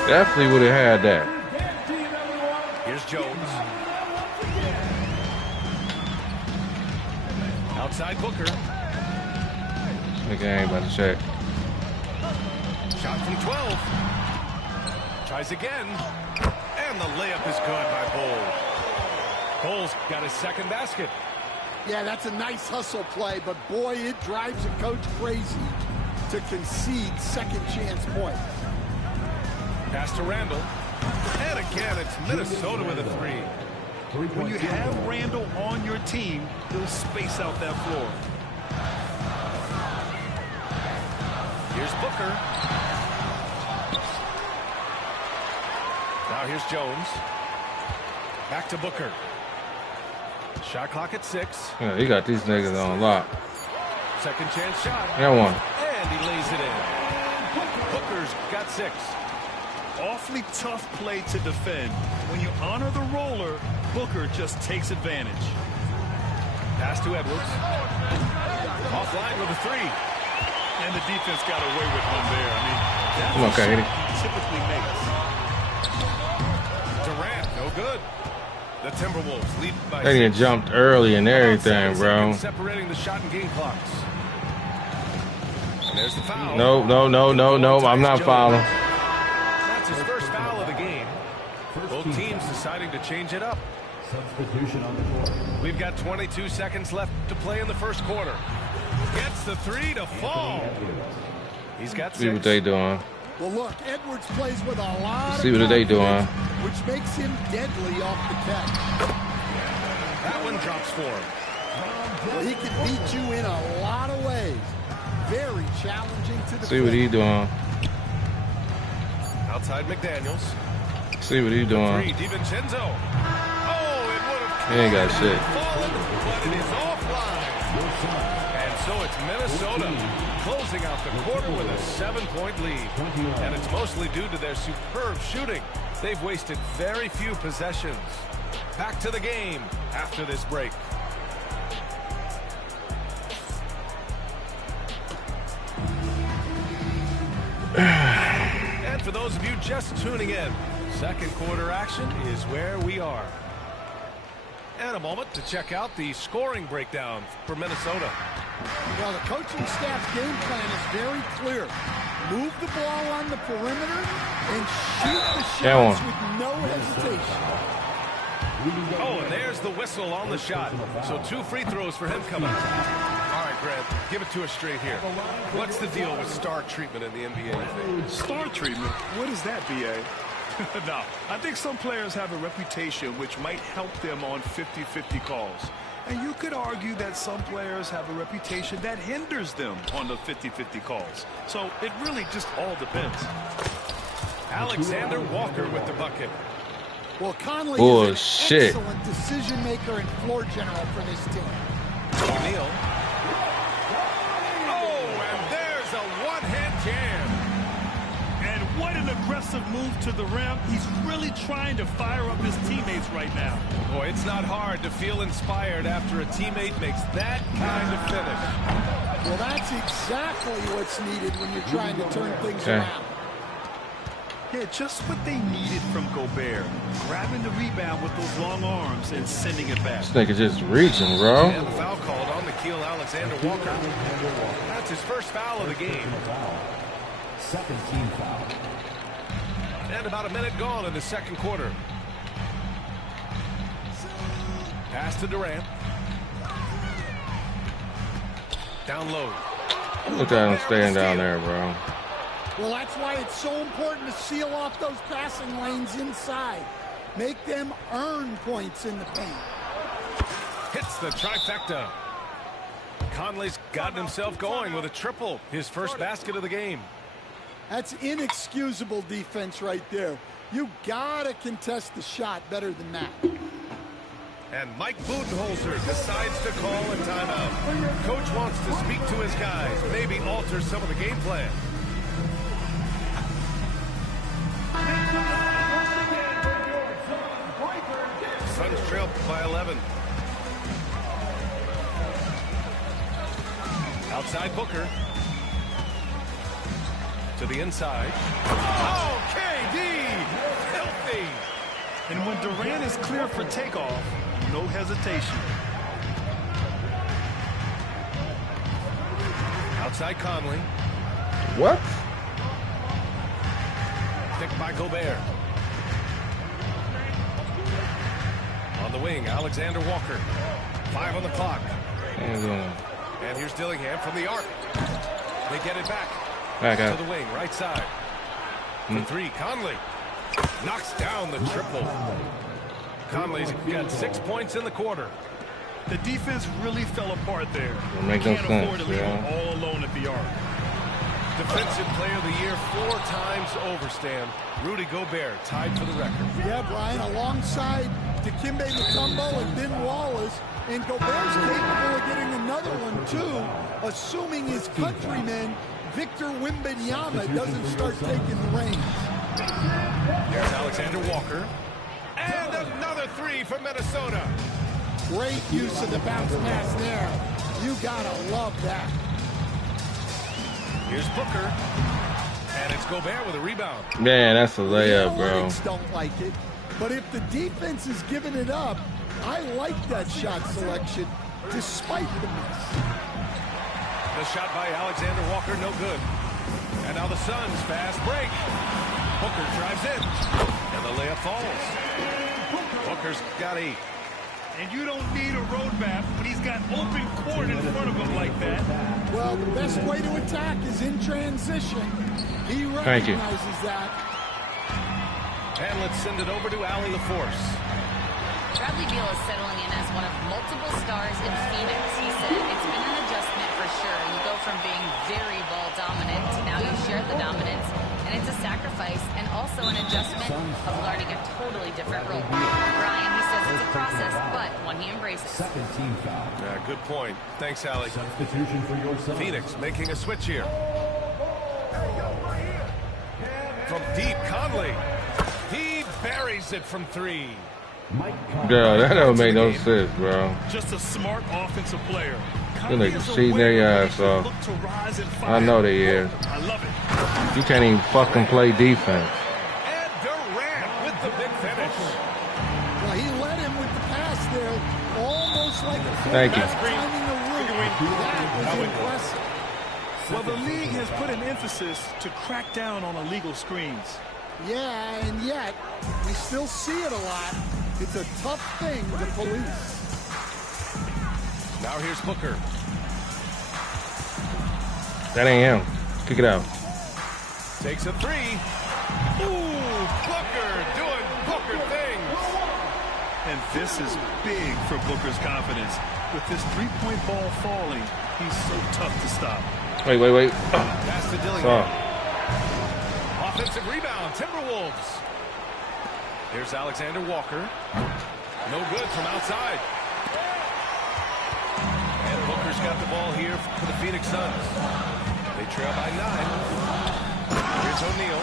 Definitely would have had that. Here's Jones. Outside Booker. Nigga ain't about to check. Shot from 12. Tries again. And the layup is good by Bull. Bull's got his second basket. Yeah, that's a nice hustle play, but boy, it drives a coach crazy to concede second chance point. Pass to Randall. And again, it's Minnesota with a 3. When you have Randall on your team, he'll space out that floor. Here's Booker. Now here's Jones. Back to Booker. Shot clock at 6. Yeah, he got these niggas on lock. Second chance shot. That one. And he lays it in. Booker's got 6. Awfully tough play to defend. When you honor the roller, Booker just takes advantage. Pass to Edwards. Offline with a 3. And the defense got away with one there. I mean, that's Come on, a shot Katie. he typically makes. Durant, no good. The Timberwolves lead by They didn't 6. jumped early and everything, bro. Separating the shot and game clocks. And there's the foul. No, I'm not fouling. That's his first foul of the game. Both teams deciding to change it up. Substitution on the court. We've got 22 seconds left to play in the first quarter. Gets the 3 to fall. He's got 6. See what they doing. Well, look, Edwards plays with a lot See of what they doing. which makes him deadly off the catch. That one drops for him. Well, he can beat you in a lot of ways. Very challenging to defend. See what he doing. Outside McDaniels. See what he doing. 3, DiVincenzo. Oh, it would have He ain't got shit. fallen, but it is offline. And so it's Minnesota closing out the quarter with a 7-point lead. And it's mostly due to their superb shooting. They've wasted very few possessions. Back to the game after this break. And for those of you just tuning in, second quarter action is where we are. And a moment to check out the scoring breakdown for Minnesota. Well, the coaching staff's game plan is very clear. Move the ball on the perimeter and shoot the shots with no hesitation. Oh, and there's the whistle on the shot. So 2 free throws for him coming. All right, Grant, give it to us straight here. What's the deal with star treatment in the NBA? Star treatment? What is that, B.A.? No, I think some players have a reputation which might help them on 50-50 calls. And you could argue that some players have a reputation that hinders them on the 50-50 calls. So it really just all depends. Alexander Walker with the bucket. Well, Conley is an excellent decision maker and floor general for this team. O'Neal. Oh, and there's a one-hand jam. And what an aggressive move to the rim. He's really trying to fire up his teammates right now. Boy, it's not hard to feel inspired after a teammate makes that kind of finish. Well, that's exactly what's needed when you're trying to turn things around. Yeah, just what they needed from Gobert. Grabbing the rebound with those long arms and sending it back. This nigga just reaching, bro. And the foul called on Nickeil Alexander-Walker. That's his first foul of the game. Second team foul. And about a minute gone in the second quarter. Pass to Durant. Down low. Look at him staying down there, bro. Well, that's why it's so important to seal off those passing lanes inside. Make them earn points in the paint. Hits the trifecta. Conley's gotten himself going with a triple. His first basket of the game. That's inexcusable defense right there. You gotta contest the shot better than that. And Mike Budenholzer decides to call a timeout. Coach wants to speak to his guys, maybe alter some of the game plan. Suns trail by 11. Outside Booker. To the inside. Oh, KD! Filthy! And when Durant is clear for takeoff, no hesitation. Outside Conley. What? Picked by Gobert. On the wing, Alexander Walker. 5 on the clock. And here's Dillingham from the arc. They get it back. To the wing, right side. For 3, Conley. Knocks down the triple. Conley's got 6 points in the quarter. The defense really fell apart there. Make no Can't sense, afford to leave him all alone at the arc. Defensive Player of the Year 4 times over, Stan. Rudy Gobert tied for the record. Yeah, Brian, alongside Dikembe Mutombo and Ben Wallace, and Gobert's capable of getting another one, too, assuming his countryman, Victor Wembanyama, doesn't start taking the reins. There's Alexander Walker. And another three for Minnesota. Great use of the bounce pass there. You gotta love that. Here's Booker. And it's Gobert with a rebound. Man, that's a layup, The bro. analytics don't like it, but if the defense is giving it up, I like that shot selection, despite the miss. The shot by Alexander Walker, no good. And now the Suns fast break. Booker drives in. And the layup falls. Booker's got 8. And you don't need a roadmap when he's got open court in front of him like that. Well, the best way to attack is in transition. He recognizes that. And let's send it over to Allie LaForce. Bradley Beal is settling in as one of multiple stars in Phoenix. He said it's been an adjustment for sure. You go from being very ball dominant to now you share the dominance. And it's a sacrifice and also an adjustment of learning a totally different role. Brian, he says it's a process, but one he embraces. Second team foul. Yeah, good point. Thanks, Allie. Substitution for your Suns. Phoenix making a switch here. From deep, Conley. He buries it from 3. Girl, that don't make no sense, bro. Just a smart offensive player. You niggas cheating their ass off. I know they is. I love it. You can't even fucking play defense. And Durant with the big finish. Well, he led him with the pass there, almost like a Thank you. finding a route. That was impressive. Well, the league has put an emphasis to crack down on illegal screens. Yeah, and yet, we still see it a lot. It's a tough thing to police. Now here's Booker. That ain't him. Kick it out. Takes a 3. Ooh, Booker doing Booker things. And this is big for Booker's confidence. With this three-point ball falling, he's so tough to stop. Wait. Pass to Dillingham. Offensive rebound, Timberwolves. Here's Alexander Walker. No good from outside. And Booker's got the ball here for the Phoenix Suns. They trail by 9. Here's O'Neal.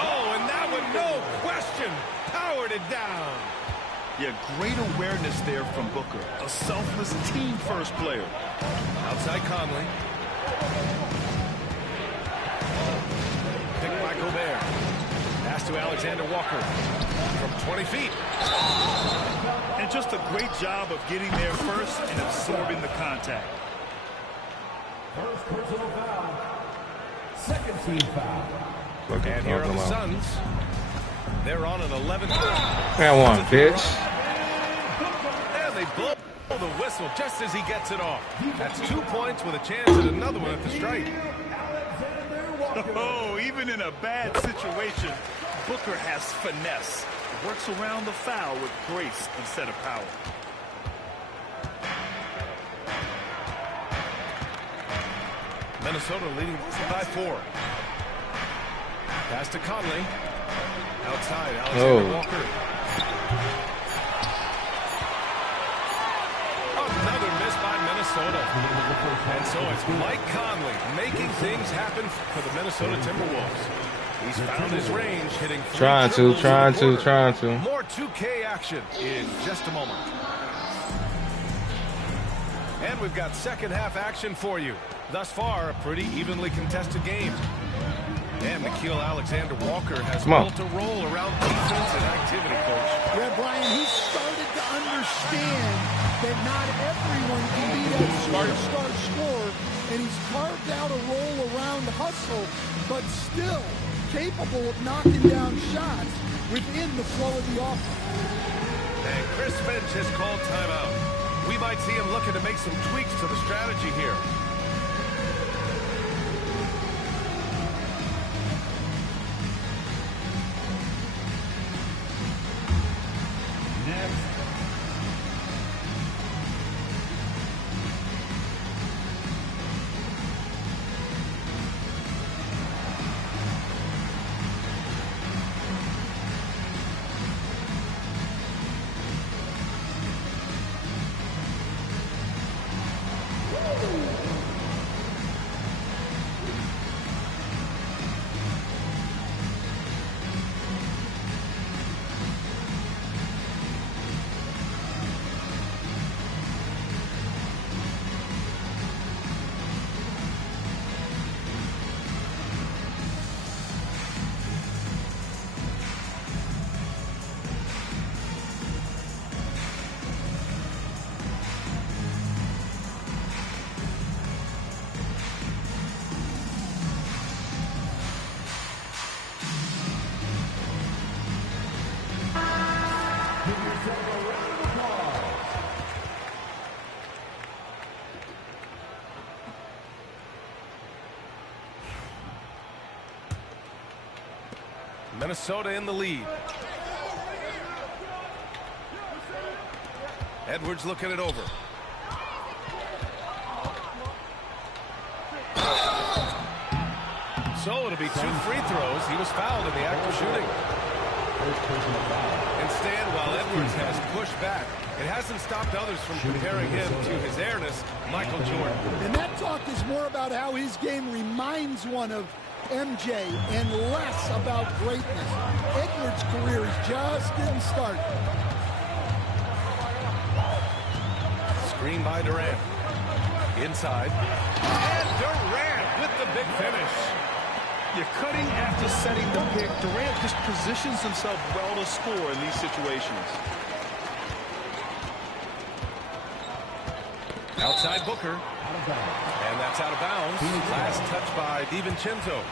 Oh, and that one, no question, powered it down. Yeah, great awareness there from Booker. A selfless team-first player. Outside Conley. Picked by Gobert. Pass to Alexander Walker. From 20 feet. And just a great job of getting there first and absorbing the contact. First personal foul. Second team foul. And here are the Suns. They're on an 11. That one, bitch. And they blow the whistle just as he gets it off. That's 2 points with a chance at another one at the strike. Oh, even in a bad situation, Booker has finesse. Works around the foul with grace instead of power. Minnesota leading by 4. Pass to Conley. Outside, Alexander Walker. Another miss by Minnesota. And so it's Mike Conley making things happen for the Minnesota Timberwolves. He's found his range, hitting Trying to. More 2K action in just a moment. And we've got second half action for you. Thus far, a pretty evenly contested game. And Nickeil Alexander-Walker has built a role around defense and activity, Coach. Yeah, Brian, he's started to understand that not everyone can be that superstar scorer, and he's carved out a role around hustle, but still capable of knocking down shots within the flow of the offense. And Chris Finch has called timeout. We might see him looking to make some tweaks to the strategy here. Minnesota in the lead. Edwards looking it over. So it'll be 2 free throws. He was fouled in the act of shooting. Instead, while Edwards has pushed back, it hasn't stopped others from comparing him to his airness, Michael Jordan. And that talk is more about how his game reminds one of MJ and less about greatness. Edwards' career is just getting started. Screen by Durant. Inside. And Durant with the big finish. You're cutting after setting the pick. Durant just positions himself well to score in these situations. Outside Booker. And that's out of bounds. Last touch by DiVincenzo.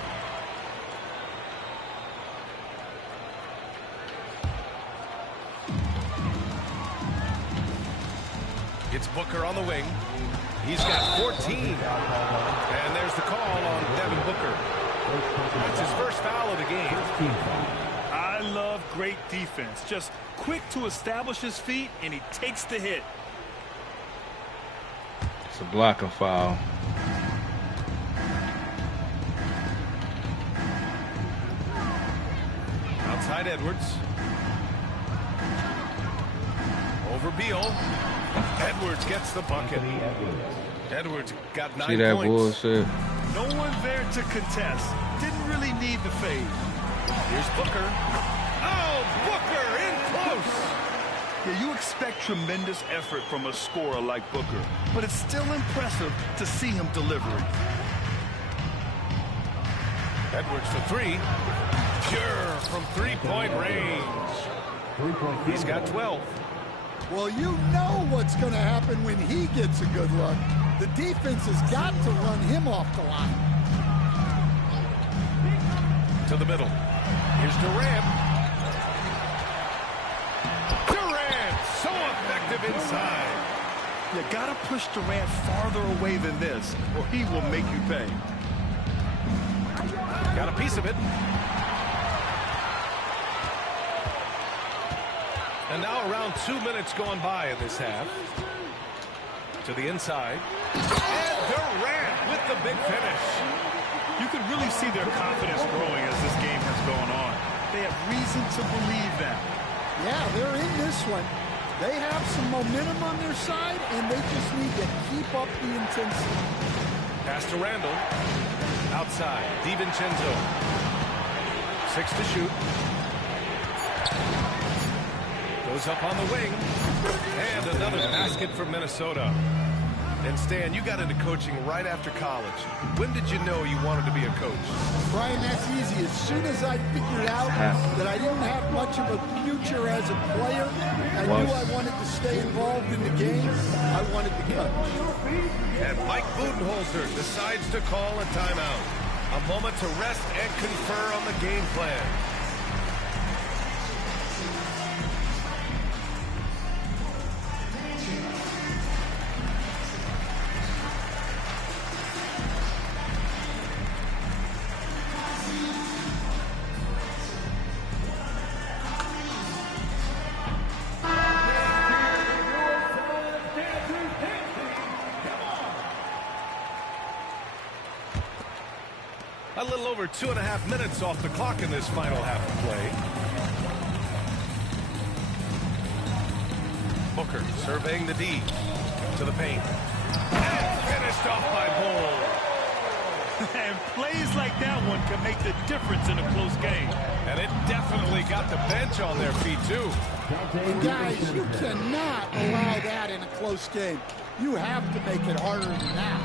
It's Booker on the wing. He's got 14. And there's the call on Devin Booker. That's his first foul of the game. I love great defense. Just quick to establish his feet, and he takes the hit. It's a blocking foul. Outside Edwards. Over Beal. Edwards gets the bucket. Edwards got 9 points. See that bullshit? No one there to contest. Didn't really need the fade. Here's Booker. Oh, Booker in close. Yeah, you expect tremendous effort from a scorer like Booker, but it's still impressive to see him delivering. Edwards for 3. Pure from 3-point range. He's got 12. Well, you know what's going to happen when he gets a good look. The defense has got to run him off the line. To the middle. Here's Durant. Durant, so effective inside. You got to push Durant farther away than this, or he will make you pay. Got a piece of it. And now around 2 minutes going by in this half. To the inside. And Durant with the big finish. You can really see their confidence growing as this game has gone on. They have reason to believe that. Yeah, they're in this one. They have some momentum on their side, and they just need to keep up the intensity. Pass to Randall. Outside. DiVincenzo. 6 to shoot. Goes up on the wing. And another basket for Minnesota. And Stan, you got into coaching right after college. When did you know you wanted to be a coach? Brian, that's easy. As soon as I figured out that I didn't have much of a future as a player, I knew I wanted to stay involved in the game. I wanted to coach. And Mike Budenholzer decides to call a timeout. A moment to rest and confer on the game plan. A little over 2.5 minutes off the clock in this final half of play. Booker surveying the D to the paint. And finished off by Bull. And plays like that one can make the difference in a close game. And it definitely got the bench on their feet, too. And guys, you cannot allow that in a close game. You have to make it harder than that.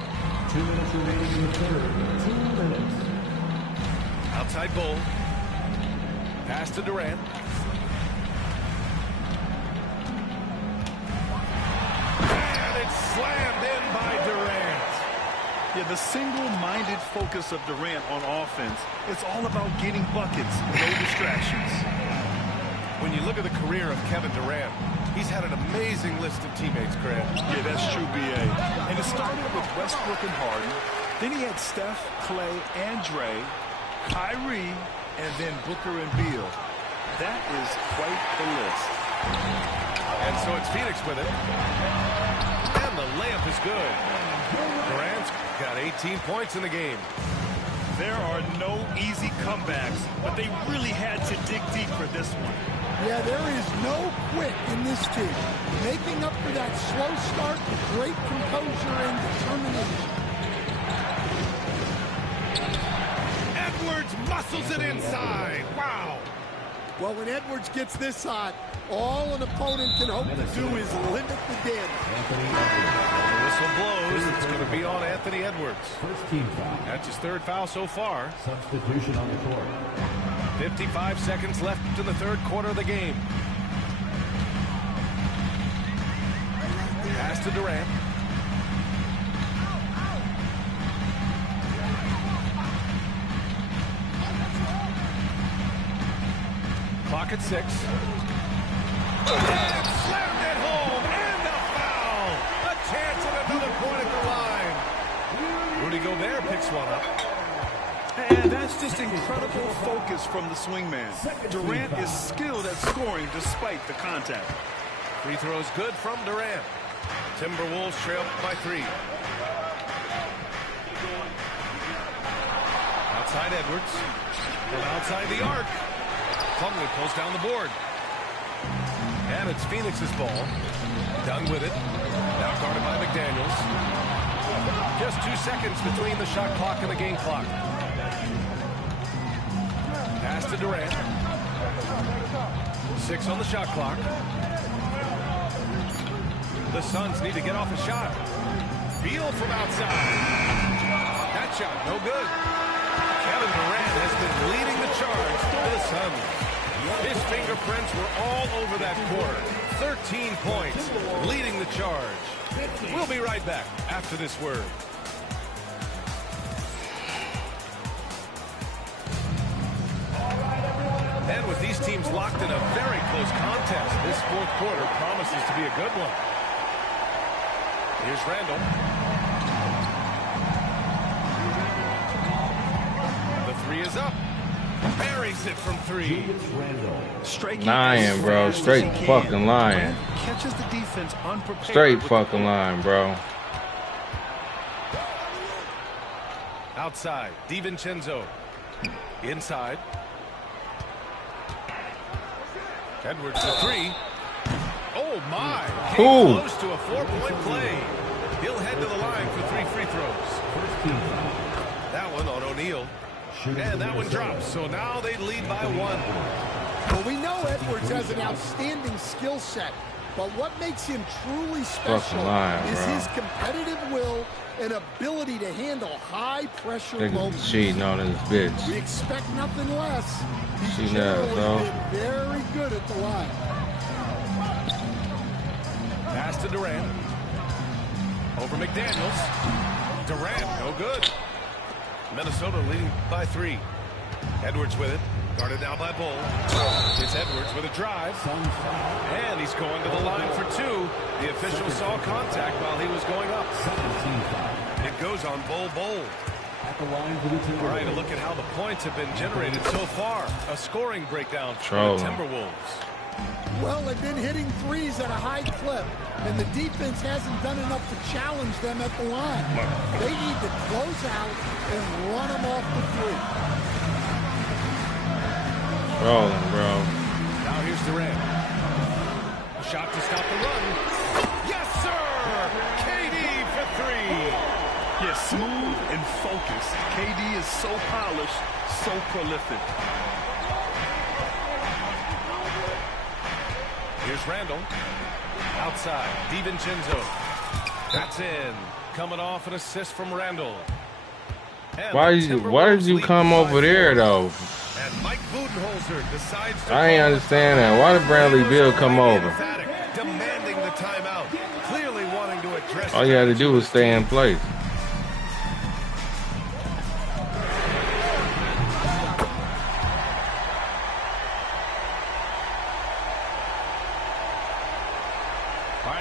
2 minutes remaining in the third. 2 minutes. Outside Bull. Pass to Durant. And it's slammed in by Durant. Yeah, the single-minded focus of Durant on offense, it's all about getting buckets, no distractions. When you look at the career of Kevin Durant, he's had an amazing list of teammates, Grant. Yeah, that's true, B.A. And it started with Westbrook and Harden. Then he had Steph, Clay, and Dre, Kyrie, and then Booker and Beal. That is quite the list. And so it's Phoenix with it. And the layup is good. Durant's got 18 points in the game. There are no easy comebacks, but they really had to dig deep for this one. Yeah, there is no quit in this team. Making up for that slow start with great composure and determination. Edwards muscles it inside. Wow. Well, when Edwards gets this hot, all an opponent can hope to do is limit the damage. When the whistle blows, it's going to be on Anthony Edwards. First team foul. That's his third foul so far. Substitution on the court. 55 seconds left in the third quarter of the game. Pass to Durant. Clock at 6. And slammed it home. And a foul. A chance at another point at the line. Rudy Gobert picks one up. And that's just incredible focus from the swingman. Durant is skilled at scoring despite the contact. Free throws good from Durant. Timberwolves trail by 3. Outside Edwards. From outside the arc. Plumlee pulls down the board. And it's Phoenix's ball. Done with it. Now guarded by McDaniels. Just 2 seconds between the shot clock and the game clock. Pass to Durant. 6 on the shot clock. The Suns need to get off a shot. Beal from outside. That shot, no good. Kevin Durant has been leading the charge for the Suns. His fingerprints were all over that quarter. 13 points, leading the charge. We'll be right back after this word. And with these teams locked in a very close contest, this fourth quarter promises to be a good one. Here's Randall. The 3 is up. Buries it from 3. Lying, bro. Straight fucking lying. Catches the defense unprepared. Straight fucking lying, bro. Outside, DiVincenzo. Inside. Edwards to 3. Oh my! Came close to a 4-point play. He'll head to the line for 3 free throws. That one on O'Neal. And that one drops. So now they lead by 1. Well, we know Edwards has an outstanding skill set, but what makes him truly special is his competitive will and ability to handle high-pressure moments. Cheating on his bitch. We expect nothing less. He's generally been very good at the line. Pass to Durant. Over McDaniels. Durant, no good. Minnesota leading by 3. Edwards with it. Guarded now by Bull. It's Edwards with a drive. And he's going to the line for 2. The official saw contact while he was going up. It goes on Bull. All right, a look at how the points have been generated so far. A scoring breakdown for the Timberwolves. Well, they've been hitting threes at a high clip, and the defense hasn't done enough to challenge them at the line. They need to close out and run them off the 3. Rolling, bro. Now here's Durant. A shot to stop the run. Yes, sir! KD for 3. Yeah, smooth and focused. KD is so polished, so prolific. Here's Randall. Outside, DiVincenzo. That's in. Coming off an assist from Randall. Why did you come over there, though? And Mike Budenholzer decides to I ain't understand that. Why did Bradley Beal come over? demanding the timeout. Clearly wanting to address. All you had to do was stay in place.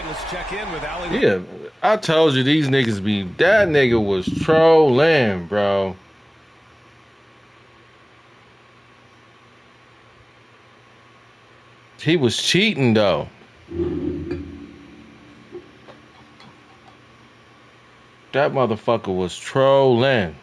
Let's check in with Ali. Yeah, I told you these niggas be. That nigga was trolling, bro. He was cheating, though. That motherfucker was trolling.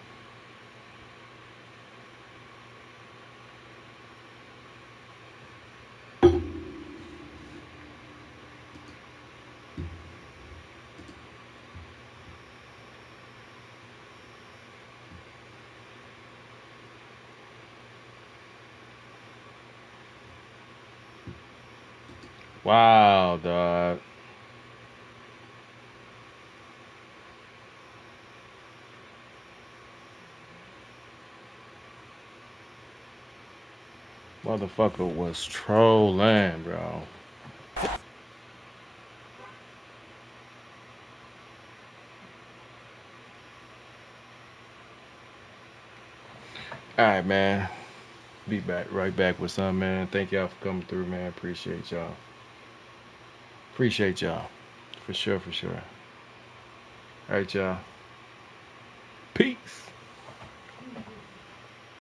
Wow, dog. Motherfucker was trolling, bro. All right, man. Be back right back with some, man. Thank y'all for coming through, man. Appreciate y'all. Appreciate y'all. For sure, for sure. All right, y'all. Peace.